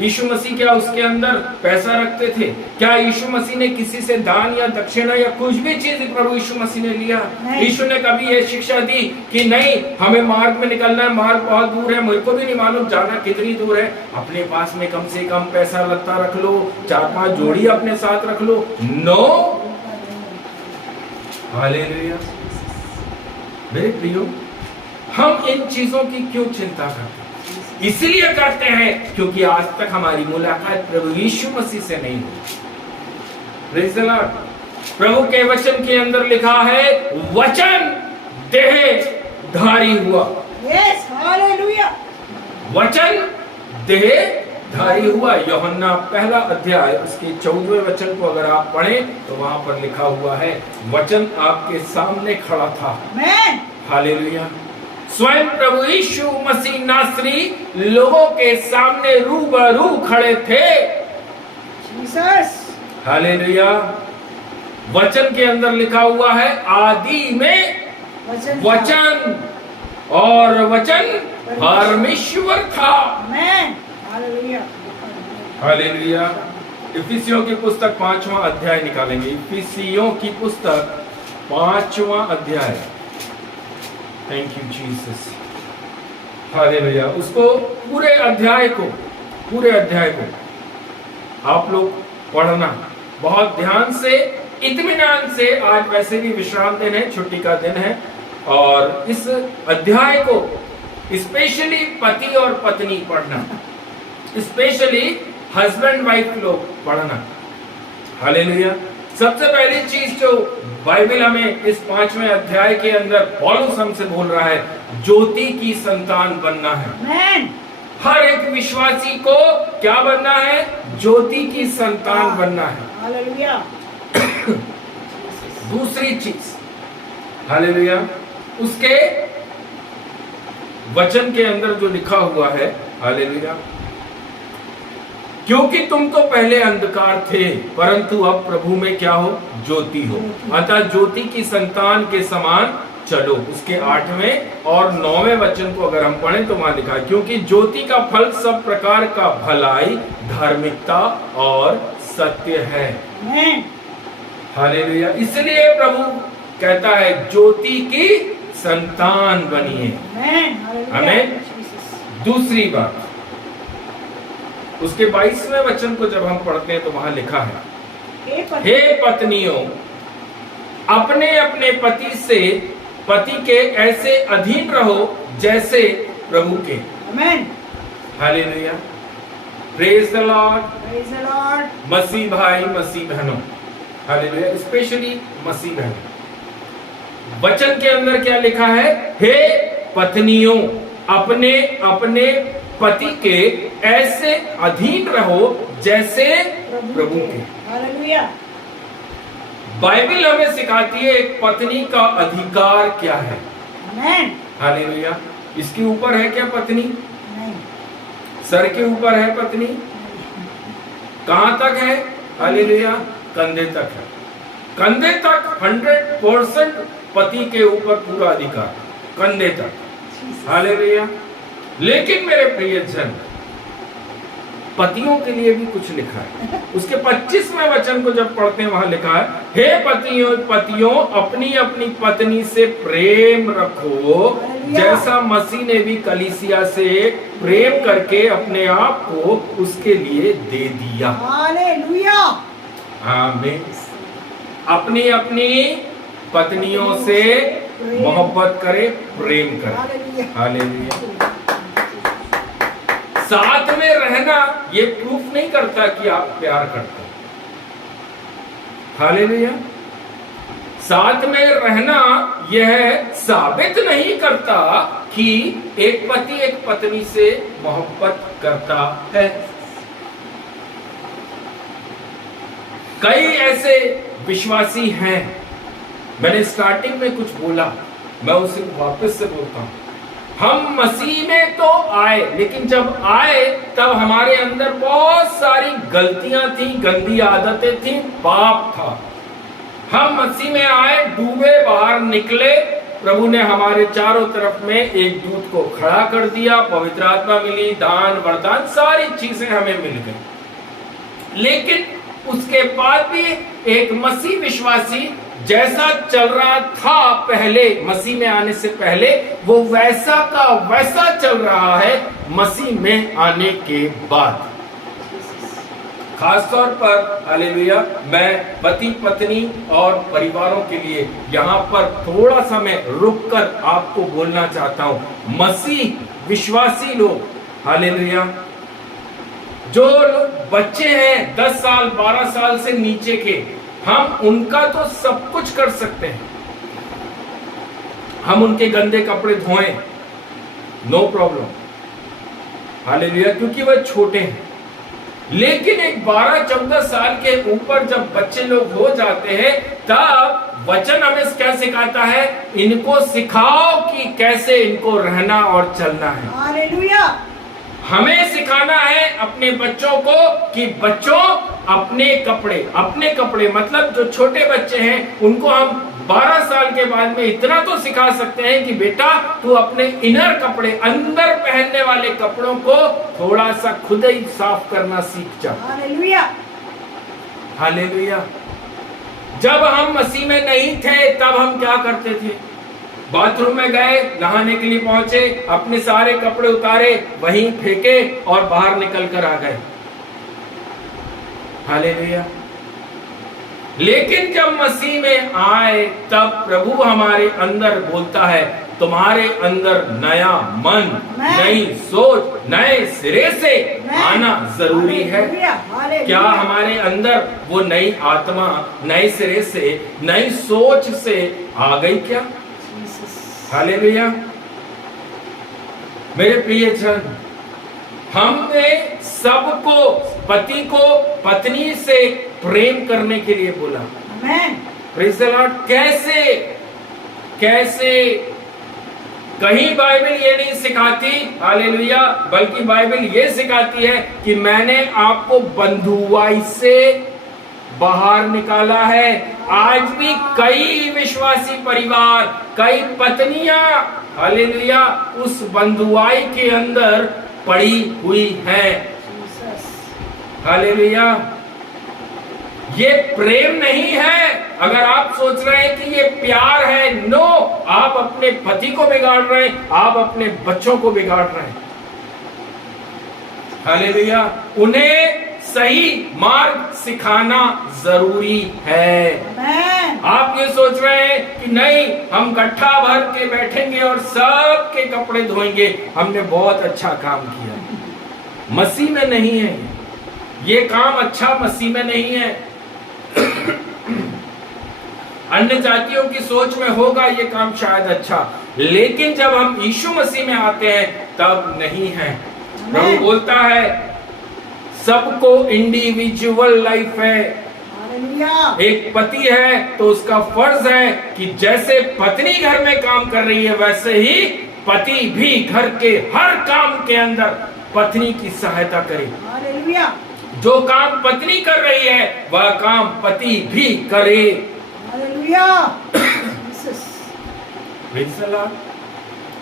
यीशु मसीह क्या उसके अंदर पैसा रखते थे? क्या यीशु मसीह ने किसी से दान या दक्षिणा या कुछ भी चीज प्रभु यीशु मसीह ने लिया? यीशु ने कभी ये शिक्षा दी कि नहीं, हमें मार्ग में निकलना है, मार्ग बहुत दूर है, मुझे को भी नहीं मालूम जाना कितनी दूर है, अपने पास में कम से कम पैसा लत्ता रख लो, 4-5 जोड़ी अपने साथ रख लो। नो। हालेलुया। मेरे प्रियो, हम इन चीजों की क्यों चिंता करते हैं? इसलिए करते हैं क्योंकि आज तक हमारी मुलाकात प्रभु यीशु मसीह से नहीं हुई। Praise the lord. प्रभु के वचन के अंदर लिखा है, वचन देहधारी हुआ। Yes, hallelujah. वचन देहधारी हुआ। यूहन्ना 1 अध्याय उसके 14वें वचन को अगर आप पढ़ें तो वहां पर लिखा हुआ है, वचन आपके सामने खड़ा था। आमेन। हालेलुया। स्वयं प्रभु यीशु मसीह नासरी लोगों के सामने रूबरू खड़े थे। जीसस। हालेलुया। वचन के अंदर लिखा हुआ है, आदि में वचन और वचन परमेश्वर था। आमेन। हालेलुया। हालेलुया। इफिसियों की पुस्तक 5वां अध्याय निकालेंगे। इफिसियों की पुस्तक 5वां अध्याय। Thank you Jesus. हालेलुया। उसको पूरे अध्याय को आप लोग पढ़ना बहुत ध्यान से, इत्मीनान से। आज वैसे भी विश्राम दिन है, छुट्टी का दिन है, और इस अध्याय को स्पेशली पति और पत्नी पढ़ना, स्पेशली हस्बैंड वाइफ लोग पढ़ना। हालेलुया। सबसे पहली चीज जो बाइबल हमें इस 5वें अध्याय के अंदर पौलुस हमसे बोल रहा है, ज्योति की संतान बनना है। आमेन। हर एक विश्वासी को क्या बनना है? ज्योति की संतान बनना है। हालेलुया। दूसरी चीज, हालेलुया, उसके वचन के अंदर जो लिखा हुआ है, हालेलुया, क्योंकि तुम तो पहले अंधकार थे परंतु अब प्रभु में क्या हो? ज्योति हो। अतः ज्योति की संतान के समान चलो। उसके 8वें और 9वें वचन को अगर हम पढ़ें तो वहां लिखा है, क्योंकि ज्योति का फल सब प्रकार का भलाई, धार्मिकता और सत्य है। हालेलुया। इसलिए प्रभु कहता है ज्योति की संतान बनिए। आमीन। दूसरी बात, उसके 22वें वचन को जब हम पढ़ते हैं तो वहां लिखा है, हे पत्नियों, अपने अपने पति के ऐसे अधीन रहो जैसे प्रभु के। Amen. Hallelujah. Praise the lord. Praise the lord. मसीह भाई, मसीह बहनों, हालेलुया, स्पेशली मसीह बहनों, वचन के अंदर क्या लिखा है? हे पत्नियों, अपने अपने पति के ऐसे अधीन रहो जैसे प्रभु के। हालेलुया। बाइबल हमें सिखाती है एक पत्नी का अधिकार क्या है। आमेन। हालेलुया। इसके ऊपर है क्या पत्नी? नहीं। सर के ऊपर है पत्नी? कहां तक है? हालेलुया। कंधे तक है। कंधे तक 100% पति के ऊपर पूरा अधिकार, कंधे तक। हालेलुया। लेकिन मेरे प्रियजन, पतियों के लिए भी कुछ लिखा है। उसके 25वें वचन को जब पढ़ते हैं वहां लिखा है, हे पतियों अपनी अपनी पत्नी से प्रेम रखो जैसा मसीह ने भी कलीसिया से प्रेम करके अपने आप को उसके लिए दे दिया। हालेलुया। आमीन। अपनी अपनी पत्नियों से मोहब्बत करे, प्रेम करे। हालेलुया। साथ में रहना ये प्रूफ नहीं करता कि आप प्यार करते हैं। हालेलुया। साथ में रहना यह साबित नहीं करता कि एक पति एक पत्नी से मोहब्बत करता है। कई ऐसे विश्वासी हैं, मैंने स्टार्टिंग में कुछ बोला, मैं उसे वापस से बोलता हूं। हम मसीह में तो आए, लेकिन जब आए तब हमारे अंदर बहुत सारी गलतियां थी, गंदी आदतें थी, पाप था। हम मसीह में आए, डूबे, बाहर निकले, प्रभु ने हमारे चारों तरफ में एक दूत को खड़ा कर दिया, पवित्र आत्मा मिली, दान वरदान सारी चीजें हमें मिल गई। लेकिन उसके बाद भी एक मसीह विश्वासी जैसा चल रहा था पहले, मसीह में आने से पहले, वो वैसा का वैसा चल रहा है मसीह में आने के बाद। खासतौर पर हालेलुया, मैं पति पत्नी और परिवारों के लिए यहाँ पर थोड़ा सा मैं रुककर आपको बोलना चाहता हूँ। मसीह विश्वासी लोग, हालेलुया, जो लोग बच्चे हैं 10 साल 12 साल से नीचे के, हम उनका तो सब कुछ कर सकते हैं। हम उनके गंदे कपड़े धोएं, नो प्रॉब्लम। हालेलुया, क्योंकि वह छोटे हैं। लेकिन एक 12-14 साल के ऊपर जब बच्चे लोग हो जाते हैं, तब वचन हमें क्या सिखाता है? इनको सिखाओ कि कैसे इनको रहना और चलना है। हालेलुया। हमें सिखाना है अपने बच्चों को कि बच्चों अपने कपड़े मतलब जो छोटे बच्चे हैं उनको हम 12 साल के बाद में इतना तो सिखा सकते हैं कि बेटा तू अपने इनर कपड़े, अंदर पहनने वाले कपड़ों को थोड़ा सा खुद ही साफ करना सीख जा। हालेलुया। हालेलुया। जब हम मसीह में नहीं थे तब हम क्या करते थे? बाथरूम में गए, नहाने के लिए पहुंचे, अपने सारे कपड़े उतारे, वहीं फेंके और बाहर निकल कर आ गए। हालेलुया। लेकिन जब मसीह में आए तब प्रभु हमारे अंदर बोलता है, तुम्हारे अंदर नया मन, नई सोच, नए सिरे से आना जरूरी है। क्या हमारे अंदर वो नई आत्मा नए सिरे से, नई सोच से आ गई क्या? हालेलुया। मेरे प्रियजन, हमने सबको पति को पत्नी से प्रेम करने के लिए बोला। आमेन। Praise the lord. कैसे? कहीं बाइबल ये नहीं सिखाती, हालेलुया, बल्कि बाइबल ये सिखाती है कि मैंने आपको बंधुआई से बाहर निकाला है। आज भी कई विश्वासी परिवार, कई पत्नियां, हालेलुया, उस बंधुआई के अंदर पड़ी हुई हैं। हालेलुया। ये प्रेम नहीं है। अगर आप सोच रहे हैं कि ये प्यार है, नो, आप अपने पति को बिगाड़ रहे हैं, आप अपने बच्चों को बिगाड़ रहे हैं। हालेलुया। उन्हें सही मार्ग सिखाना जरूरी है। आप ये सोच रहे हैं कि नहीं, हम गट्ठा भर के बैठेंगे और सबके कपड़े धोएंगे, हमने बहुत अच्छा काम किया। मसीह में नहीं है ये काम, अच्छा मसीह में नहीं है। अन्य जातियों की सोच में होगा ये काम शायद अच्छा, लेकिन जब हम यीशु मसीह में आते हैं तब नहीं है। प्रभु बोलता है सबको इंडिविजुअल लाइफ है। हालेलुया। एक पति है तो उसका फर्ज है कि जैसे पत्नी घर में काम कर रही है वैसे ही पति भी घर के हर काम के अंदर पत्नी की सहायता करे। हालेलुया। जो काम पत्नी कर रही है वह काम पति भी करे। Hallelujah. Jesus. Praise the lord.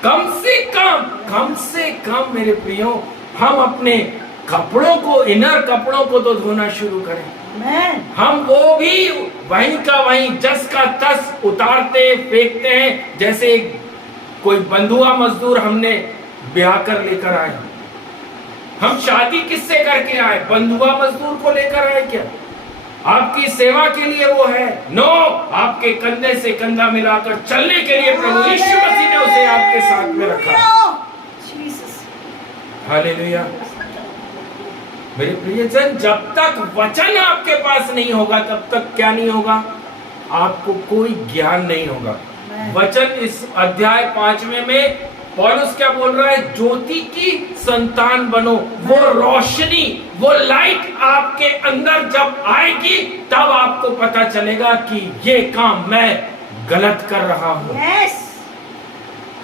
कम से कम मेरे प्रियो हम अपने कपड़ों को, इनर कपड़ों को तो धोना शुरू करें। आमेन। हम वो भी वहीं का वहीं जस का तस उतारते फेंकते हैं, जैसे कोई बंधुआ मजदूर हमने ब्याह कर लेकर आए। हम शादी किससे करके आए? बंधुआ मजदूर को लेकर आए क्या? आपकी सेवा के लिए वो है? नो, आपके कंधे से कंधा मिलाकर चलने के लिए प्रभु यीशु मसीह ने उसे आपके साथ में रखा। जीसस। हालेलुया। मेरे प्रियजन, जब तक वचन आपके पास नहीं होगा तब तक क्या नहीं होगा? आपको कोई ज्ञान नहीं होगा। वचन इस अध्याय 5वें में पौलुस क्या बोल रहा है? ज्योति की संतान बनो। वो रोशनी, वो लाइट आपके अंदर जब आएगी तब आपको पता चलेगा कि ये काम मैं गलत कर रहा हूं। यस।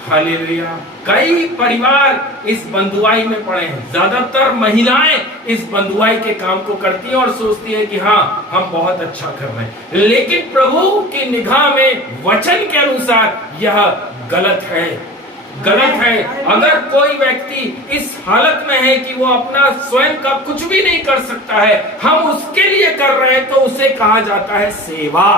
हालेलुया। कई परिवार इस बंधुआई में पड़े हैं। ज्यादातर महिलाएं इस बंधुआई के काम को करती हैं और सोचती है कि हाँ हम बहुत अच्छा कर रहे हैं, लेकिन प्रभु की निगाह में वचन के अनुसार यह गलत है, गलत है। अगर कोई व्यक्ति इस हालत में है कि वो अपना स्वयं का कुछ भी नहीं कर सकता है, हम उसके लिए कर रहे हैं, तो उसे कहा जाता है सेवा।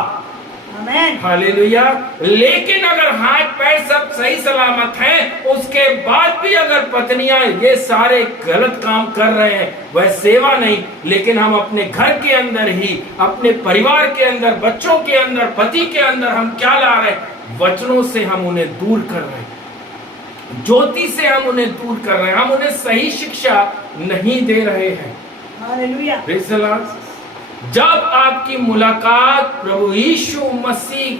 आमेन। हालेलुया। लेकिन अगर हाथ पैर सब सही सलामत हैं, उसके बाद भी अगर पत्नियां ये सारे गलत काम कर रहे हैं, वह सेवा नहीं, लेकिन हम अपने घर के अंदर ही, अपने परिवार के अंदर, बच्चों के अंदर, पति के अंदर हम क्या ला रहे हैं? वचनों से हम उन्हें दूर कर रहे हैं, ज्योति से हम उन्हें दूर कर रहे हैं, हम उन्हें सही शिक्षा नहीं दे रहे हैं। हालेलुया। Praise the Lord. जब आपकी मुलाकात प्रभु यीशु मसीह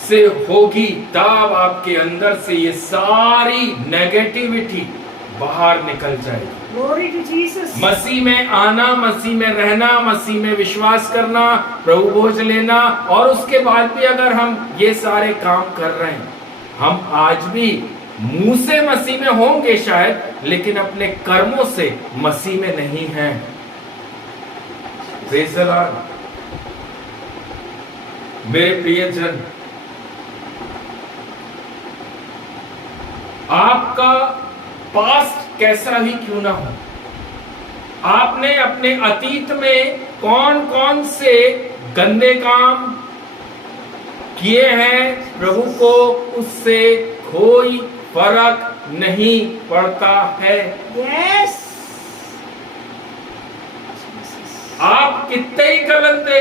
से होगी तब आपके अंदर से ये सारी नेगेटिविटी बाहर निकल जाएगी। Glory to Jesus. मसीह में आना, मसीह में रहना, मसीह में विश्वास करना, प्रभु भोज लेना, और उसके बाद भी अगर हम ये सारे काम कर रहे हैं, हम आज भी मुंह से मसीह में होंगे शायद, लेकिन अपने कर्मों से मसीह में नहीं हैं। Praise the lord. मेरे प्रियजन, आपका पास्ट कैसा भी क्यों ना हो, आपने अपने अतीत में कौन कौन से गंदे काम किए हैं, प्रभु को उससे कोई फर्क नहीं पड़ता है। Yes. आप कितने ही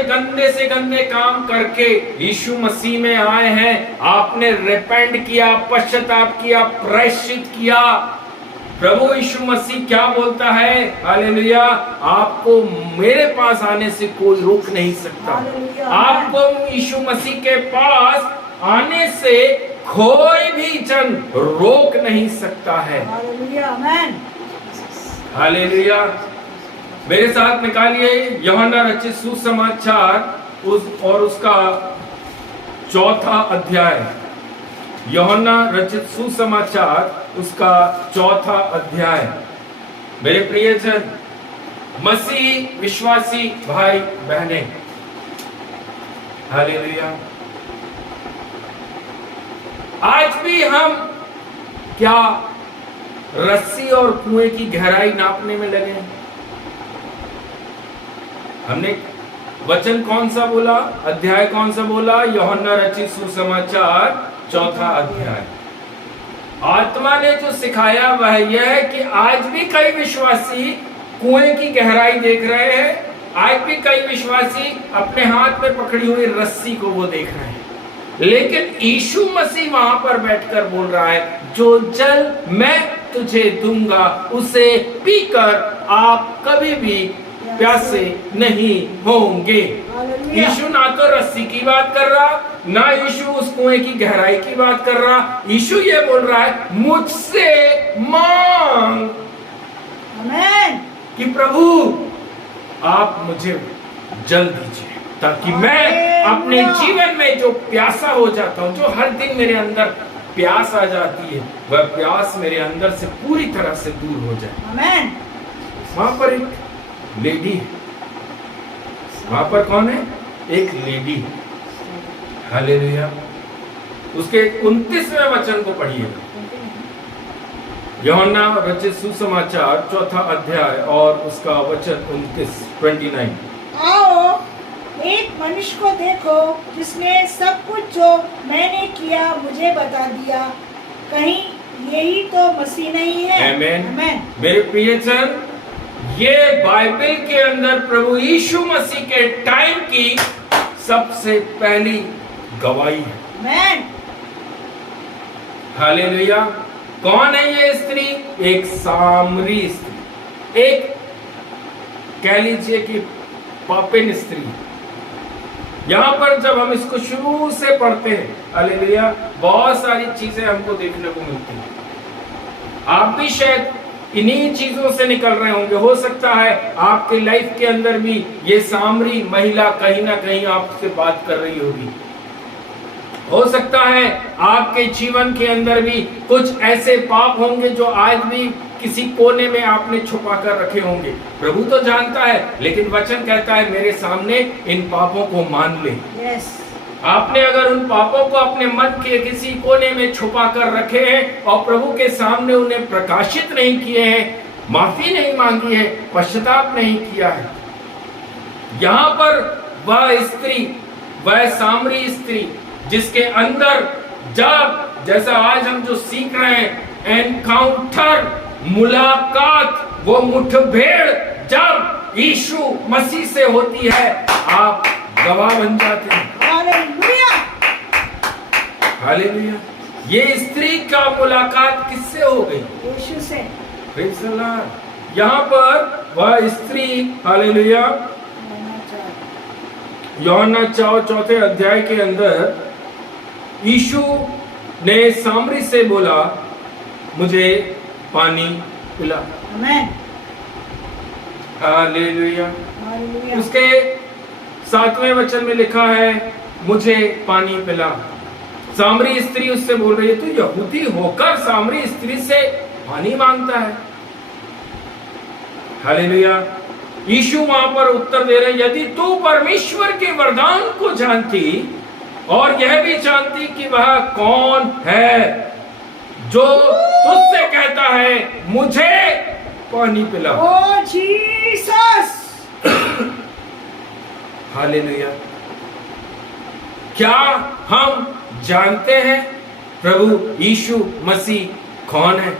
गंदे से गंदे काम करके यीशु मसीह में आए हैं, आपने रिपेंट किया, पश्चाताप किया, प्रायश्चित किया, प्रभु यीशु मसीह क्या बोलता है? हालेलुया। आपको मेरे पास आने से कोई रोक नहीं सकता। आपको यीशु मसीह के पास आने से कोई भी जन रोक नहीं सकता है। हालेलुया। आमेन। हालेलुया। मेरे साथ निकालिए यूहन्ना रचित सुसमाचार और उसका 4था अध्याय। यूहन्ना रचित सुसमाचार उसका 4था अध्याय। मेरे प्रियजन, मसीह विश्वासी भाई बहने, हालेलुया, आज भी हम क्या रस्सी और कुएं की गहराई नापने में लगे हैं? हमने वचन कौन सा बोला, अध्याय कौन सा बोला? यूहन्ना रचित सुसमाचार 4था अध्याय। आत्मा ने जो सिखाया वह यह है कि आज भी कई विश्वासी कुएं की गहराई देख रहे हैं, आज भी कई विश्वासी अपने हाथ में पकड़ी हुई रस्सी को वो देख रहे हैं, लेकिन यीशु मसीह वहां पर बैठकर बोल रहा है, जो जल मैं तुझे दूंगा उसे पीकर आप कभी भी प्यासे नहीं होंगे। हालेलुया। यीशु ना तो रस्सी की बात कर रहा, ना यीशु उस कुएं की गहराई की बात कर रहा। यीशु ये बोल रहा है, मुझसे मांग आमेन। कि प्रभु आप मुझे जल दीजिए, ताकि मैं अपने जीवन में जो प्यासा हो जाता हूं, जो हर दिन मेरे अंदर प्यास आ जाती है, वह प्यास मेरे अंदर से पूरी तरह से दूर हो जाए। आमेन। वहां पर एक लेडी है। वहां पर कौन है? एक लेडी। हालेलुया। उसके 29वें वचन को पढ़िए। यूहन्ना रचित सुसमाचार 4 अध्याय और उसका वचन 29। आओ एक मनुष्य को देखो जिसने सब कुछ जो मैंने किया मुझे बता दिया। कहीं यही तो मसीह नहीं है? आमेन। आमेन। मेरे प्रियजन, ये बाइबल के अंदर प्रभु यीशु मसीह के टाइम की सबसे पहली गवाही है। आमेन। हालेलुया। कौन है ये स्त्री? एक सामरी स्त्री, एक कह लीजिए कि पापिन स्त्री। यहां पर जब हम इसको शुरू से पढ़ते हैं, हालेलुया, बहुत सारी चीजें हमको देखने को मिलती हैं। आप भी शायद इन्हीं चीजों से निकल रहे होंगे। हो सकता है आपके लाइफ के अंदर भी ये सामरी महिला कहीं ना कहीं आपसे बात कर रही होगी। हो सकता है आपके जीवन के अंदर भी कुछ ऐसे पाप होंगे जो आज भी किसी कोने में आपने छुपा कर रखे होंगे। प्रभु तो जानता है, लेकिन वचन कहता है मेरे सामने इन पापों को मान ले। यस। आपने अगर उन पापों को अपने मन के किसी कोने में छुपा कर रखे हैं और प्रभु के सामने उन्हें प्रकाशित नहीं किए हैं, माफी नहीं मांगी है, पश्चाताप नहीं किया है, यहाँ पर वह स्त्री, वह सामरी स्त्री जिसके अंदर जब, जैसा आज हम जो सीख रहे हैं, एनकाउंटर, मुलाकात, वो मुठभेड़ जब यीशु मसीह से होती है, आप गवाह बन जाते हैं। हालेलुया। हालेलुया। ये स्त्री का मुलाकात किससे हो गई? यीशु से। Praise the Lord. यहाँ पर वह स्त्री, हालेलुया, यूहन्ना 4 अध्याय के अंदर यीशु ने सामरी से बोला, मुझे पानी पिला। आमेन। हालेलुया। हालेलुया। उसके 7वें वचन में लिखा है, मुझे पानी पिला। सामरी स्त्री उससे बोल रही है, तू यहूदी होकर सामरी स्त्री से पानी मांगता है। हालेलुया। यीशु वहां पर उत्तर दे रहे, यदि तू परमेश्वर के वरदान को जानती और यह भी जानती कि वह कौन है जो तुझसे कहता है मुझे पानी पिला। ओ जीसस। हालेलुया। क्या हम जानते हैं प्रभु यीशु मसीह कौन है?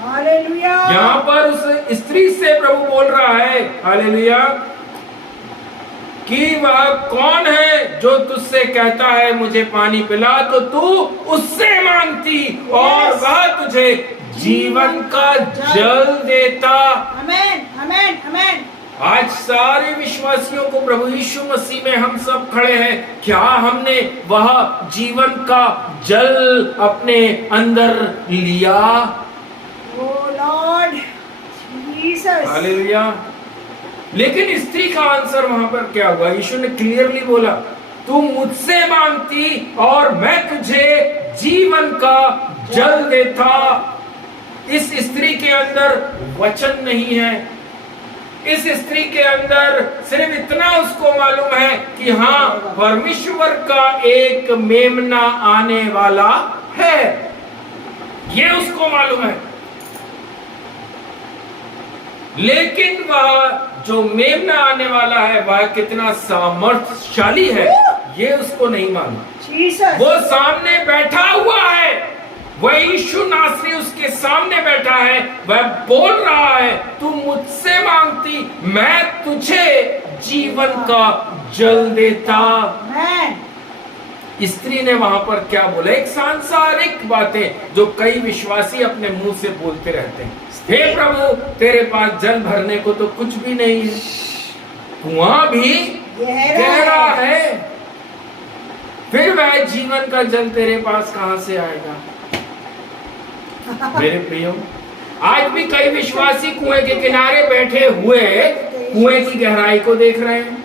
हालेलुया। यहाँ पर उस स्त्री से प्रभु बोल रहा है, हालेलुया, कि वह कौन है जो तुझसे कहता है मुझे पानी पिला, तो तू उससे मांगती और वह तुझे जीवन का जल देता। आमेन। आमेन। आमेन। आज सारे विश्वासियों को प्रभु यीशु मसीह में हम सब खड़े हैं। क्या हमने वह जीवन का जल अपने अंदर लिया? ओ लॉर्ड जीसस। हालेलुया। लेकिन स्त्री का आंसर वहां पर क्या हुआ? यीशु ने क्लियरली बोला, तू मुझसे मांगती और मैं तुझे जीवन का जल देता। इस स्त्री के अंदर वचन नहीं है। इस स्त्री के अंदर सिर्फ इतना उसको मालूम है कि हाँ, परमेश्वर का एक मेमना आने वाला है, ये उसको मालूम है। लेकिन वह जो मेमना आने वाला है वह कितना सामर्थ्यशाली है, ये उसको नहीं मालूम। जीसस। वो सामने बैठा हुआ है, वह यीशु नासरी उसके सामने बैठा है, वह बोल रहा है, तू मुझसे मांगती मैं तुझे जीवन का जल देता। आमेन। स्त्री ने वहां पर क्या बोला? एक सांसारिक बातें जो कई विश्वासी अपने मुंह से बोलते रहते हैं। हे प्रभु, तेरे पास जल भरने को तो कुछ भी नहीं है, कुआं भी गहरा है, फिर वह जीवन का जल तेरे पास कहां से आएगा? मेरे प्रियो, आज भी कई विश्वासी कुएं के किनारे बैठे हुए कुएं की गहराई को देख रहे हैं।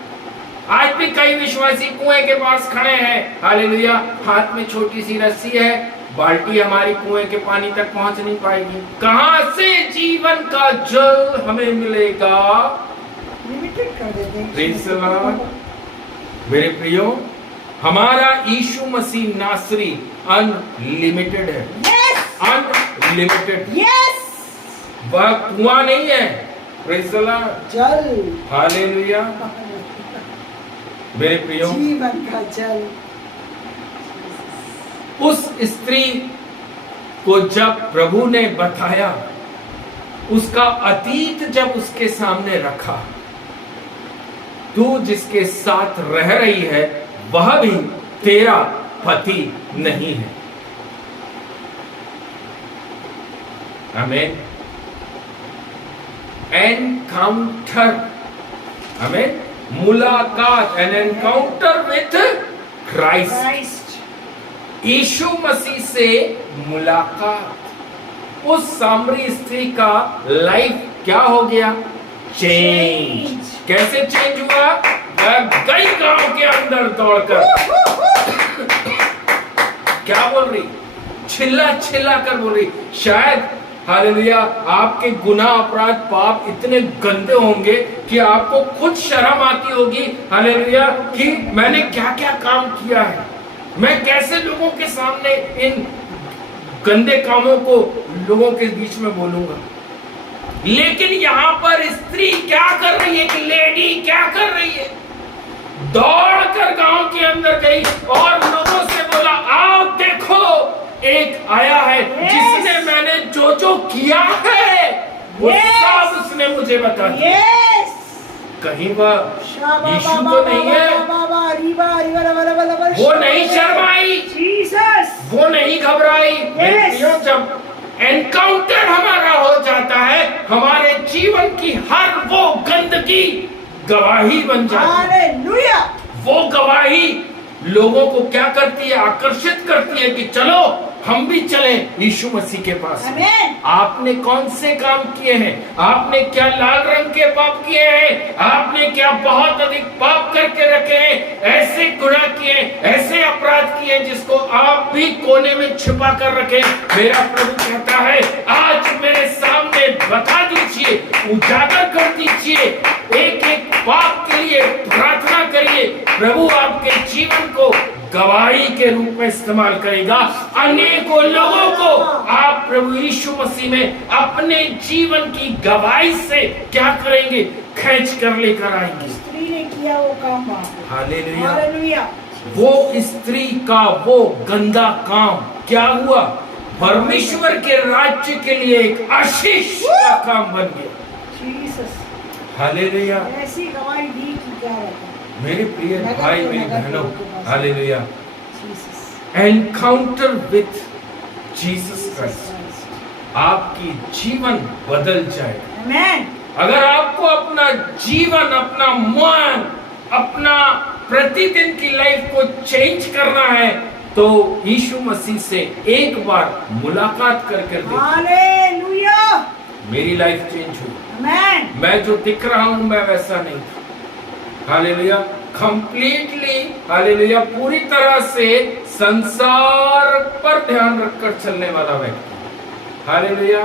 आज भी कई विश्वासी कुएं के पास खड़े हैं, हालेलुया, हाथ में छोटी सी रस्सी है, बाल्टी हमारी कुएं के पानी तक पहुंच नहीं पाएगी। कहां से जीवन का जल हमें मिलेगा? लिमिटेड कर देते हैं। Praise the Lord। मेरे प्रियो, हमारा यीशु मसीह नासरी अनलिमिटेड है। अनलिमिटेड। वह कुआं नहीं है। Praise the Lord। जल, हालेलुया। मेरे प्रियो, जीवन का जल। उस स्त्री को जब प्रभु ने बताया, उसका अतीत जब उसके सामने रखा, तू जिसके साथ रह रही है वह भी तेरा पति नहीं है। आमीन। एनकाउंटर, आमीन, मुलाकात, एन एनकाउंटर विथ क्राइस्ट, यीशु मसीह से मुलाकात। उस सामरी स्त्री का लाइफ क्या हो गया? चेंज। कैसे चेंज हुआ? वह गई गांव के अंदर दौड़कर क्या बोल रही? चिल्ला चिल्ला कर बोल रही। शायद हालेलुया, आपके गुनाह, अपराध, पाप इतने गंदे होंगे कि आपको खुद शर्म आती होगी, हालेलुया, कि मैंने क्या क्या काम किया है, मैं कैसे लोगों के सामने इन गंदे कामों को लोगों के बीच में बोलूंगा। लेकिन यहां पर स्त्री क्या कर रही है? कि लेडी क्या कर रही है? दौड़कर गांव के अंदर गई और लोगों से बोला, आओ देखो, एक आया है जिसने मैंने जो जो किया है वो सब उसने मुझे बता दिया। कहीं वह यीशु तो नहीं है? वो नहीं शर्माई, वो नहीं घबराई। जब एनकाउंटर हमारा हो जाता है, हमारे जीवन की हर वो गंदगी गवाही बन जाती है। वो गवाही लोगों को क्या करती है? आकर्षित करती है कि चलो हम भी चलें यीशु मसीह के पास। आपने कौन से काम किए हैं? आपने क्या लाल रंग के पाप किए हैं? आपने क्या बहुत अधिक पाप करके रखे हैं? ऐसे गुनाह किए, ऐसे अपराध किए जिसको आप भी कोने में छिपा कर रखे। मेरा प्रभु कहता है, आज मेरे सामने बता दीजिए, उजागर कर दीजिए, एक एक पाप के लिए प्रार्थना करिए। प्रभु आपके जीवन को गवाही के रूप में इस्तेमाल करेगा। अनेकों लोगों को आप प्रभु यीशु मसीह में अपने जीवन की गवाही से क्या करेंगे? खींच कर लेकर आएंगे। स्त्री ने किया वो काम। हालेलुया। हालेलुया। वो स्त्री का वो गंदा काम क्या हुआ? परमेश्वर के राज्य के लिए एक आशीष का काम बन गया। जीसस। हालेलुया। ऐसी गवाही दी कि क्या रहता है। मेरे प्रिय भाई, मेरी बहनों, hallelujah, encounter with Jesus Christ, आपकी जीवन बदल जाएगा। आमेन। अगर आपको अपना जीवन, अपना मन, अपना प्रतिदिन की लाइफ को चेंज करना है तो यीशु मसीह से एक बार मुलाकात करके देखिए। हालेलुया। मेरी लाइफ चेंज हुई। आमेन। मैं जो दिख रहा हूं मैं वैसा नहीं था। हालेलुया। कंप्लीटली, हालेलुया, पूरी तरह से संसार पर ध्यान रखकर चलने वाला व्यक्ति। हालेलुया।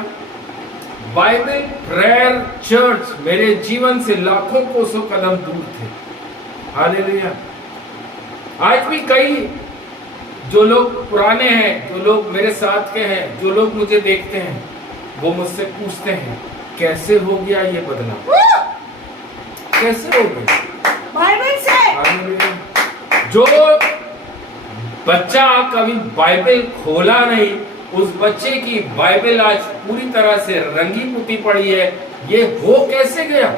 बाइबल, प्रेयर, चर्च मेरे जीवन से लाखों कोसों कदम दूर थे। हालेलुया। आज भी कई जो लोग पुराने हैं, जो लोग मेरे साथ के हैं, जो लोग मुझे देखते हैं, वो मुझसे पूछते हैं, कैसे हो गया ये बदलाव? कैसे हो गया? बाइबल से। जो बच्चा कभी बाइबल खोला नहीं, उस बच्चे की बाइबल आज पूरी तरह से रंगी पुती पड़ी है। ये हो कैसे गया?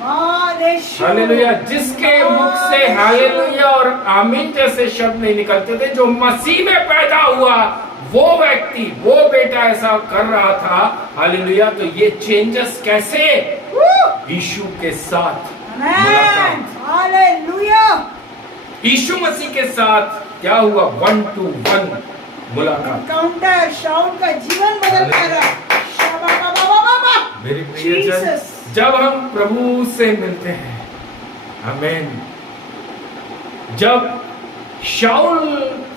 हालेलुया। जिसके मुख से हालेलुया और आमीन जैसे शब्द नहीं निकलते थे, जो मसीह में पैदा हुआ, वो व्यक्ति, वो बेटा ऐसा कर रहा था। हालेलुया। तो ये चेंजेस कैसे? यीशु के साथ मुलाकात। हालेलुया। यीशु मसीह के साथ क्या हुआ? 1-to-1 मुलाकात। एनकाउंटर, शाऊल का जीवन बदल गया। शाबाबाबाबाबा। मेरी प्रियजन, Jesus। जब हम प्रभु से मिलते हैं, आमेन, जब शाऊल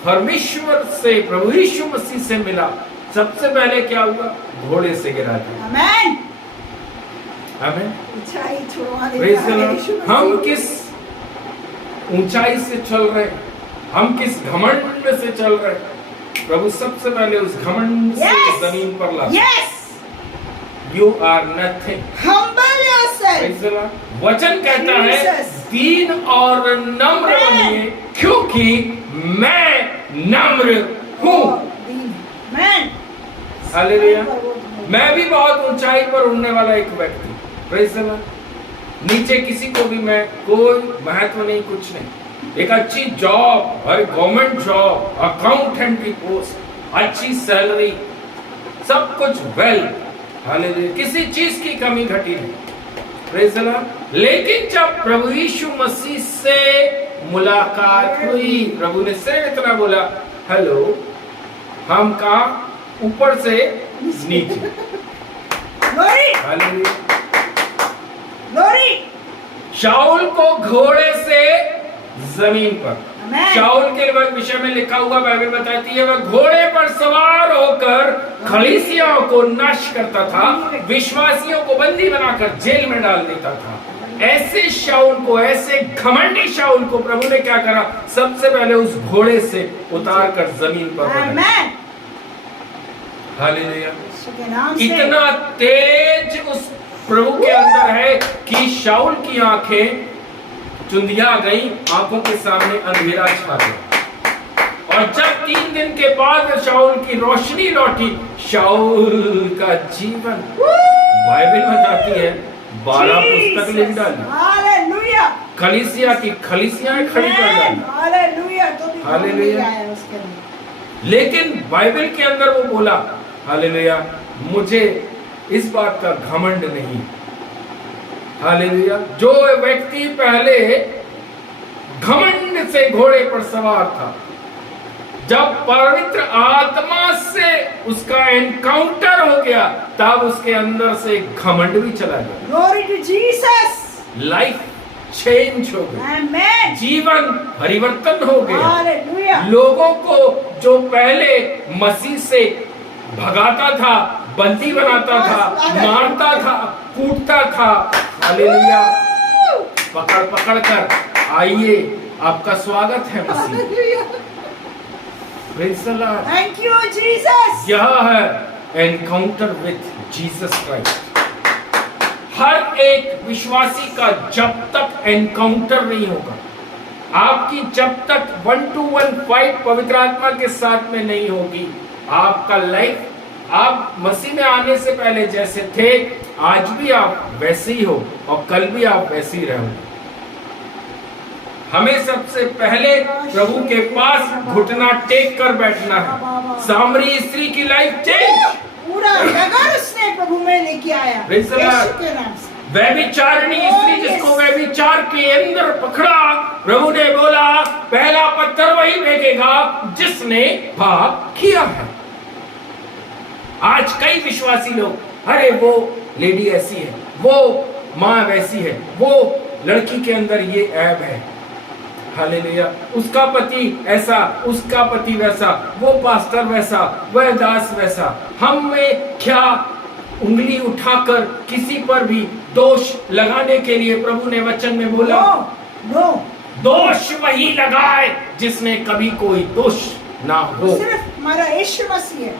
परमेश्वर से, प्रभु यीशु मसीह से मिला, सबसे पहले क्या हुआ? घोड़े से गिरा दिया। आमेन। आमेन। ऊंचाई छुड़वा देता Praise the है Lord। यीशु मसीह। हम किस ऊंचाई से चल रहे हैं, हम किस घमंड से चल रहे हैं, प्रभु सबसे पहले उस घमंड से Yes। जमीन पर ला। Yes। You are nothing. Humble yourself। Praise the Lord। वचन कहता है Jesus। दीन और नम्र Amen। बनिए, क्योंकि मैं नम्र हूँ। Amen। हालेलुया। मैं भी बहुत ऊंचाई पर उड़ने वाला एक व्यक्ति, प्रेज़ द लॉर्ड। नीचे किसी को भी मैं कोई महत्व नहीं, कुछ नहीं। एक अच्छी जॉब, हर गवर्नमेंट जॉब, अकाउंटेंट की पोस्ट, अच्छी सैलरी, सब कुछ वेल, हालेलुया, किसी चीज की कमी घटी नहीं, प्रेज़ द लॉर्ड। लेकिन जब प्रभु यीशु मसीह से मुलाकात हुई, प्रभु ने सिर्फ इतना बोला, हेलो, हम कहा? ऊपर से नीचे। Glory। हालेलुया। Glory। शाऊल को घोड़े से जमीन पर। Amen। शाऊल के विषय में लिखा हुआ बाइबल बताती है, वह घोड़े पर सवार होकर खलीसियों को नष्ट करता था, विश्वासियों को बंदी बनाकर जेल में डाल देता था। ऐसे शाऊल को, ऐसे घमंडी शाऊल को प्रभु ने क्या करा? सबसे पहले उस घोड़े से उतार कर जमीन पर रखा। Amen। हालेलुया। यीशु के नाम से। इतना तेज उस प्रभु के अंदर है कि शाऊल की आंखें चुंदिया गई, आंखों के सामने अंधेरा छा गया। और जब 3 दिन के बाद शाऊल की रोशनी लौटी, शाऊल का जीवन, बाइबल बताती है 12 पुस्तक लिख डाली, हालेलुया। कलीसिया की खलीसियां खड़ी कर डाली। हालेलुया। तो भी हालेलुया। घमंड आया उसके अंदर। लेकिन बाइबल के अंदर वो बोला, हालेलुया, मुझे इस बात का घमंड नहीं। हालेलुया। जो व्यक्ति पहले घमंड से घोड़े पर सवार था, जब पवित्र आत्मा से उसका एनकाउंटर हो गया, तब उसके अंदर से घमंड भी चला गया। Glory to Jesus। Life change हो गई, Amen। जीवन परिवर्तन हो गया। हालेलुया। लोगों को जो पहले मसीह से भगाता था, बंदी बनाता था, मारता था, कूटता था, हालेलुया, पकड़ पकड़ कर आइए, आपका स्वागत है मसीह। Hallelujah. Praise the lord. Thank you Jesus। यह है एनकाउंटर विद जीसस क्राइस्ट। हर एक विश्वासी का जब तक एनकाउंटर नहीं होगा, आपकी जब तक 1-to-1 फाइट पवित्र आत्मा के साथ में नहीं होगी, आपका लाइफ, आप मसीह में आने से पहले जैसे थे, आज भी आप वैसे ही हो और कल भी आप वैसे ही रहोगे। हमें सबसे पहले प्रभु के पास घुटना टेक कर बैठना है। सामरी स्त्री की लाइफ चेंज, पूरा नगर उसने प्रभु में लेके आया। Praise the Lord। यीशु के नाम से। व्यभिचारिणी स्त्री जिसको व्यभिचार के अंदर पकड़ा, प्रभु ने बोला पहला पत्थर वही फेंकेगा जिसने पाप किया है। आज कई विश्वासी लोग, अरे वो लेडी ऐसी है, वो माँ वैसी है, वो लड़की के अंदर ये ऐब है, हालेलुया, उसका पति ऐसा, उसका पति वैसा, वो पास्टर वैसा, वह दास वैसा। हमें क्या उंगली उठाकर किसी पर भी दोष लगाने के लिए प्रभु ने वचन में बोला, नो, दोष वही लगाए जिसने कभी कोई दोष ना हो। सिर्फ हमारा यीशु मसीह है।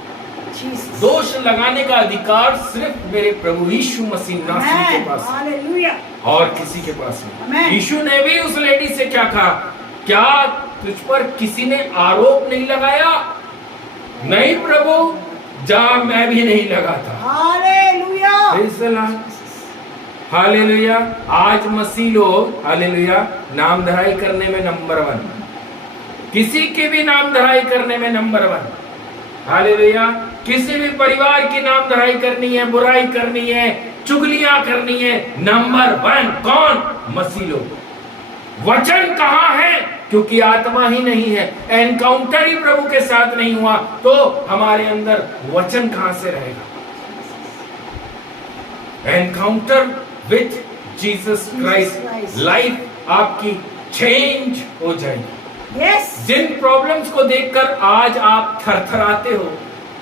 Jesus। दोष लगाने का अधिकार सिर्फ मेरे प्रभु यीशु मसीह नासरी के पास है, हालेलुया। और किसी के पास नहीं। Amen। यीशु ने भी उस लेडी से क्या कहा? क्या तुझ पर किसी ने आरोप नहीं लगाया? नहीं प्रभु, जा मैं भी नहीं लगाता। Hallelujah. Praise the Lord। Hallelujah. आज मसीह लोग, हालेलुया, नाम धराई करने में नंबर 1, किसी की भी नाम धराई करने में नंबर 1, हालेलुया। किसी भी परिवार की नाम धराई करनी है, बुराई करनी है, चुगलियां करनी है, नंबर 1 कौन? मसीह लोग। वचन कहाँ है? क्योंकि आत्मा ही नहीं है, एनकाउंटर ही प्रभु के साथ नहीं हुआ, तो हमारे अंदर वचन कहां से रहेगा? Encounter with Jesus Christ, life आपकी चेंज हो जाएगी। यस, जिन प्रॉब्लम्स को देखकर आज आप थरथराते हो,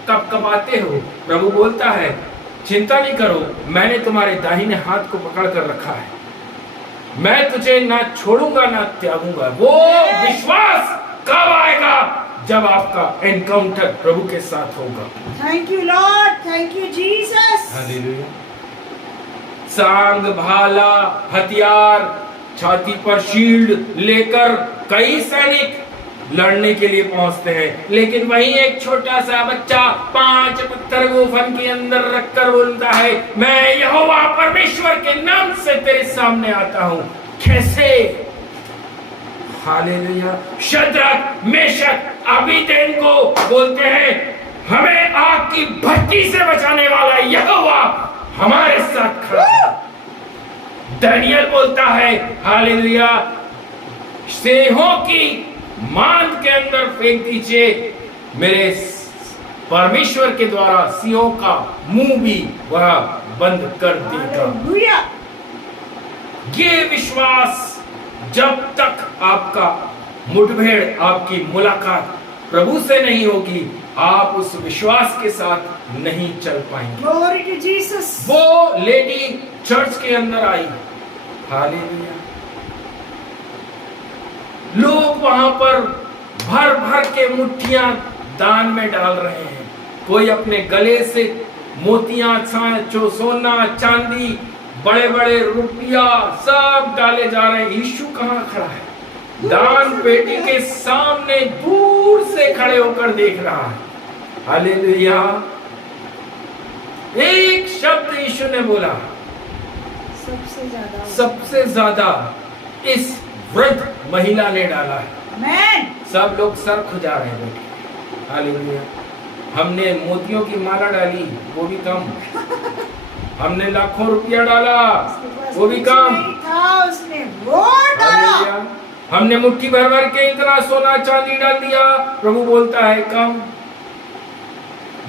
कपकपाते हो, प्रभु बोलता है चिंता नहीं करो, मैंने तुम्हारे दाहिने हाथ को पकड़ कर रखा है, मैं तुझे ना छोड़ूंगा ना त्यागूंगा। वो विश्वास कब आएगा? जब आपका एनकाउंटर प्रभु के साथ होगा। Thank you lord, thank you Jesus. Hallelujah. सांग, भाला, हथियार, छाती पर शील्ड लेकर कई सैनिक लड़ने के लिए पहुंचते हैं, लेकिन वहीं एक छोटा सा बच्चा 5 पत्थर गोफन के अंदर रखकर बोलता है, मैं यहोवा परमेश्वर के नाम से तेरे सामने आता हूं। कैसे? हालेलुया। शद्रक, मेशक, अबीदेnego बोलते हैं, हमें आग की भट्टी से बचाने वाला यहोवा हमारे साथ खड़ा है। दानियल बोलता है, हालेलुया, सिंहों की मांद के अंदर फेंक दीजिए, मेरे परमेश्वर के द्वारा सिंहों का मुंह भी वह बंद कर देगा। हालेलुया। ये विश्वास, जब तक आपका मुठभेड़, आपकी मुलाकात प्रभु से नहीं होगी, आप उस विश्वास के साथ नहीं चल पाएंगे। Glory to Jesus. वो लेडी चर्च के अंदर आई, हालेलुया, लोग वहां पर भर भर के मुट्ठियां दान में डाल रहे हैं, कोई अपने गले से मोतियां, सोना, चांदी, बड़े बड़े रुपया सब डाले जा रहे हैं। यीशु कहां खड़ा है? दान पेटी के सामने दूर से खड़े होकर देख रहा है। हालेलुया। एक शब्द यीशु ने बोला, सबसे ज्यादा इस वृद्ध महिला ने डाला है। आमेन। सब लोग सर खुजा रहे हैं बैठे। हालेलुया। हमने मोतियों की माला डाली, वो भी कम। हमने लाखों रुपया डाला, वो भी कम। उसने वो डाला। हालेलुया। हमने मुट्ठी भर भर के इतना सोना चांदी डाल दिया, प्रभु बोलता है कम।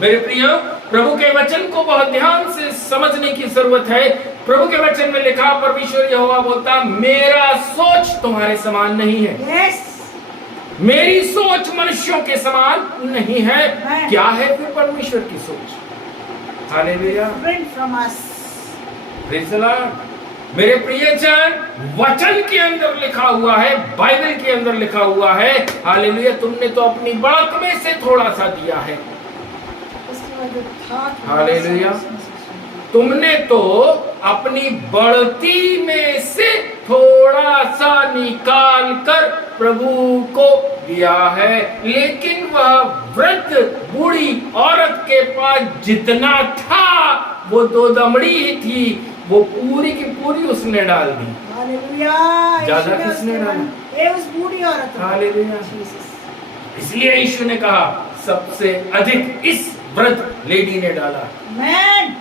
मेरे प्रिय, प्रभु के वचन को बहुत ध्यान से समझने की जरूरत है। प्रभु के वचन में लिखा, परमेश्वर यहोवा बोलता, मेरा सोच तुम्हारे समान नहीं है। यस। मेरी सोच मनुष्यों के समान नहीं है। क्या है फिर परमेश्वर की सोच? Hallelujah. Different from us. Praise the lord. मेरे प्रियजन, वचन के अंदर लिखा हुआ है, बाइबल के अंदर लिखा हुआ है, हालेलुया, तुमने तो अपनी बढ़त में से थोड़ा सा दिया है। हालेलुया। तुमने तो अपनी बढ़ती में से थोड़ा सा निकाल कर प्रभु को दिया है, लेकिन वह वृद्ध बूढ़ी औरत के पास जितना था वो 2 दमड़ी ही थी, वो पूरी की पूरी उसने डाल दी। हालेलुया। ज्यादा किसने डाला? ये उस बूढ़ी औरत। हालेलुया। इसलिए यीशु ने कहा, सबसे अधिक इस वृद्ध लेडी ने डाला। आमेन।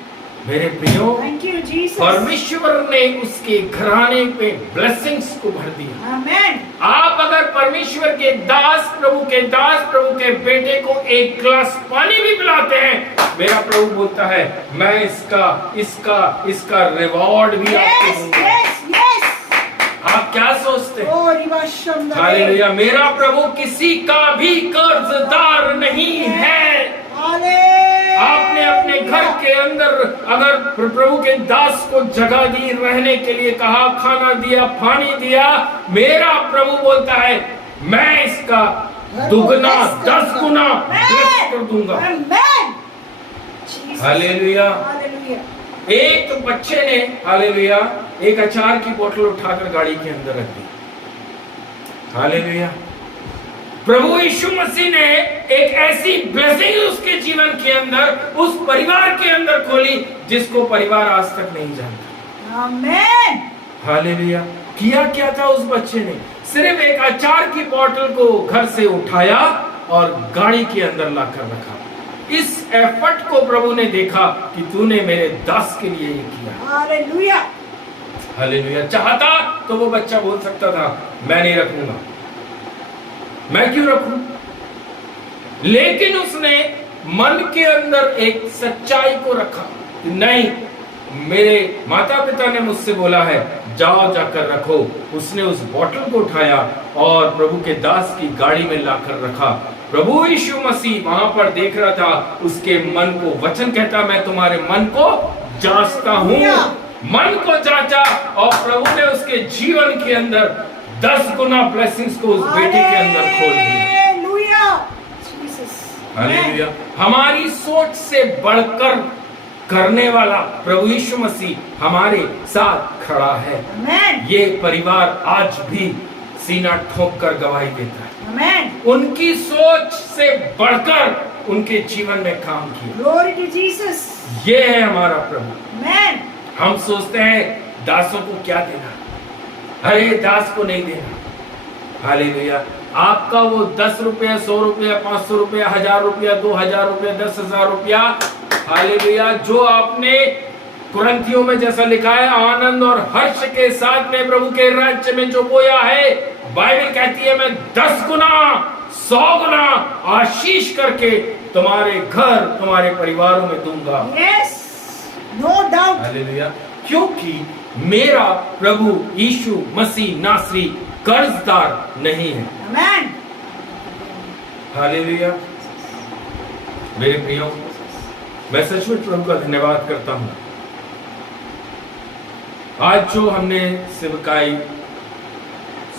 मेरे प्रियो, थैंक यू जीसस। परमेश्वर ने उसके घराने पे ब्लेसिंग्स को भर दिया। आमेन। आप अगर परमेश्वर के दास, प्रभु के बेटे को एक गिलास पानी भी पिलाते हैं, मेरा प्रभु बोलता है, मैं इसका रिवॉर्ड भी आपको दूंगा। आप क्या सोचते हैं? हालेलुया। मेरा प्रभु किसी का भी कर्जदार नहीं है। आपने अपने घर के अंदर अगर प्रभु के दास को जगह दी, रहने के लिए कहा, खाना दिया, पानी दिया, मेरा प्रभु बोलता है, मैं इसका दुगना 10 गुना ब्लेस कर दूंगा। हालेलुया। एक तो बच्चे ने, हालेलुया, एक अचार की बोतल उठाकर गाड़ी के अंदर रख दी। हालेलुया। प्रभु यीशु मसीह ने एक ऐसी ब्लेसिंग उसके जीवन के अंदर, उस परिवार के अंदर खोली, जिसको परिवार आज तक नहीं जानता। आमेन। हालेलुया। किया क्या था उस बच्चे ने? सिर्फ एक अचार की बोतल को घर से उठाया और गाड़ी के अंदर लाकर रखा। इस एफर्ट को प्रभु ने देखा कि तूने मेरे दास के लिए ये किया। हालेलुया। हालेलुया। चाहता तो वो बच्चा बोल सकता था मैं नहीं रखूंगा, मैं क्यों रखूं, लेकिन उसने मन के अंदर एक सच्चाई को रखा, नहीं, मेरे माता पिता ने मुझसे बोला है जाओ जाकर रखो। उसने उस बोतल को उठाया और प्रभु के दास की गाड़ी में लाकर रखा। प्रभु यीशु मसीह वहां पर देख रहा था उसके मन को। वचन कहता मैं तुम्हारे मन को जांचता हूं। मन को जांचा और प्रभु ने उसके जीवन के अंदर 10 गुना ब्लेसिंग्स को उस बेटे के अंदर खोल दिया। हालेलुया। हमारी सोच से बढ़कर करने वाला प्रभु यीशु मसीह हमारे साथ खड़ा है। ये परिवार आज भी सीना ठोक कर गवाही देता है। उनकी सोच से बढ़कर उनके जीवन में काम किया। Glory to Jesus. ये है हमारा प्रभु। Amen. हम सोचते हैं दासों को क्या देना, अरे दास को नहीं देना। हालेलुया। आपका वो 10 रुपया, 100 रुपया, 500 रुपया, 1000 रुपया, 2000 रुपया, 10,000 रुपया, हालेलुया, जो आपने कुरिन्थियों में जैसा लिखा है आनंद और हर्ष के साथ में प्रभु के राज्य में जो बोया है, बाइबल कहती है मैं 10 गुना 100 गुना आशीष करके तुम्हारे घर तुम्हारे परिवारों में दूंगा। Yes. No doubt. हालेलुया। क्योंकि मेरा प्रभु यीशु मसीह नासरी कर्जदार नहीं है। Amen. हालेलुया। मेरे प्रियो, मैं सचमुच प्रभु का धन्यवाद करता हूं। आज जो हमने सेवकाई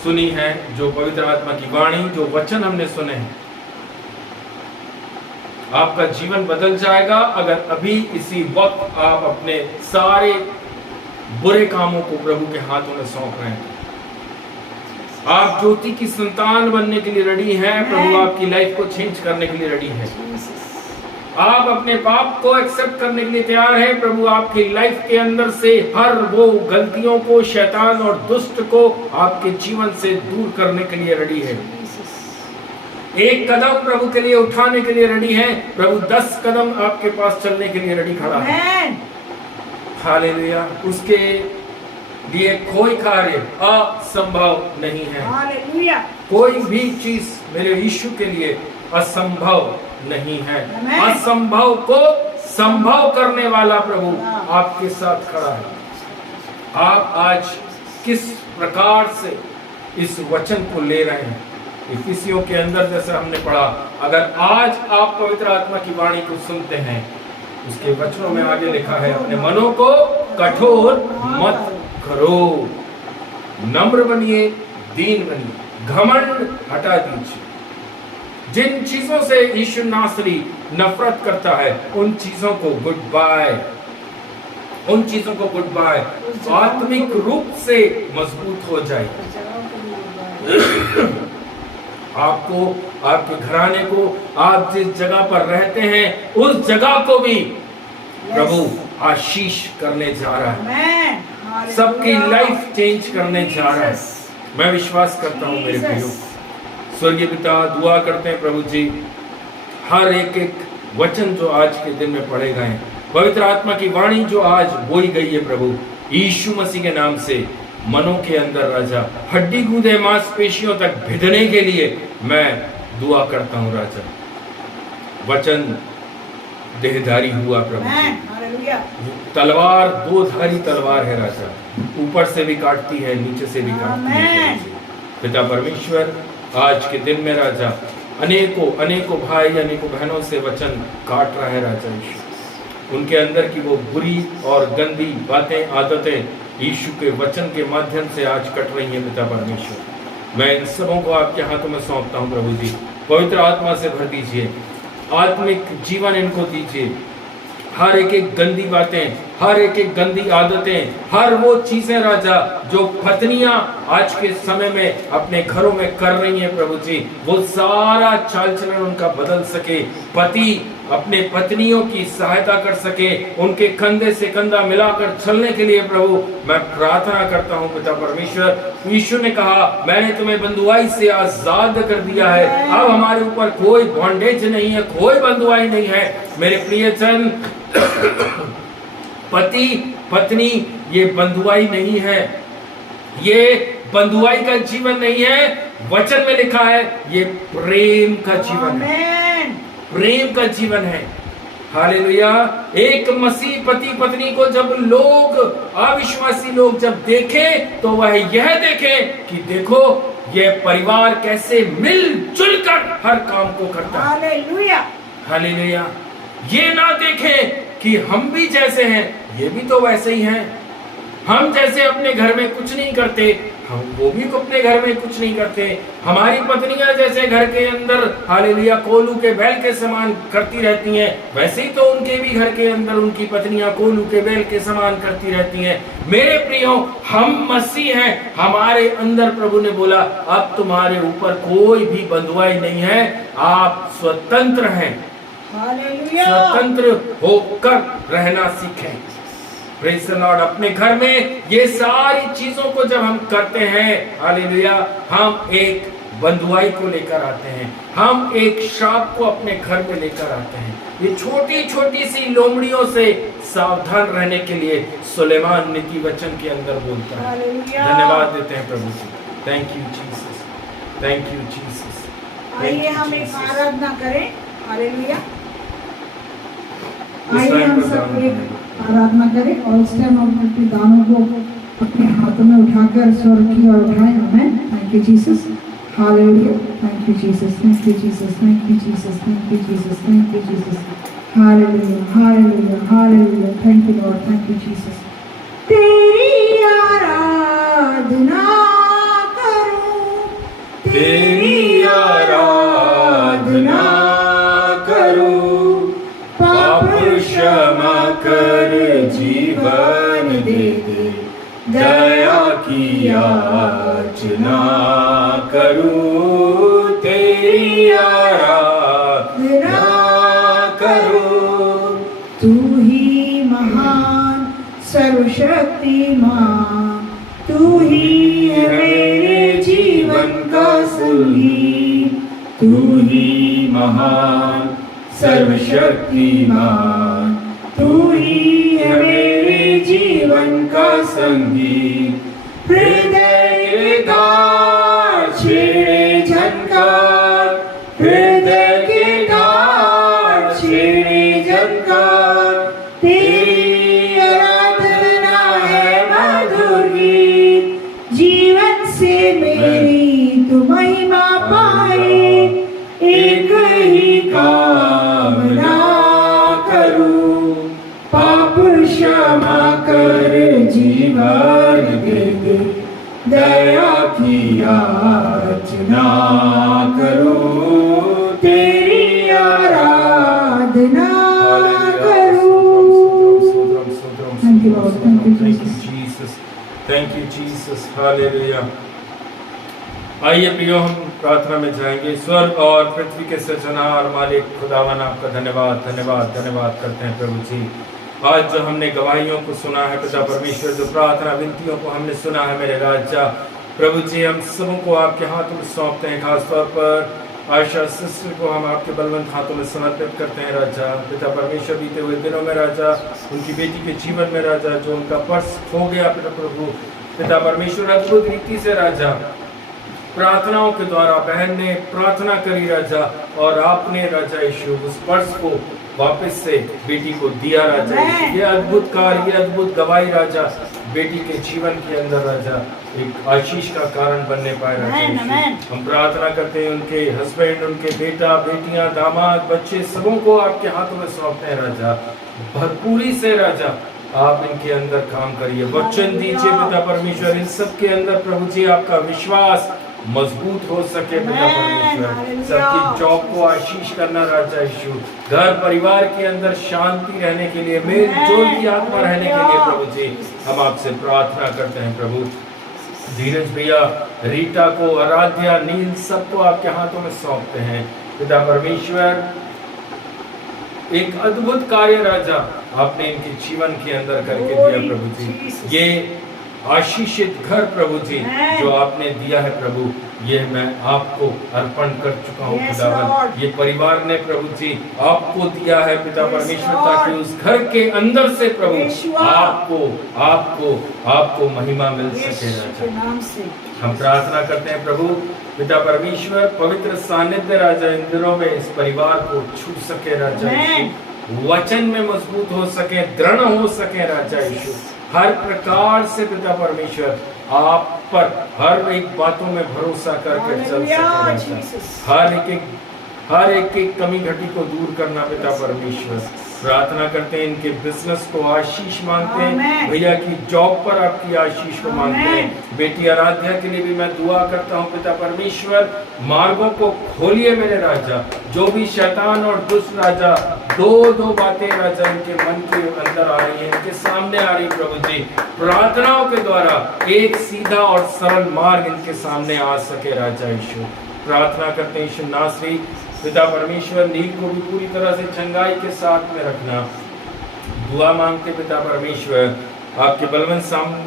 सुनी है, जो पवित्र आत्मा की वाणी, जो वचन हमने सुने हैं, आपका जीवन बदल जाएगा अगर अभी इसी वक्त आप अपने सारे बुरे कामों को प्रभु के हाथों में सौंप रहे हैं। आप ज्योति की संतान बनने के लिए रेडी हैं। प्रभु आपकी लाइफ को चेंज करने के लिए रेडी है। आप अपने पाप को एक्सेप्ट करने के लिए तैयार हैं। प्रभु आपकी लाइफ के अंदर से हर वो गलतियों को, शैतान और दुष्ट को आपके जीवन से दूर करने के लिए रेडी है। एक कदम प्रभु के लिए उठाने के लिए रेडी है। प्रभु 10 कदम आपके पास चलने के लिए रेडी खड़ा है। हालेलुया। उसके लिए कोई कार्य असंभव नहीं है। Hallelujah. कोई भी चीज मेरे यीशु के लिए असंभव नहीं है। असंभव को संभव करने वाला प्रभु आपके साथ खड़ा है। आप आज किस प्रकार से इस वचन को ले रहे हैं? इफिसियों के अंदर जैसा हमने पढ़ा, अगर आज आप पवित्र आत्मा की वाणी को सुनते हैं, उसके वचनों में आगे लिखा है अपने मनों को कठोर मत करो, नम्र बनिए, दीन बनिए, घमंड हटा दीजिए। जिन चीजों से यीशु नासरी नफरत करता है उन चीजों को गुड बाय, उन चीजों को गुड बाय। आत्मिक रूप से मजबूत हो जाए। आपको, आपके घराने को, आप जिस जगह पर रहते हैं उस जगह को भी प्रभु आशीष करने जा रहा है। सबकी लाइफ चेंज करने जा रहा है। मैं विश्वास करता हूँ मेरे प्रियो। स्वर्गीय पिता, दुआ करते हैं प्रभु जी, हर एक एक वचन जो आज के दिन में पढ़े गए, पवित्र आत्मा की वाणी जो आज बोई गई है प्रभु यीशु मसीह के नाम से, मनों के अंदर राजा हड्डी गूंदे मांसपेशियों तक भिदने के लिए मैं दुआ करता हूँ राजा। वचन देहधारी हुआ प्रभु। तलवार 2 धारी तलवार है राजा, ऊपर से भी काटती है, नीचे से भी काटती है। पिता परमेश्वर, आज के दिन में राजा अनेकों अनेकों भाई, अनेकों बहनों से वचन काट रहा है राजा यीशु। उनके अंदर की वो बुरी और गंदी बातें, आदतें यीशु के वचन के माध्यम से आज कट रही हैं पिता परमेश्वर। मैं इन सबों को आपके हाथों में सौंपता हूँ प्रभु जी। पवित्र आत्मा से भर दीजिए, आत्मिक जीवन इनको दीजिए। हर एक एक गंदी बातें, हर एक एक गंदी आदतें, हर वो चीजें राजा जो पत्नियां आज के समय में अपने घरों में कर रही हैं प्रभु जी, वो सारा चाल चलन उनका बदल सके। पति अपने पत्नियों की सहायता कर सके, उनके कंधे से कंधा मिलाकर चलने के लिए प्रभु मैं प्रार्थना करता हूँ पिता परमेश्वर। यीशु ने कहा मैंने तुम्हें बंधुआई से आजाद कर दिया है। अब हमारे ऊपर कोई बॉन्डेज नहीं है, कोई बंधुआई नहीं है। मेरे प्रियजन, पति पत्नी ये बंधुआई नहीं है, ये बंधुआई का जीवन नहीं है। वचन में लिखा है ये प्रेम का जीवन है, आमेन। प्रेम का जीवन है। हालेलुया। एक मसीह पति पत्नी को जब लोग, अविश्वासी लोग जब देखें तो वह यह देखें कि देखो ये परिवार कैसे मिलजुल कर हर काम को करता है। हालेलुया। हालेलुया। ये ना देखें कि हम भी जैसे हैं, ये भी तो वैसे ही हैं। हम जैसे अपने घर में कुछ नहीं करते, हम वो भी अपने घर में कुछ नहीं करते। हमारी पत्नियां जैसे घर के अंदर हालेलुया कोलू के बैल के समान करती रहती हैं, वैसे ही तो उनके भी घर के अंदर उनकी पत्नियां कोलू के बैल के समान करती रहती हैं। मेरे प्रियो, हम मसीह हैं, हमारे अंदर प्रभु ने बोला अब तुम्हारे ऊपर कोई भी बंधुआई नहीं है, आप स्वतंत्र हैं। हालेलुया। स्वतंत्र होकर रहना सीखें। Praise the Lord. अपने घर में ये सारी चीजों को जब हम करते हैं, हालेलुया, हम एक बंधुआई को लेकर आते हैं, हम एक श्राप को अपने घर में लेकर आते हैं। ये छोटी छोटी सी लोमड़ियों से सावधान रहने के लिए सुलेमान नीति वचन के अंदर बोलता है। हालेलुया। धन्यवाद देते हैं प्रभु से। Thank you Jesus, thank you Jesus. आइए हम एक आराधना करें। हालेलुया। इस आइए टाइम हम पर सब दान एक करें। आराधना करें और उस टाइम हम अपने दानों को अपने हाथों में उठाकर स्वर्ग की ओर उठाएं। Amen. Thank you Jesus. Hallelujah. Thank you Jesus, thank you Jesus, thank you Jesus, thank you Jesus, thank you Jesus. Hallelujah, hallelujah, hallelujah. Thank you lord, thank you Jesus. तेरी आराधना करूं, तेरी आराधना करूं, पाप क्षमा कर जीवन दे दे, दया की याचना करूं, तेरी आराधना करूं। तू ही महान सर्वशक्तिमान, तू ही है मेरे जीवन का संगी, तू ही महान सर्वशक्तिमान, तू ही है मेरे जीवन का संगी। हृदय के द्वार छेड़े झनकार, हृदय के द्वार छेड़े झनकार, तेरी आराधना है मधुर गीत, जीवन से मेरी तू महिमा पाए, एक ही कामना करूं, पाप क्षमा कर जीवन दे दे, दया की याचना करूं, तेरी आराधना करूं। Thank you, Lord. Thank you, Jesus. Thank you, Jesus. Hallelujah. आइए प्रियो, हम प्रार्थना में जाएंगे। स्वर्ग और पृथ्वी के सृजनहार मालिक खुदावन, आपका धन्यवाद धन्यवाद धन्यवाद करते हैं प्रभु जी। आज जो हमने गवाहियों को सुना है पिता परमेश्वर, जो प्रार्थना विनतियों को हमने सुना है मेरे राजा प्रभु जी, हम सबों को आपके हाथों में सौंपते हैं। खासतौर पर आशा सिस्टर को हम आपके बलवंत हाथों में समर्पित करते हैं राजा। पिता परमेश्वर, बीते हुए दिनों में राजा उनकी बेटी के जीवन में राजा जो उनका पर्स खो गया पिता प्रभु, पिता परमेश्वर अद्भुत रीति से राजा प्रार्थनाओं के द्वारा बहन ने प्रार्थना करी राजा, और आपने राजा यीशु उस पर्स को वापस से बेटी को दिया राजा। ये अद्भुत कार्य, ये अद्भुत गवाही राजा बेटी के जीवन के अंदर राजा एक आशीष का कारण बनने पाए राजा यीशु। हम प्रार्थना करते हैं उनके हस्बैंड, उनके बेटा बेटियां, दामाद, बच्चे सबों को आपके हाथों में सौंपते हैं राजा। भरपूरी से राजा आप इनके अंदर काम करिए, वचन दीजिए पिता परमेश्वर, इन सब के अंदर प्रभु जी आपका विश्वास मजबूत हो सके पिता परमेश्वर। सबकी जॉब को आशीष करना राजा यीशु, घर परिवार के अंदर शांति रहने के लिए, मेल जोल की आत्मा रहने के लिए प्रभु जी हम आपसे प्रार्थना करते हैं प्रभु। धीरज भैया, रीटा को, आराध्या, नील, सबको आपके हाथों में सौंपते हैं पिता परमेश्वर। एक अद्भुत कार्य राजा आपने इनके जीवन के अंदर करके दिया प्रभु जी। ये आशीषित घर प्रभु जी Amen. जो आपने दिया है प्रभु, ये मैं आपको अर्पण कर चुका हूँ Yes, खुदावन। Lord. ये परिवार ने प्रभु जी आपको दिया है पिता Yes, परमेश्वर, Lord. ताकि उस घर के अंदर से प्रभु यीशुआ। आपको आपको आपको महिमा मिल सके यीशु के राजा। नाम से हम प्रार्थना करते हैं प्रभु पिता परमेश्वर, पवित्र सानिध्य राजा इन दिनों में इस परिवार को छू सके राजा Amen. यीशु, वचन में मजबूत हो सके, दृढ़ हो सके राजा यीशु, हर प्रकार से पिता परमेश्वर आप पर हर एक बातों में भरोसा करके चल सके Hallelujah, राजा। Jesus. हर एक कमी घटी को दूर करना पिता परमेश्वर। प्रार्थना करते हैं इनके बिजनेस को आशीष मांगते हैं, Amen. भैया की जॉब पर आपकी आशीष को मांगते हैं। Amen. बेटी आराध्या के लिए भी मैं दुआ करता हूँ पिता परमेश्वर, मार्गों को खोलिए मेरे राजा। जो भी शैतान और दुष्ट राजा दो बातें राजा इनके मन के अंदर आ रही है, इनके सामने आ रही प्रभु जी, प्रार्थनाओं के द्वारा एक सीधा और सरल मार्ग इनके सामने आ सके राजा यीशु। प्रार्थना करते हैं यीशु नासरी पिता परमेश्वर, नील को भी पूरी तरह से चंगाई के साथ में रखना। दुआ मांगते पिता परमेश्वर, आपके बलवंत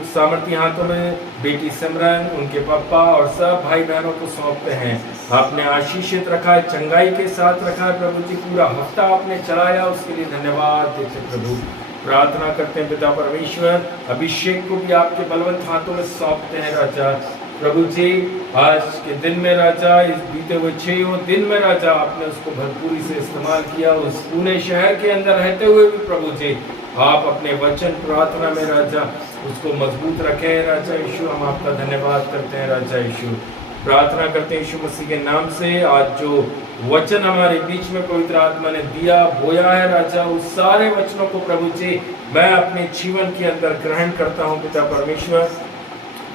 सामर्थी हाथों में बेटी सिमरन, उनके पापा और सब भाई बहनों को सौंपते हैं। आपने आशीषित रखा है, चंगाई के साथ रखा है प्रभु जी, पूरा हफ्ता आपने चलाया, उसके लिए धन्यवाद देते प्रभु। प्रार्थना करते हैं पिता परमेश्वर, अभिषेक को भी आपके बलवंत हाथों में सौंपते हैं राजा प्रभु जी। आज के दिन में राजा, इस बीते हुए 6 दिन में राजा आपने उसको भरपूरी से इस्तेमाल किया, उस पुणे शहर के अंदर रहते हुए भी प्रभु जी आप अपने वचन प्रार्थना में राजा उसको मजबूत रखें राजा यीशु। हम आपका धन्यवाद करते हैं राजा यीशु। प्रार्थना करते हैं यीशु मसीह के नाम से, आज जो वचन हमारे बीच में पवित्र आत्मा ने दिया बोया है राजा, उस सारे वचनों को प्रभु जी मैं अपने जीवन के अंदर ग्रहण करता हूँ पिता परमेश्वर।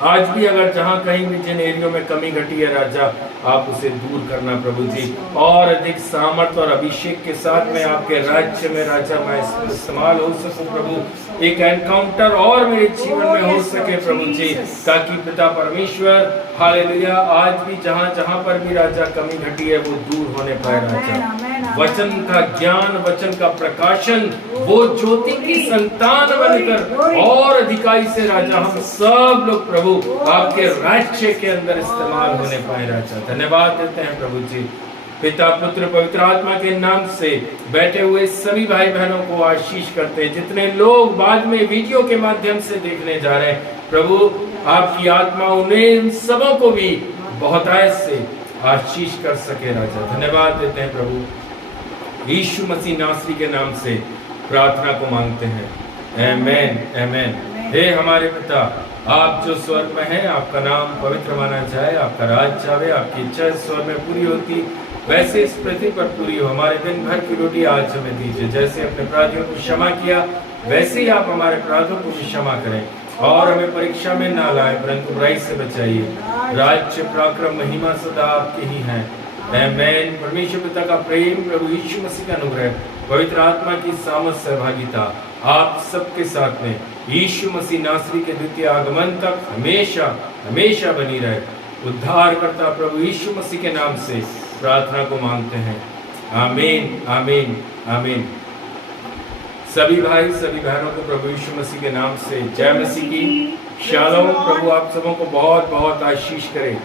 आज भी अगर जहाँ कहीं भी जिन एरियो में कमी घटी है राजा, आप उसे दूर करना प्रभु जी, और अधिक सामर्थ और अभिषेक के साथ में आपके राज्य में राजा मैं इस्तेमाल हो सकूं प्रभु, एक एनकाउंटर और मेरे जीवन में हो सके प्रभु जी, ताकि पिता परमेश्वर हालेलुया आज भी जहाँ पर भी राजा कमी घटी है वो दूर होने पाए राजा। वचन का ज्ञान, वचन का प्रकाशन, वो ज्योति की संतान बनकर और अधिकाई से राजा हम सब लोग प्रभु आपके राज्य के अंदर इस्तेमाल होने पाए राजा। धन्यवाद देते हैं प्रभु जी। पिता पुत्र पवित्र आत्मा के नाम से बैठे हुए सभी भाई बहनों को आशीष करते हैं। जितने लोग बाद में वीडियो के माध्यम से देखने जा रहे हैं प्रभु, आपकी आत्मा उन्हें सबों को भी बहुतायत से आशीष कर सके राजा। धन्यवाद देते हैं प्रभु, यीशु मसीह नासरी के नाम से प्रार्थना को मांगते हैं, आमेन आमेन। हे हमारे पिता, आप जो स्वर्ग में हैं, आपका नाम पवित्र माना जाए, आपका राज आवे, आपकी इच्छा स्वर्ग में पूरी होती वैसे इस पृथ्वी पर पूरी हो। हमारे दिन भर की रोटी आज हमें दीजिए, जैसे अपने अपराधियों को क्षमा किया वैसे ही आप हमारे अपराधों को भी क्षमा करें, और हमें परीक्षा में ना लाए परंतु बुराई से बचाइए। राज्य पराक्रम महिमा सदा आपके ही हैं, आमेन। परमेश्वर पिता का प्रेम, प्रभु यीशु मसीह का अनुग्रह, पवित्र आत्मा की सामर्थ सहभागिता आप सबके साथ में यीशु मसीह नासरी के द्वितीय आगमन तक हमेशा हमेशा बनी रहे। उद्धार करता प्रभु यीशु मसीह के नाम से प्रार्थना को मांगते हैं, आमीन आमीन आमीन। सभी भाई सभी बहनों को प्रभु यीशु मसीह के नाम से जय मसीह की शालोम। प्रभु आप सबों को बहुत बहुत आशीष करे।